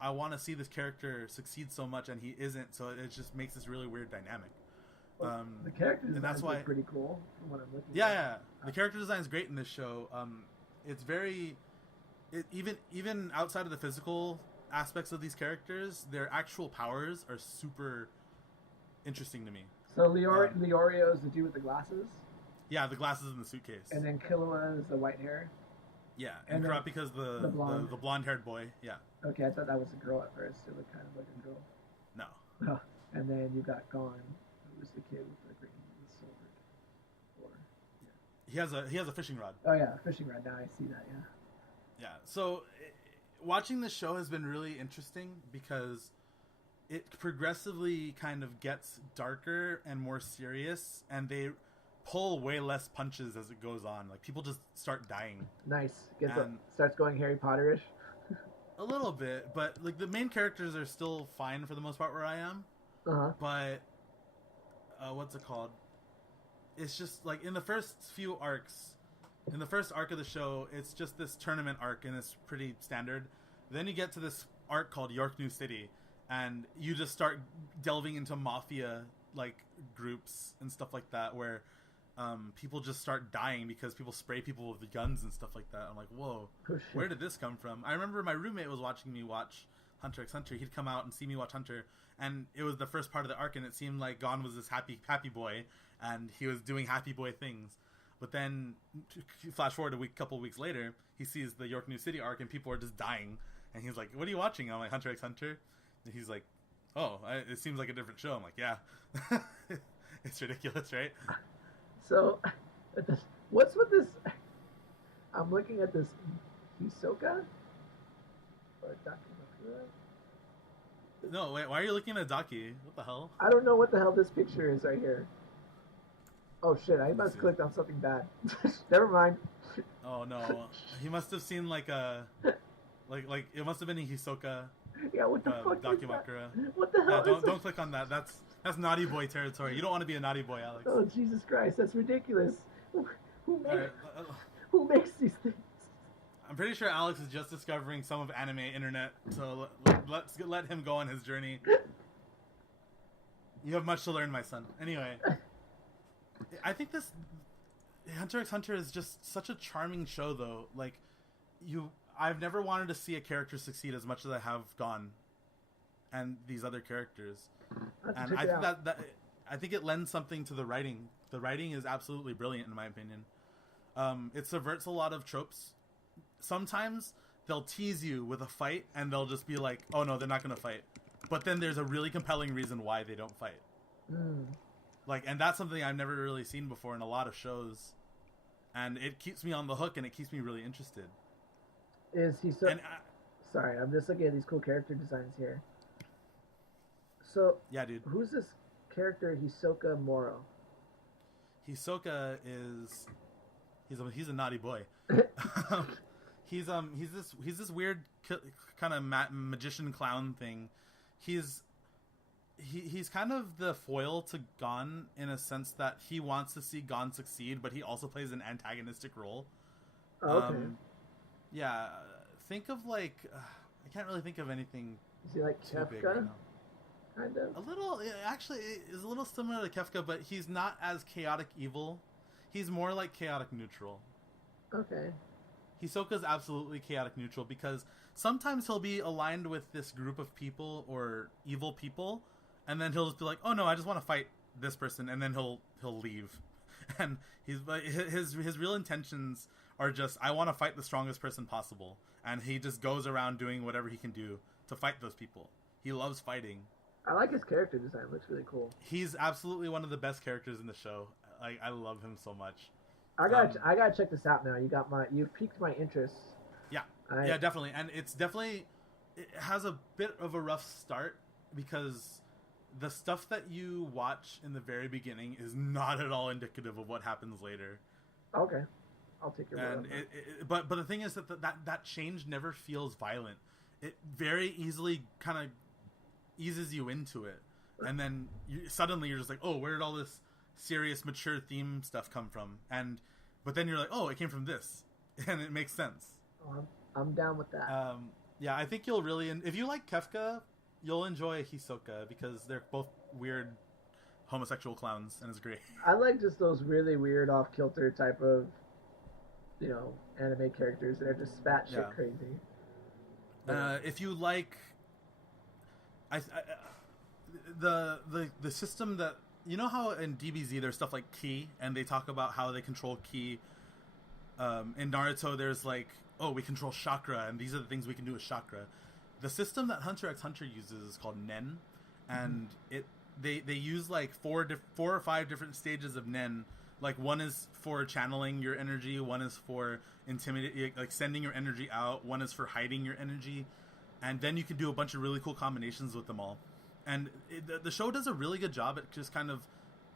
I want to see this character succeed so much, and he isn't. So it just makes this really weird dynamic. Well, the character design is pretty cool from what I'm looking at. Yeah. The character design is great in this show. It's very even outside of the physical aspects of these characters, their actual powers are super interesting to me. So Leorio is the dude with the glasses. Yeah, the glasses in the suitcase. And then Killua is the white hair. Yeah, and Kurapika's the blonde-haired boy. Yeah. Okay, I thought that was a girl at first. It looked kind of like a girl. No. Oh, and then you got Gon, who was the kid with the green and silver. Or He has a fishing rod. Oh yeah, fishing rod. Now I see that. Yeah. Yeah. So, watching this show has been really interesting because it progressively kind of gets darker and more serious, and they pull way less punches as it goes on. Like, people just start dying. Nice. Starts going Harry Potter-ish. A little bit, but like the main characters are still fine for the most part where I am. But what's it called? It's just like in the first few arcs, in the first arc of the show, it's just this tournament arc, and it's pretty standard. Then you get to this arc called York New City, and you just start delving into mafia like groups and stuff like that, where people just start dying because people spray people with guns and stuff like that. I'm like, whoa, where did this come from? I remember my roommate was watching me watch Hunter x Hunter. He'd come out and see me watch Hunter, and it was the first part of the arc, and it seemed like Gon was this happy boy, and he was doing happy boy things. But then, flash forward a couple weeks later, he sees the York New City arc, and people are just dying, and he's like, what are you watching? And I'm like, Hunter x Hunter. And he's like, oh, it seems like a different show. I'm like, yeah. It's ridiculous, right? So, what's with this? I'm looking at this Hisoka or Dakimakura. No, wait. Why are you looking at Daki? What the hell? I don't know what the hell this picture is right here. Oh shit! I must have clicked on something bad. Never mind. Oh no, he must have seen like a like it must have been a Hisoka. Yeah, what the fuck Dakimakura. is that? What the hell? Yeah, don't click on that. That's naughty boy territory. You don't want to be a naughty boy, Alex. Oh Jesus Christ, that's ridiculous. Who Right. Makes these things? I'm pretty sure Alex is just discovering some of anime internet, so let's let him go on his journey. You have much to learn, my son. Anyway, I think this Hunter x Hunter is just such a charming show, though. Like, I've never wanted to see a character succeed as much as I have Gon and these other characters. And I think I think it lends something to the writing. The writing is absolutely brilliant, in my opinion. It subverts a lot of tropes. Sometimes they'll tease you with a fight, and they'll just be like, "Oh no, they're not going to fight." But then there's a really compelling reason why they don't fight. Like, and that's something I've never really seen before in a lot of shows, and it keeps me on the hook, and it keeps me really interested. Is he so? Sorry, I'm just looking at these cool character designs here. So yeah, dude. Who's this character, Hisoka Moro? Hisoka is he's a naughty boy. He's this weird kind of magician clown thing. He's kind of the foil to Gon in a sense that he wants to see Gon succeed, but he also plays an antagonistic role. Oh, okay. Yeah, think of like I can't really think of anything. Is he like Kefka? Right, kind of. A little, actually, is a little similar to Kefka, but he's not as chaotic evil. He's more like chaotic neutral. Okay. Hisoka's absolutely chaotic neutral because sometimes he'll be aligned with this group of people or evil people, and then he'll just be like, "Oh no, I just want to fight this person," and then he'll leave. And his real intentions are just, "I want to fight the strongest person possible," and he just goes around doing whatever he can do to fight those people. He loves fighting. I like his character design. It looks really cool. He's absolutely one of the best characters in the show. I love him so much. I gotta check this out now. You've piqued my interest. Yeah, yeah, definitely, and it has a bit of a rough start because the stuff that you watch in the very beginning is not at all indicative of what happens later. Okay, I'll take your word. But the thing is that change never feels violent. It very easily kind of eases you into it, and then suddenly you're just like, oh, where did all this serious, mature theme stuff come from? But then you're like, oh, it came from this, and it makes sense. Oh, I'm down with that. Yeah, I think you'll really, if you like Kefka, you'll enjoy Hisoka because they're both weird homosexual clowns, and it's great. I like just those really weird, off-kilter type of anime characters that are just batshit Yeah. crazy. If you like, the system that you know how in DBZ there's stuff like ki, and they talk about how they control ki. In Naruto, there's like, oh, we control chakra, and these are the things we can do with chakra. The system that Hunter x Hunter uses is called Nen, and they use like four or five different stages of Nen. Like one is for channeling your energy, one is for intimidating, like sending your energy out, one is for hiding your energy, and then you can do a bunch of really cool combinations with them all. And the show does a really good job at just kind of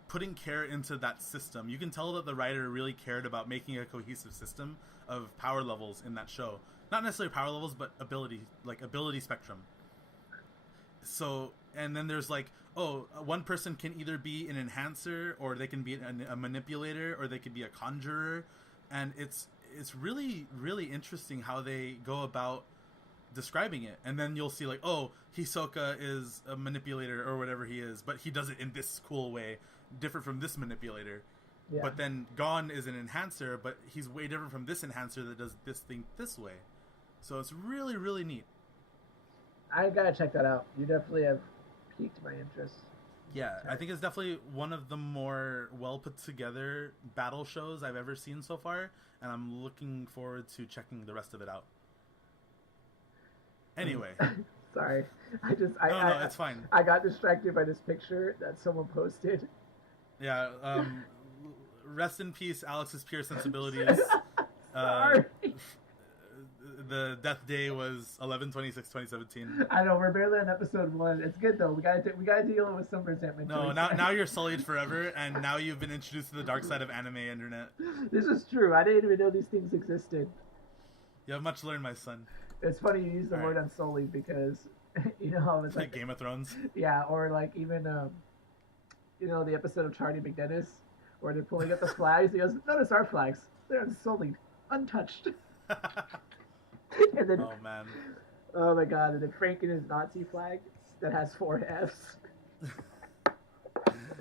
putting care into that system. You can tell that the writer really cared about making a cohesive system of power levels in that show. Not necessarily power levels, but ability spectrum. So, and then there's like, oh, one person can either be an enhancer, or they can be a manipulator, or they could be a conjurer, and it's really, really interesting how they go about describing it. And then you'll see like, oh, Hisoka is a manipulator or whatever he is, but he does it in this cool way, different from this manipulator. Yeah. But then Gon is an enhancer, but he's way different from this enhancer that does this thing this way. So it's really, really neat. I gotta check that out. You definitely have piqued my interest. Yeah, I think it's definitely one of the more well put together battle shows I've ever seen so far, and I'm looking forward to checking the rest of it out. Anyway. Sorry. No, it's fine. I got distracted by this picture that someone posted. Yeah, rest in peace, Alex's pure sensibilities. Sorry. The death day was 11/26/2017. I know, we're barely on episode 1. It's good though. We gotta deal with some resentment. No, now you're sullied forever, and now you've been introduced to the dark side of anime internet. This is true. I didn't even know these things existed. You have much to learn, my son. It's funny you use the word unsullied because you know how it's like Game of Thrones. Yeah, or like even the episode of Charlie McDennis where they're pulling up the flags. He goes, "Notice our flags. They're unsullied, untouched." And then, oh man. Oh my god! And then Frank and his Nazi flag that has 4 Fs. All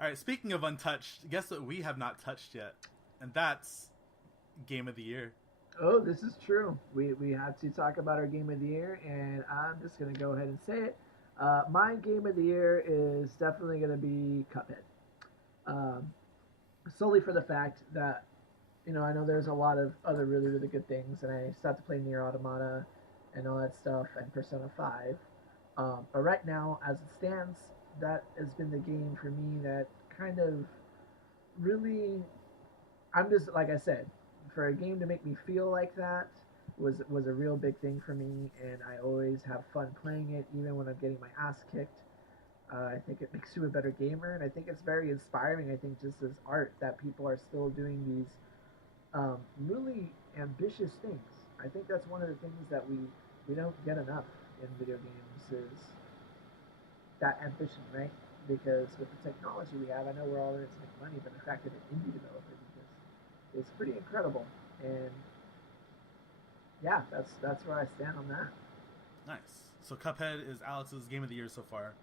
right. Speaking of untouched, guess what we have not touched yet, and that's Game of the Year. Oh, this is true. We have to talk about our Game of the Year, and I'm just gonna go ahead and say it. My Game of the Year is definitely gonna be Cuphead. Solely for the fact that I know there's a lot of other really, really good things, and I started to play Nier Automata and all that stuff, and Persona 5. But right now, as it stands, that has been the game for me that kind of really, I'm just, like I said, for a game to make me feel like that was a real big thing for me, and I always have fun playing it, even when I'm getting my ass kicked. I think it makes you a better gamer, and I think it's very inspiring, I think, just as art, that people are still doing these really ambitious things. I think that's one of the things that we don't get enough in video games is that ambition, right? Because with the technology we have, I know we're all in it to make money, but the fact that an indie developer did this is pretty incredible. And yeah, that's where I stand on that. Nice. So Cuphead is Alex's Game of the Year so far.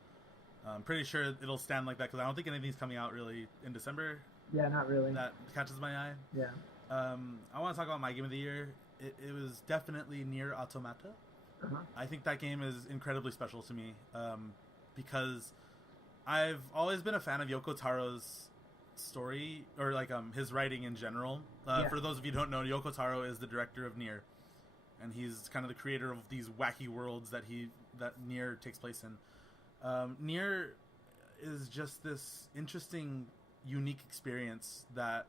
I'm pretty sure it'll stand like that because I don't think anything's coming out really in December. Yeah, not really. That catches my eye. Yeah. I want to talk about my Game of the Year. It was definitely Nier Automata. Uh-huh. I think that game is incredibly special to me because I've always been a fan of Yoko Taro's story, or like his writing in general. For those of you who don't know, Yoko Taro is the director of Nier, and he's kind of the creator of these wacky worlds that Nier takes place in. Nier is just this interesting, unique experience that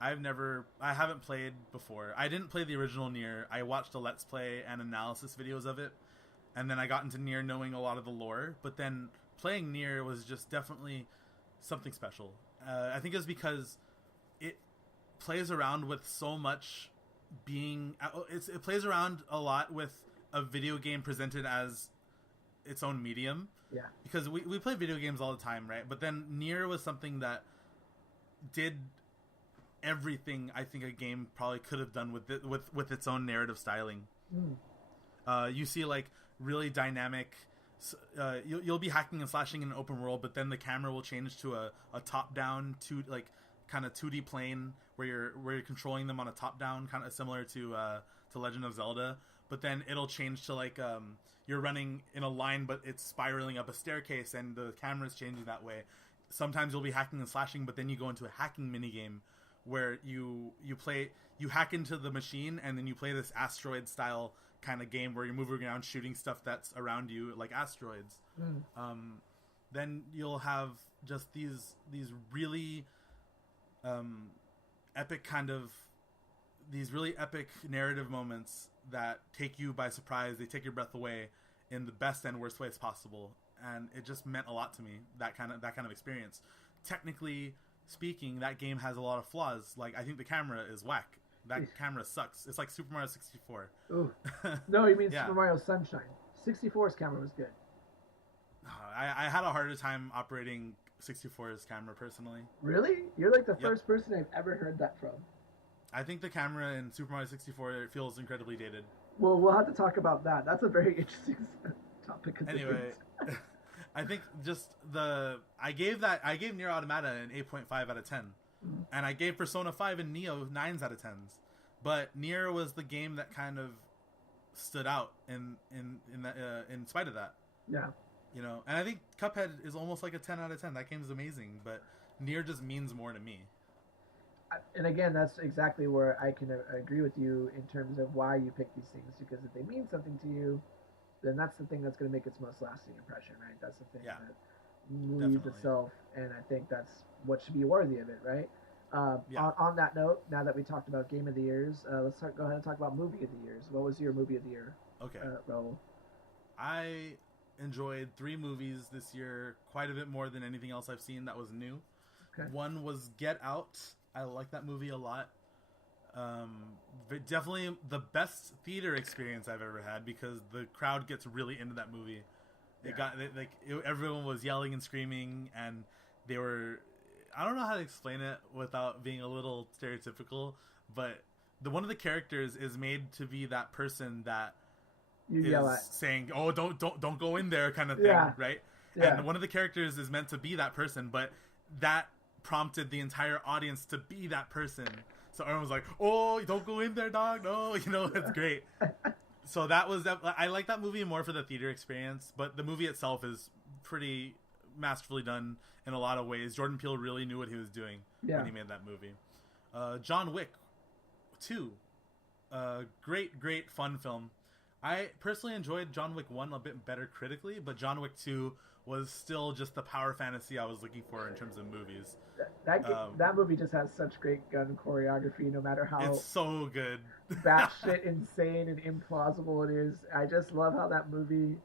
I haven't played before. I didn't play the original Nier. I watched a Let's Play and analysis videos of it, and then I got into Nier knowing a lot of the lore, but then playing Nier was just definitely something special. I think it's because it plays around with so much it plays around a lot with a video game presented as its own medium. Yeah. Because we play video games all the time, right? But then Nier was something that did everything I think a game probably could have done with its own narrative styling. You see like really dynamic. You'll be hacking and slashing in an open world, but then the camera will change to a top down kind of 2D plane where you're controlling them on a top down, kind of similar to Legend of Zelda. But then it'll change to like you're running in a line, but it's spiraling up a staircase, and the camera's changing that way. Sometimes you'll be hacking and slashing, but then you go into a hacking minigame where you hack into the machine, and then you play this asteroid style kind of game where you're moving around shooting stuff that's around you like asteroids. Then you'll have just these really epic these really epic narrative moments that take you by surprise. They take your breath away in the best and worst ways possible, and it just meant a lot to me, that kind of experience. Technically speaking, that game has a lot of flaws. Like, I think the camera is whack. That camera sucks. It's like Super Mario 64. Ooh. No, you mean Super Mario Sunshine. 64's camera was good. I had a harder time operating 64's camera personally. Really? You're like the first person I've ever heard that from. I think the camera in Super Mario 64 feels incredibly dated. Well, we'll have to talk about that. That's a very interesting topic. Anyway, I think just I gave Nier Automata an 8.5 out of 10, and I gave Persona 5 and Neo 9s out of 10s. But Nier was the game that kind of stood out in spite of that. Yeah. You know, and I think Cuphead is almost like a 10 out of 10. That game is amazing, but Nier just means more to me. And again, that's exactly where I can agree with you in terms of why you pick these things, because if they mean something to you, then that's the thing that's going to make its most lasting impression, right? That's the thing that leaves itself, and I think that's what should be worthy of it, right? On that note, now that we talked about Game of the Years, let's go ahead and talk about Movie of the Years. What was your Movie of the Year? Okay. Raul? I enjoyed 3 movies this year, quite a bit more than anything else I've seen that was new. Okay. One was Get Out. I like that movie a lot. But definitely the best theater experience I've ever had, because the crowd gets really into that movie. Everyone was yelling and screaming, and they were, I don't know how to explain it without being a little stereotypical, but one of the characters is made to be that person that you yell at, saying, "Oh, don't go in there," kind of thing, right? Yeah. And one of the characters is meant to be that person, but that prompted the entire audience to be that person. So everyone was like, "Oh, don't go in there, dog! No," you know, it's great. So that was that. I like that movie more for the theater experience, but the movie itself is pretty masterfully done in a lot of ways. Jordan Peele really knew what he was doing when he made that movie. John Wick 2, great fun film. I personally enjoyed John Wick 1 a bit better critically, but John Wick 2 was still just the power fantasy I was looking for in terms of movies. That movie just has such great gun choreography, no matter how it's so good, batshit insane and implausible it is. I just love how that movie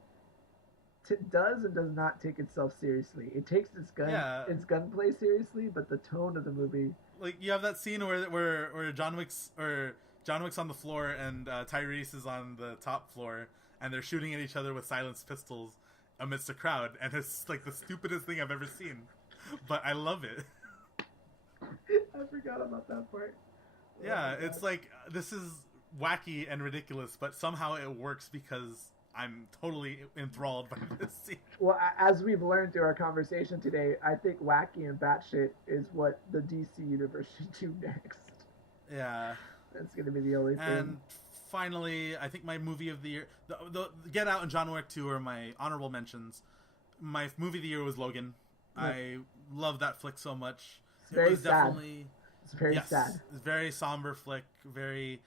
does and does not take itself seriously. It takes its gunplay seriously, but the tone of the movie, like you have that scene where John Wick's on the floor and Tyrese is on the top floor, and they're shooting at each other with silenced pistols amidst a crowd, and it's like the stupidest thing I've ever seen, but I love it. I forgot about that part. Yeah, it's like, this is wacky and ridiculous, but somehow it works because I'm totally enthralled by this scene. Well, as we've learned through our conversation today, I think wacky and batshit is what the DC universe should do next. Yeah. That's going to be the only thing. And finally, I think my movie of the year, the Get Out and John Wick 2 are my honorable mentions. My movie of the year was Logan. Yeah. I love that flick so much. It's very sad. It's very sad. It's a very somber flick, very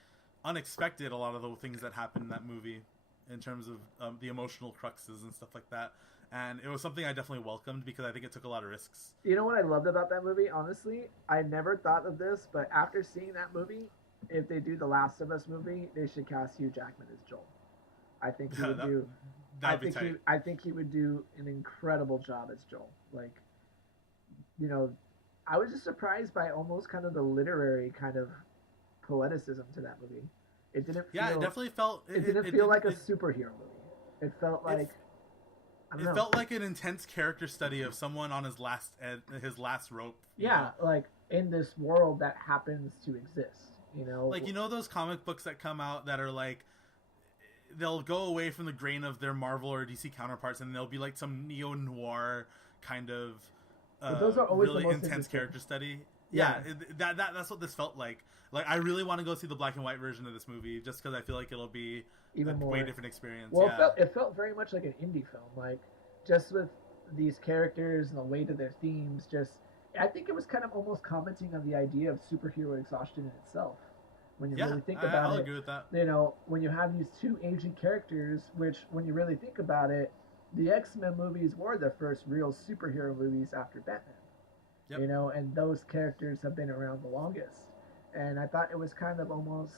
unexpected, a lot of the things that happen in that movie in terms of the emotional cruxes and stuff like that. And it was something I definitely welcomed because I think it took a lot of risks. You know what I loved about that movie? Honestly, I never thought of this, but after seeing that movie, if they do the Last of Us movie, they should cast Hugh Jackman as Joel. I think he would do. I think he would do an incredible job as Joel. Like, you know, I was just surprised by almost kind of the literary kind of poeticism to that movie. It didn't. Feel, it definitely felt. It didn't feel like a superhero movie. It felt like. It felt like an intense character study of someone on his last rope. Yeah, like in this world that happens to exist. You know, like, you know those comic books that come out that are like, they'll go away from the grain of their Marvel or DC counterparts, and they'll be like some neo-noir kind of those are always really the most intense character study. Yeah, that's what this felt like. Like, I really want to go see the black and white version of this movie just because I feel like it'll be even more way different experience. Well, yeah. it felt very much like an indie film, like just with these characters and the weight of their themes. Just, I think it was kind of almost commenting on the idea of superhero exhaustion in itself. When you really think about I'll it, agree with that. you know, when you have these two aging characters, which when you really think about it, the X-Men movies were the first real superhero movies after Batman. Yep. You know, and those characters have been around the longest. And I thought it was kind of almost,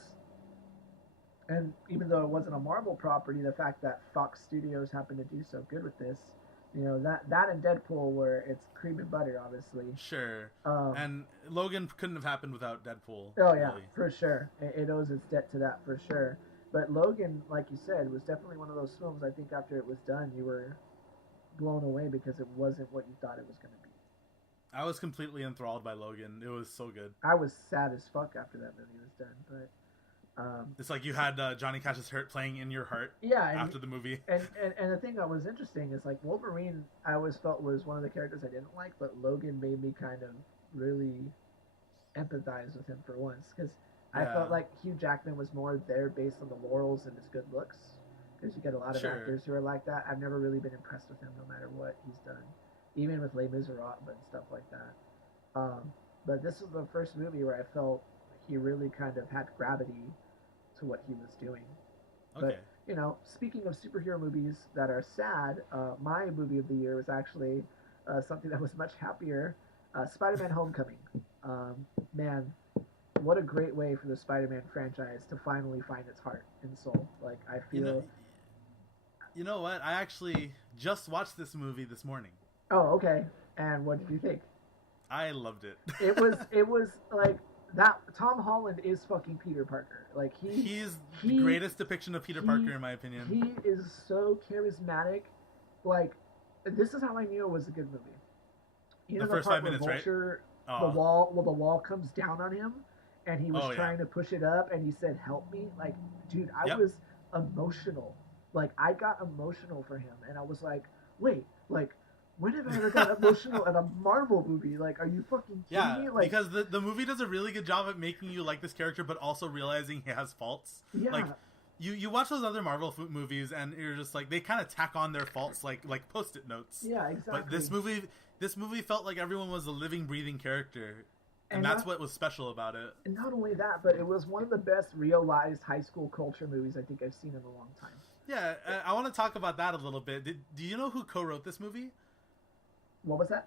and even though it wasn't a Marvel property, the fact that Fox Studios happened to do so good with this, you know, that and Deadpool where it's cream and butter, obviously. Sure. And Logan couldn't have happened without Deadpool. Oh yeah, really. for sure. It owes its debt to that for sure. But Logan, like you said, was definitely one of those films. I think after it was done, you were blown away because it wasn't what you thought it was going to be. I was completely enthralled by Logan. It was so good. I was sad as fuck after that movie was done, but it's like you had Johnny Cash's Hurt playing in your heart. Yeah, after the movie. And the thing that was interesting is like Wolverine, I always felt was one of the characters I didn't like, but Logan made me kind of really empathize with him for once because I felt like Hugh Jackman was more there based on the laurels and his good looks because you get a lot of actors who are like that. I've never really been impressed with him no matter what he's done. Even with Les Miserables and stuff like that. But this is the first movie where I felt he really kind of had gravity to what he was doing. Okay. But, you know, speaking of superhero movies that are sad, my movie of the year was actually something that was much happier. Spider-Man Homecoming. Man, what a great way for the Spider-Man franchise to finally find its heart and soul. Like, I feel... You know what? I actually just watched this movie this morning. Oh, okay. And what did you think? I loved it. It was like that. Tom Holland is fucking Peter Parker. Like he's the greatest depiction of Peter Parker in my opinion. He is so charismatic. Like, this is how I knew it was a good movie. You know, the first 5 minutes, Vulture, right? The wall comes down on him, and he was trying to push it up, and he said, "Help me!" Like, dude, I was emotional. Like, I got emotional for him, and I was like, "Wait, like." When have I ever got emotional at a Marvel movie? Like, are you fucking kidding me? Like, because the movie does a really good job at making you like this character, but also realizing he has faults. Yeah. Like, you watch those other Marvel movies, and you're just like, they kind of tack on their faults like Post-it notes. Yeah, exactly. But this movie felt like everyone was a living, breathing character, and that's what was special about it. And not only that, but it was one of the best realized high school culture movies I think I've seen in a long time. Yeah, I want to talk about that a little bit. Do you know who co-wrote this movie? What was that?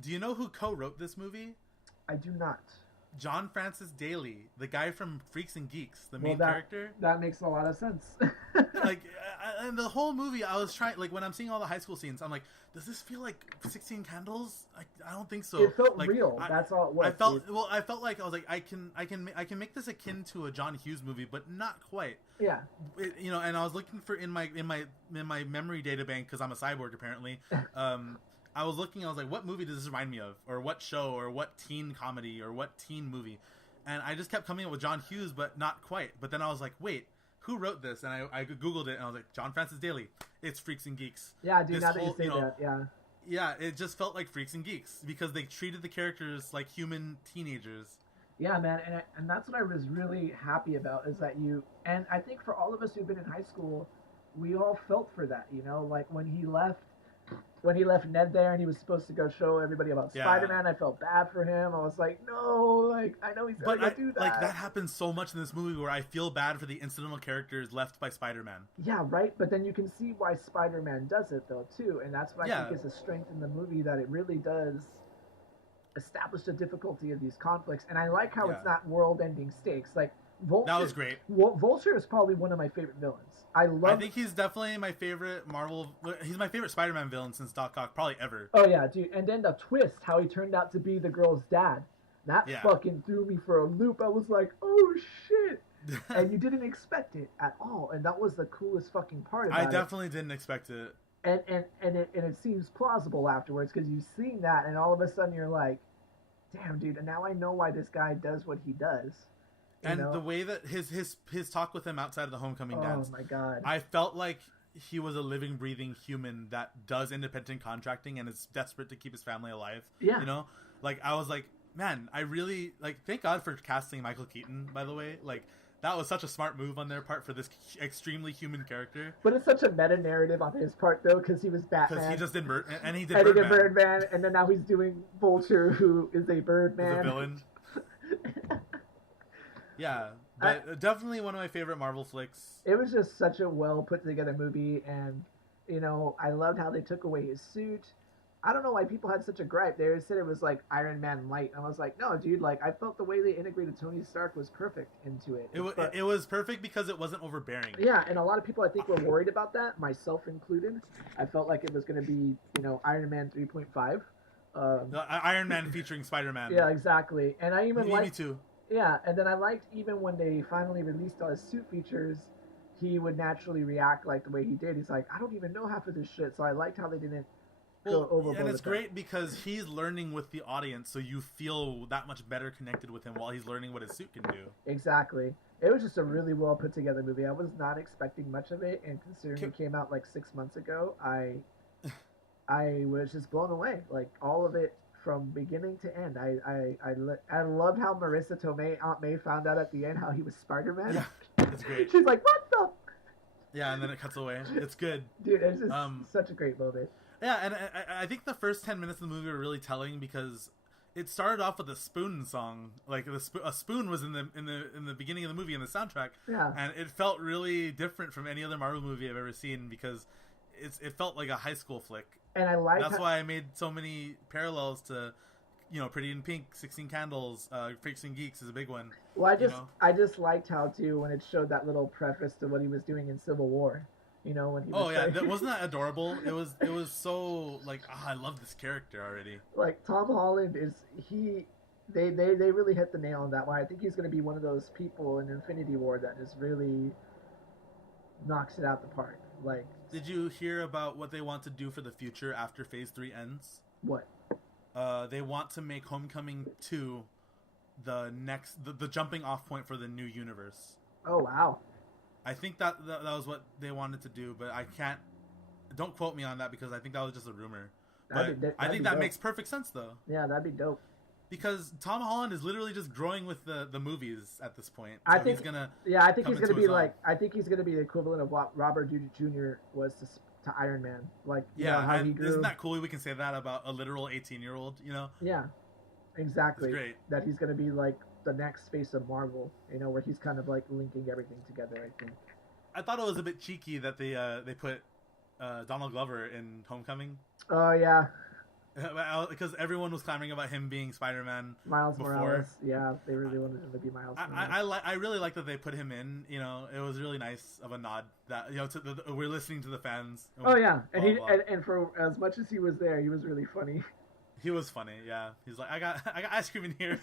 Do you know who co-wrote this movie? I do not. John Francis Daley, the guy from Freaks and Geeks, the main character. That makes a lot of sense. Like, and the whole movie, I was trying, like, when I'm seeing all the high school scenes, I'm like, does this feel like 16 Candles? I don't think so. It felt like, real. That's all it was. I felt like I was like, I can make this akin to a John Hughes movie, but not quite. Yeah. You know, and I was looking for in my memory data bank because I'm a cyborg apparently. I was looking, I was like, what movie does this remind me of? Or what show? Or what teen comedy? Or what teen movie? And I just kept coming up with John Hughes, but not quite. But then I was like, wait, who wrote this? And I Googled it, and I was like, John Francis Daley. It's Freaks and Geeks. Yeah, dude, now that you say that, yeah. Yeah, it just felt like Freaks and Geeks, because they treated the characters like human teenagers. Yeah, man, and that's what I was really happy about, is that and I think for all of us who've been in high school, we all felt for that, you know? Like, when he left Ned there and he was supposed to go show everybody about Spider-Man, I felt bad for him. I was like, no, like, I know he's going to do that. Like, that happens so much in this movie where I feel bad for the incidental characters left by Spider-Man. Yeah, right? But then you can see why Spider-Man does it, though, too. And that's what I think is a strength in the movie, that it really does establish the difficulty of these conflicts. And I like how it's not world-ending stakes. Like, Vulture, that was great. Vulture is probably one of my favorite villains. I think he's definitely my favorite Marvel. He's my favorite Spider-Man villain since Doc Ock, probably ever. Oh yeah, dude. And then the twist, how he turned out to be the girl's dad. That fucking threw me for a loop. I was like, oh shit. And you didn't expect it at all. And that was the coolest fucking part about it. I definitely didn't expect it. And it seems plausible afterwards, because you've seen that, and all of a sudden you're like, damn, dude. And now I know why this guy does what he does. And the way that his talk with him outside of the homecoming dance. Oh my god. I felt like he was a living, breathing human that does independent contracting and is desperate to keep his family alive. Yeah. You know? Like, I was like, man, I really thank God for casting Michael Keaton, by the way. Like, that was such a smart move on their part for this extremely human character. But it's such a meta narrative on his part, though, because he was Batman. Because he just did and he did and Birdman. he did Birdman, and then now he's doing Vulture, who is a Birdman. He's a villain. Yeah, but definitely one of my favorite Marvel flicks. It was just such a well put together movie, and I loved how they took away his suit. I don't know why people had such a gripe. They said it was like Iron Man light. And I was like, no, dude. Like, I felt the way they integrated Tony Stark was perfect into it. It was perfect because it wasn't overbearing. Yeah, and a lot of people I think were worried about that, myself included. I felt like it was going to be, Iron Man 3.5. Iron Man featuring Spider-Man. Yeah, exactly. And I even liked... Me too. Yeah, and then I liked even when they finally released all his suit features, he would naturally react like the way he did. He's like, I don't even know half of this shit. So I liked how they didn't... and it's great because he's learning with the audience, so you feel that much better connected with him while he's learning what his suit can do. Exactly. It was just a really well put together movie. I was not expecting much of it, and considering it came out like 6 months ago, I was just blown away. Like, all of it from beginning to end. I loved how Marissa Tomei, Aunt May, found out at the end how he was Spider-Man. Yeah, it's great. She's like, what the? Yeah, and then it cuts away. It's good. Dude, it's just such a great moment. Yeah, and I think the first 10 minutes of the movie were really telling because it started off with a Spoon song. Like, a spoon was in the beginning of the movie in the soundtrack. Yeah. And it felt really different from any other Marvel movie I've ever seen because it felt like a high school flick. And I like that's why I made so many parallels to, Pretty in Pink, 16 Candles, Freaks and Geeks is a big one. Well, I just liked how too when it showed that little preface to what he was doing in Civil War. When he was wasn't that adorable? It was so like, I love this character already. Like, Tom Holland they really hit the nail on that one. I think he's going to be one of those people in Infinity War that just really knocks it out the park. Like, did you hear about what they want to do for the future after Phase 3 ends? What? They want to make Homecoming 2 the jumping off point for the new universe. Oh, wow. I think that was what they wanted to do, but I can't. Don't quote me on that because I think that was just a rumor. But I think that makes perfect sense, though. Yeah, that'd be dope. Because Tom Holland is literally just growing with the movies at this point. So I think he's gonna. Yeah, I think he's gonna be like. I think he's gonna be the equivalent of what Robert Downey Jr. was to Iron Man. Like, how he grew. Isn't that cool? We can say that about a literal 18-year-old. Yeah, exactly. It's great. That he's gonna be like the next face of Marvel, where he's kind of like linking everything together. I think. I thought it was a bit cheeky that they put Donald Glover in Homecoming. Oh yeah. Because everyone was clamoring about him being Spider-Man. Miles Morales. Yeah, they really wanted him to be Miles Morales. I really like that they put him in. It was really nice of a nod that we're listening to the fans. Oh yeah, and and for as much as he was there, he was really funny. He was funny. Yeah, he's like, I got ice cream in here.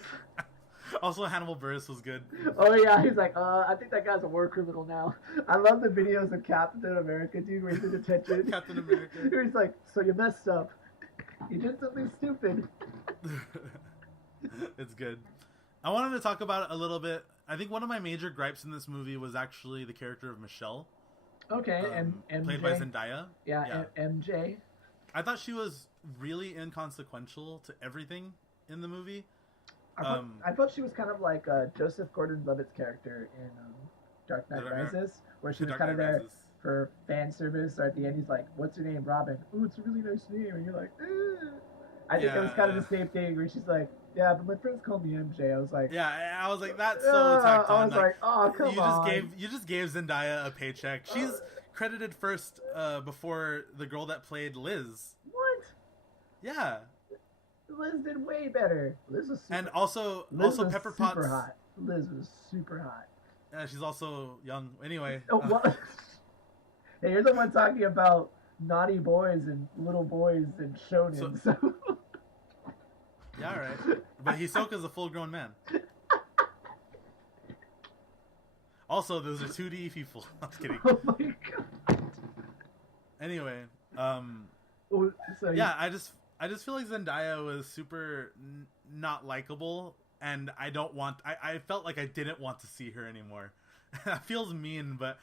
Also, Hannibal Buress was good. Oh yeah, he's like, I think that guy's a war criminal now. I love the videos of Captain America, dude, where he's in detention. Captain America. He's like, so you messed up. You did something stupid. It's good. I wanted to talk about it a little bit. I think one of my major gripes in this movie was actually the character of Michelle. Okay, MJ. Played by Zendaya. Yeah. MJ. I thought she was really inconsequential to everything in the movie. I thought she was kind of like Joseph Gordon-Levitt's character in Dark Knight Rises, where she was kind of there for fan service. Or at the end, he's like, "What's your name, Robin?" "Oh, it's a really nice name," and you're like, "Ugh." I think it was kind of the same thing where she's like, "Yeah, but my friends call me MJ." I was like, "Yeah," I was like, "That's so tacked on." I was like, "Oh, come on!" You just gave Zendaya a paycheck. She's credited first before the girl that played Liz. What? Yeah. Liz did way better. Liz was super, and also Pepper Potts. Super hot. Liz was super hot. Yeah, she's also young. Anyway. Oh, well, hey, you're the one talking about naughty boys and little boys and shonen. So. Yeah, all right. But Hisoka's a full-grown man. Also, those are 2D people. I'm just kidding. Oh my god. Anyway, so yeah, I just feel like Zendaya was super not likable, and I felt like I didn't want to see her anymore. That feels mean, but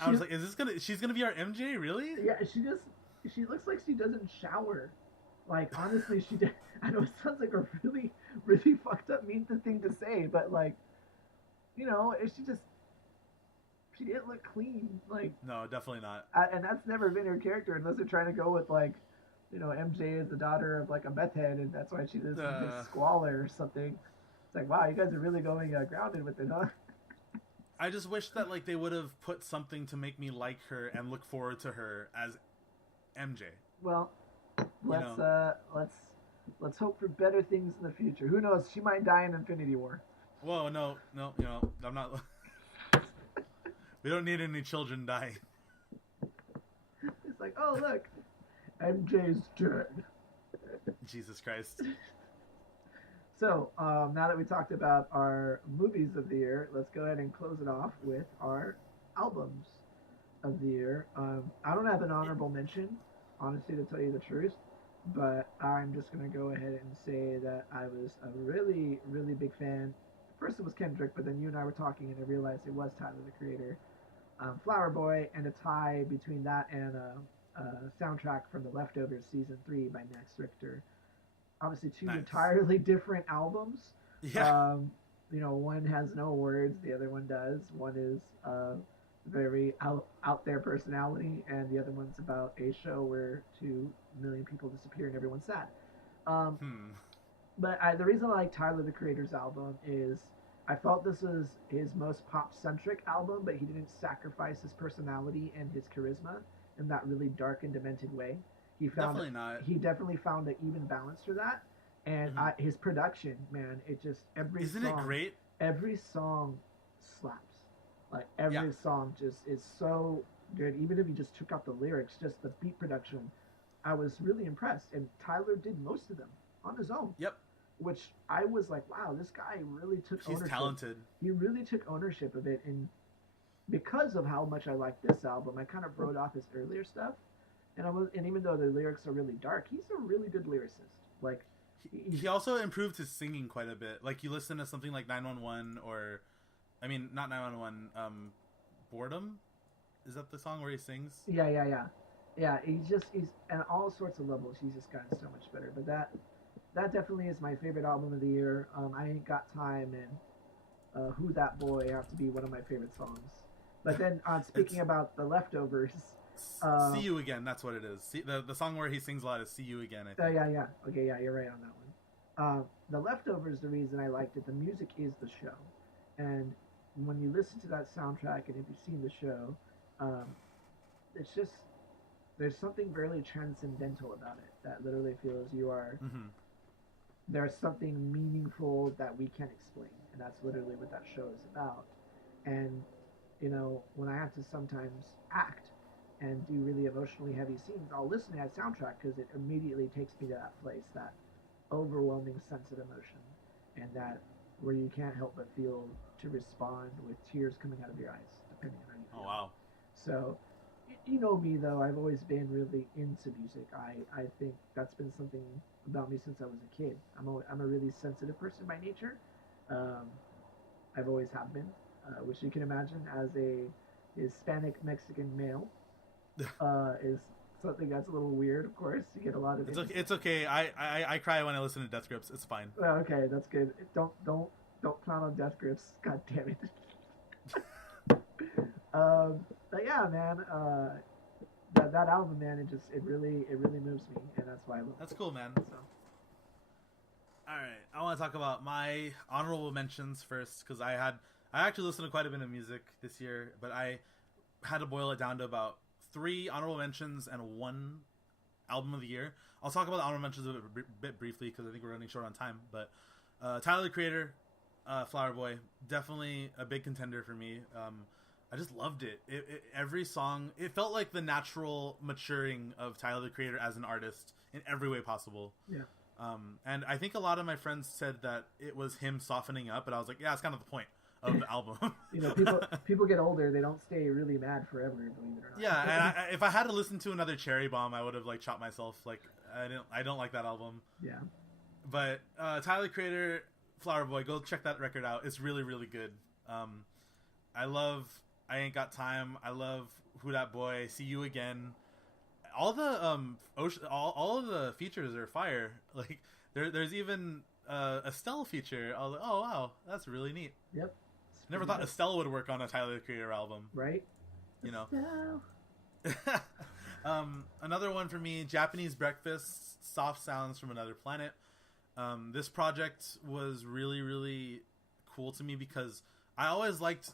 I was like, she's gonna be our MJ, really? Yeah, she looks like she doesn't shower. Like honestly, she did. I know it sounds like a really, really fucked up, mean thing to say, but like, she didn't look clean. Like, No, definitely not. and that's never been her character unless they're trying to go with like, MJ is the daughter of like a meth head, and that's why she lives in this squalor or something. It's like, wow, you guys are really going grounded with it, huh? I just wish that like they would have put something to make me like her and look forward to her as MJ. Well, let's hope for better things in the future. Who knows? She might die in Infinity War. Whoa, no, I'm not. We don't need any children dying. It's like, oh look, MJ's dead. Jesus Christ. So, now that we talked about our movies of the year, let's go ahead and close it off with our albums of the year. I don't have an honorable mention, honestly, to tell you the truth, but I'm just going to go ahead and say that I was a really, really big fan. First it was Kendrick, but then you and I were talking and I realized it was Tyler, the Creator. Flower Boy, and a tie between that and a soundtrack from The Leftovers Season 3 by Max Richter. Obviously two entirely different albums. Yeah. One has no words, the other one does. One is very out there personality, and the other one's about a show where 2 million people disappear and everyone's sad. But the reason I like Tyler, the Creator's album is I felt this was his most pop-centric album, but he didn't sacrifice his personality and his charisma in that really dark and demented way. He definitely found an even balance for that, and his production, man, it just Isn't it great? Every song slaps. Like every song just is so good. Even if you just took out the lyrics, just the beat production, I was really impressed. And Tyler did most of them on his own. Yep. Which I was like, wow, this guy really took ownership. He's talented. He really took ownership of it, and because of how much I like this album, I kind of wrote off his earlier stuff. And even though the lyrics are really dark, he's a really good lyricist. Like he also improved his singing quite a bit. Like you listen to something like 911 or, I mean, not 911. Boredom, is that the song where he sings? Yeah. He's at all sorts of levels. He's just gotten so much better. But that definitely is my favorite album of the year. I Ain't Got Time and Who That Boy have to be one of my favorite songs. But then speaking about The Leftovers. See You Again, that's what it is. The song where he sings a lot is See You Again, I think. Yeah. Okay, yeah, you're right on that one. The Leftovers, the reason I liked it, the music is the show. And when you listen to that soundtrack, and if you've seen the show, it's just, there's something really transcendental about it that literally feels you are, there's something meaningful that we can't explain. And that's literally what that show is about. And, when I have to sometimes act and do really emotionally heavy scenes, I'll listen to that soundtrack because it immediately takes me to that place, that overwhelming sense of emotion, and that where you can't help but feel to respond with tears coming out of your eyes, depending on how you feel. Oh, wow. So, you know me, though, I've always been really into music. I think that's been something about me since I was a kid. I'm a really sensitive person by nature. I've always have been, which you can imagine as a Hispanic Mexican male. Is something that's a little weird, of course. You get a lot of it's okay. I cry when I listen to Death Grips. It's fine. Well, okay, that's good. Don't clown on Death Grips. God damn it. But yeah, man. That album, man, it really moves me, and that's why I love it. That's cool, man. So. All right, I want to talk about my honorable mentions first because I actually listened to quite a bit of music this year, but I had to boil it down to about 3 honorable mentions and 1 album of the year. I'll talk about the honorable mentions a bit briefly because I think we're running short on time. But Tyler, the Creator, Flower Boy, definitely a big contender for me. I just loved it. Every song, it felt like the natural maturing of Tyler, the Creator as an artist in every way possible. Yeah. And I think a lot of my friends said that it was him softening up, but I was like, yeah, that's kind of the point of the album. People get older, they don't stay really mad forever, believe it or not. Yeah, and if I had to listen to another Cherry Bomb, I would have chopped myself. I don't like that album. Yeah. But Tyler, Creator, Flower Boy, go check that record out. It's really, really good. I love I Ain't Got Time. I love Who That Boy, See You Again. all the all of the features are fire. Like there's even Estelle feature. I was like, oh wow, that's really neat. Yep. Never thought Estelle would work on a Tyler the Creator album. Right. You know. Estelle. Another one for me, Japanese Breakfast, Soft Sounds from Another Planet. This project was really, really cool to me because I always liked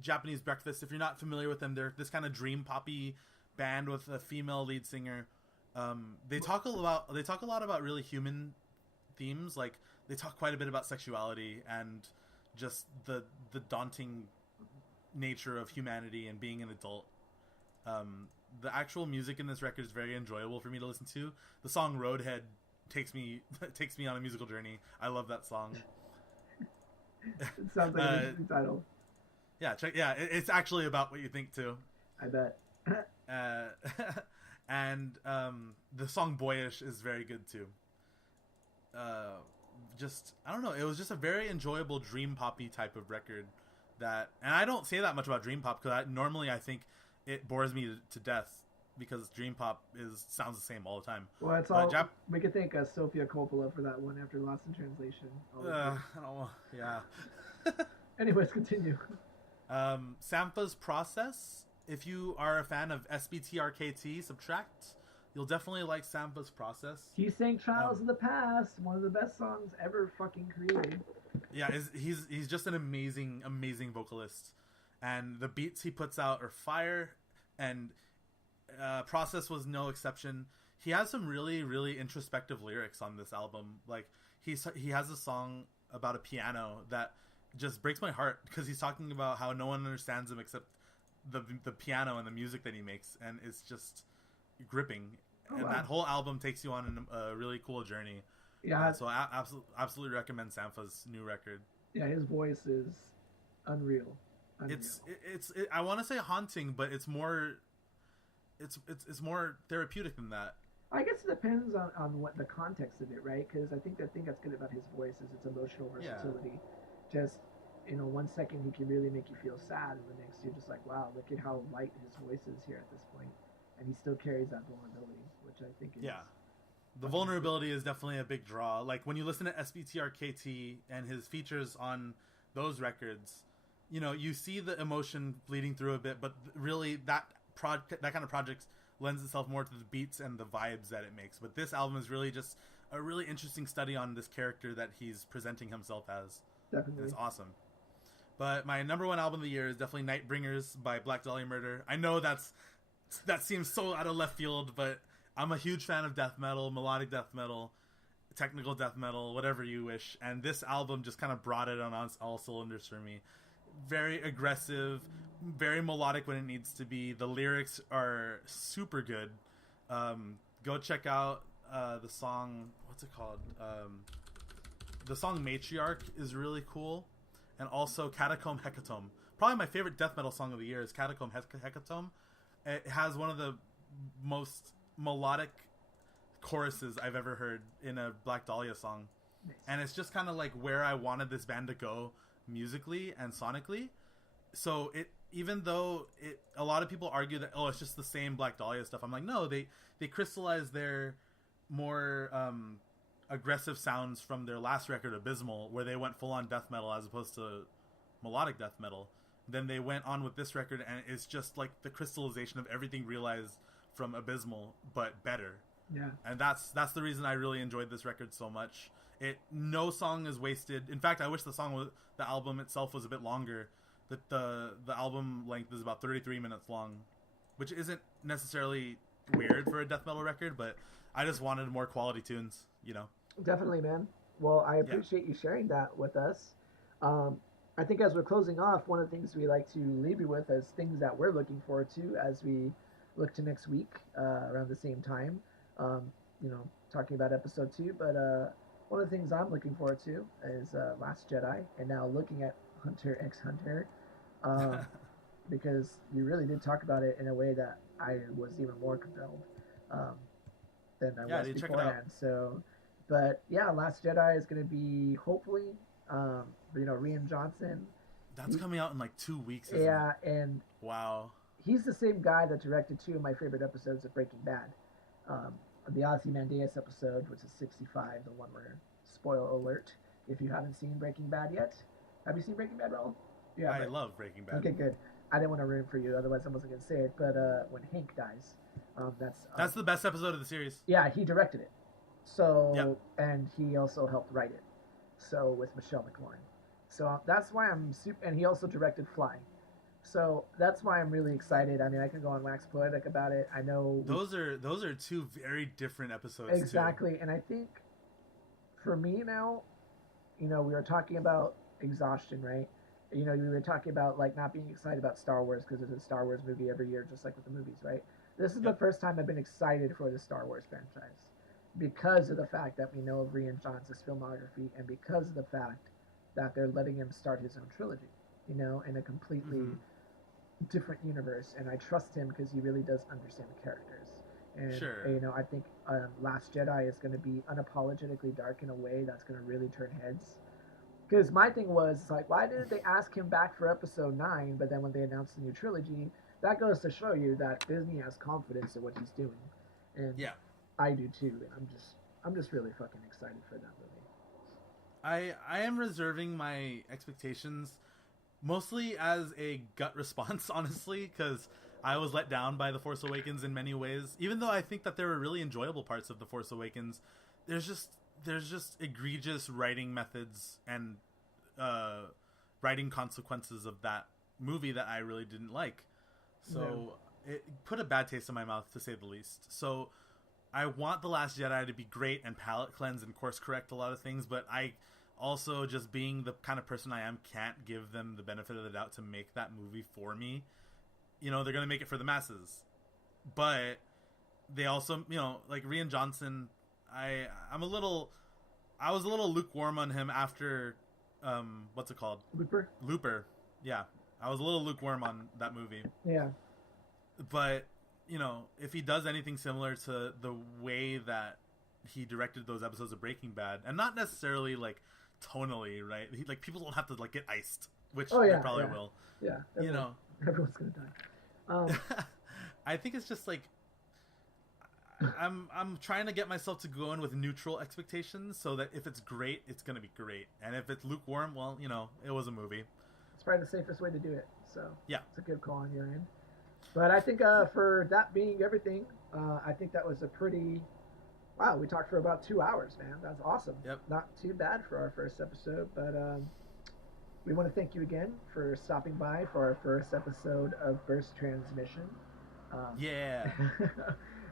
Japanese Breakfast. If you're not familiar with them, they're this kind of dream poppy band with a female lead singer. They talk a lot about really human themes. Like they talk quite a bit about sexuality and just the daunting nature of humanity and being an adult. The actual music in this record is very enjoyable for me to listen to. The song Roadhead takes me on a musical journey. I love that song. It sounds like an interesting title. Yeah, it's actually about what you think too. I bet. And the song Boyish is very good too. Just I don't know, it was just a very enjoyable dream poppy type of record and I don't say that much about dream pop because normally I think it bores me to death because dream pop sounds the same all the time. Well, it's all we could thank Sofia Coppola for that one after Lost in Translation. I don't know. Yeah. Anyways, continue. Sampha's Process. If you are a fan of SBTRKT Subtract, you'll definitely like Sampha's Process. He sang Trials of the Past, one of the best songs ever fucking created. Yeah, he's just an amazing vocalist, and the beats he puts out are fire, and Process was no exception. He has some really, really introspective lyrics on this album. Like he has a song about a piano that just breaks my heart because he's talking about how no one understands him except the piano and the music that he makes, and it's just gripping. Oh, and wow. that whole album takes you on a really cool journey. Yeah. So I absolutely recommend Sampha's new record. Yeah, his voice is unreal. It's I want to say haunting, but it's more therapeutic than that. I guess it depends on what the context of it, right? Because I think the thing that's good about his voice is its emotional versatility. Yeah. Just 1 second he can really make you feel sad, and the next you're just like, wow, look at how light his voice is here at this point, and he still carries that vulnerability, which I think is the vulnerability is definitely a big draw. Like when you listen to SBTRKT and his features on those records, you see the emotion bleeding through a bit, but really that kind of project lends itself more to the beats and the vibes that it makes. But this album is really just a really interesting study on this character that he's presenting himself as. Definitely. It's awesome. But my number one album of the year is definitely Nightbringers by Black Dahlia Murder. I know that seems so out of left field, but I'm a huge fan of death metal, melodic death metal, technical death metal, whatever you wish. And this album just kind of brought it on all cylinders for me. Very aggressive, very melodic when it needs to be. The lyrics are super good. Go check out the song, what's it called? The song Matriarch is really cool. And also Catacomb Hecatomb. Probably my favorite death metal song of the year is Catacomb Hecatomb. It has one of the most melodic choruses I've ever heard in a Black Dahlia song. Nice. And it's just kind of like where I wanted this band to go musically and sonically. So even though a lot of people argue that it's just the same Black Dahlia stuff, I'm like, no, they crystallize their more aggressive sounds from their last record, Abysmal, where they went full on death metal as opposed to melodic death metal. Then they went on with this record, and it's just like the crystallization of everything realized from Abysmal, but better. Yeah. And that's the reason I really enjoyed this record so much. No song is wasted. In fact, I wish the album itself was a bit longer. The album length is about 33 minutes long, which isn't necessarily weird for a death metal record, but I just wanted more quality tunes, Definitely, man. Well, I appreciate you sharing that with us. I think as we're closing off, one of the things we like to leave you with is things that we're looking forward to as we look to next week around the same time, talking about episode 2. But one of the things I'm looking forward to is Last Jedi, and now looking at Hunter x Hunter, because you really did talk about it in a way that I was even more compelled than I was beforehand. So, but yeah, Last Jedi is going to be hopefully, Rian Johnson. That's coming out in like 2 weeks. Yeah, and wow, he's the same guy that directed 2 of my favorite episodes of Breaking Bad. the Ozymandias episode, which is 65, the one where, spoiler alert, if you haven't seen Breaking Bad yet. Have you seen Breaking Bad, Raul? Yeah, I right. love Breaking Bad. Okay, good. I didn't want to ruin it for you, otherwise I wasn't going to say it. But when Hank dies, that's the best episode of the series. Yeah, he directed it. So Yep. And he also helped write it. So with Michelle McLaurin. So that's why I'm super. And he also directed Fly. So that's why I'm really excited. I mean, I can go on wax poetic about it. I know those are two very different episodes. Exactly, too. And I think for me now, we were talking about exhaustion, right? We were talking about like not being excited about Star Wars because there's a Star Wars movie every year, just like with the movies, right? This is the first time I've been excited for the Star Wars franchise because of the fact that we know of Rian Johnson's filmography and because of the fact that they're letting him start his own trilogy, in a completely different universe. And I trust him because he really does understand the characters. And, sure. I think Last Jedi is going to be unapologetically dark in a way that's going to really turn heads. Because my thing was, like, why didn't they ask him back for episode 9, but then when they announced the new trilogy, that goes to show you that Disney has confidence in what he's doing. And yeah. I do too, and I'm just really fucking excited for that movie. I am reserving my expectations mostly as a gut response, honestly, because I was let down by The Force Awakens in many ways. Even though I think that there were really enjoyable parts of The Force Awakens, there's just egregious writing methods and writing consequences of that movie that I really didn't like. So it put a bad taste in my mouth, to say the least. So I want The Last Jedi to be great and palate cleanse and course correct a lot of things, but I also, just being the kind of person I am, can't give them the benefit of the doubt to make that movie for me. They're going to make it for the masses. But they also, like Rian Johnson, I was a little lukewarm on him after, what's it called? Looper. Yeah. I was a little lukewarm on that movie. Yeah. But, if he does anything similar to the way that he directed those episodes of Breaking Bad, and not necessarily, like, tonally, right? Like, people don't have to, like, get iced, which they probably will. Yeah. Everyone's going to die. I think it's just, like, I'm trying to get myself to go in with neutral expectations so that if it's great, it's going to be great. And if it's lukewarm, well, it was a movie. It's probably the safest way to do it. So yeah, it's a good call on your end. But I think for that being everything, I think that was a pretty... Wow, we talked for about 2 hours, man. That's awesome. Yep. Not too bad for our first episode, but we want to thank you again for stopping by for our first episode of Burst Transmission. Yeah.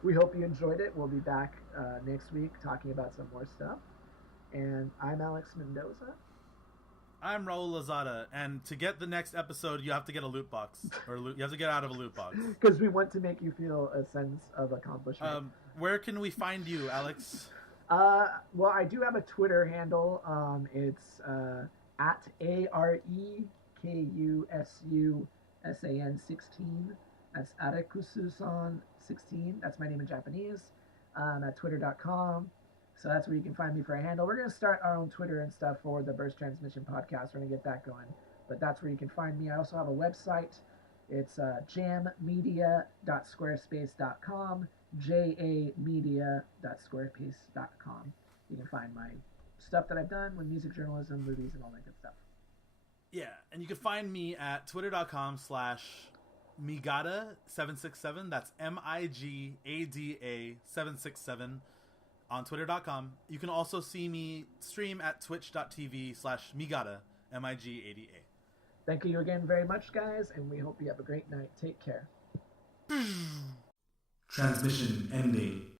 We hope you enjoyed it. We'll be back next week talking about some more stuff. And I'm Alex Mendoza. I'm Raul Lozada, and to get the next episode, you have to get a loot box, you have to get out of a loot box. Because we want to make you feel a sense of accomplishment. Where can we find you, Alex? Well, I do have a Twitter handle. It's at AREKUSUSAN16. That's Arekususan16. That's my name in Japanese. At twitter.com. So that's where you can find me for a handle. We're going to start our own Twitter and stuff for the Burst Transmission podcast. We're going to get that going. But that's where you can find me. I also have a website. It's jammedia.squarespace.com, jamedia.squarespace.com. You can find my stuff that I've done with music journalism, movies, and all that good stuff. Yeah, and you can find me at twitter.com/Migada767. That's MIGADA767. On twitter.com. You can also see me stream at twitch.tv/Migada, MIGADA. Thank you again very much, guys, and we hope you have a great night. Take care. Transmission ending.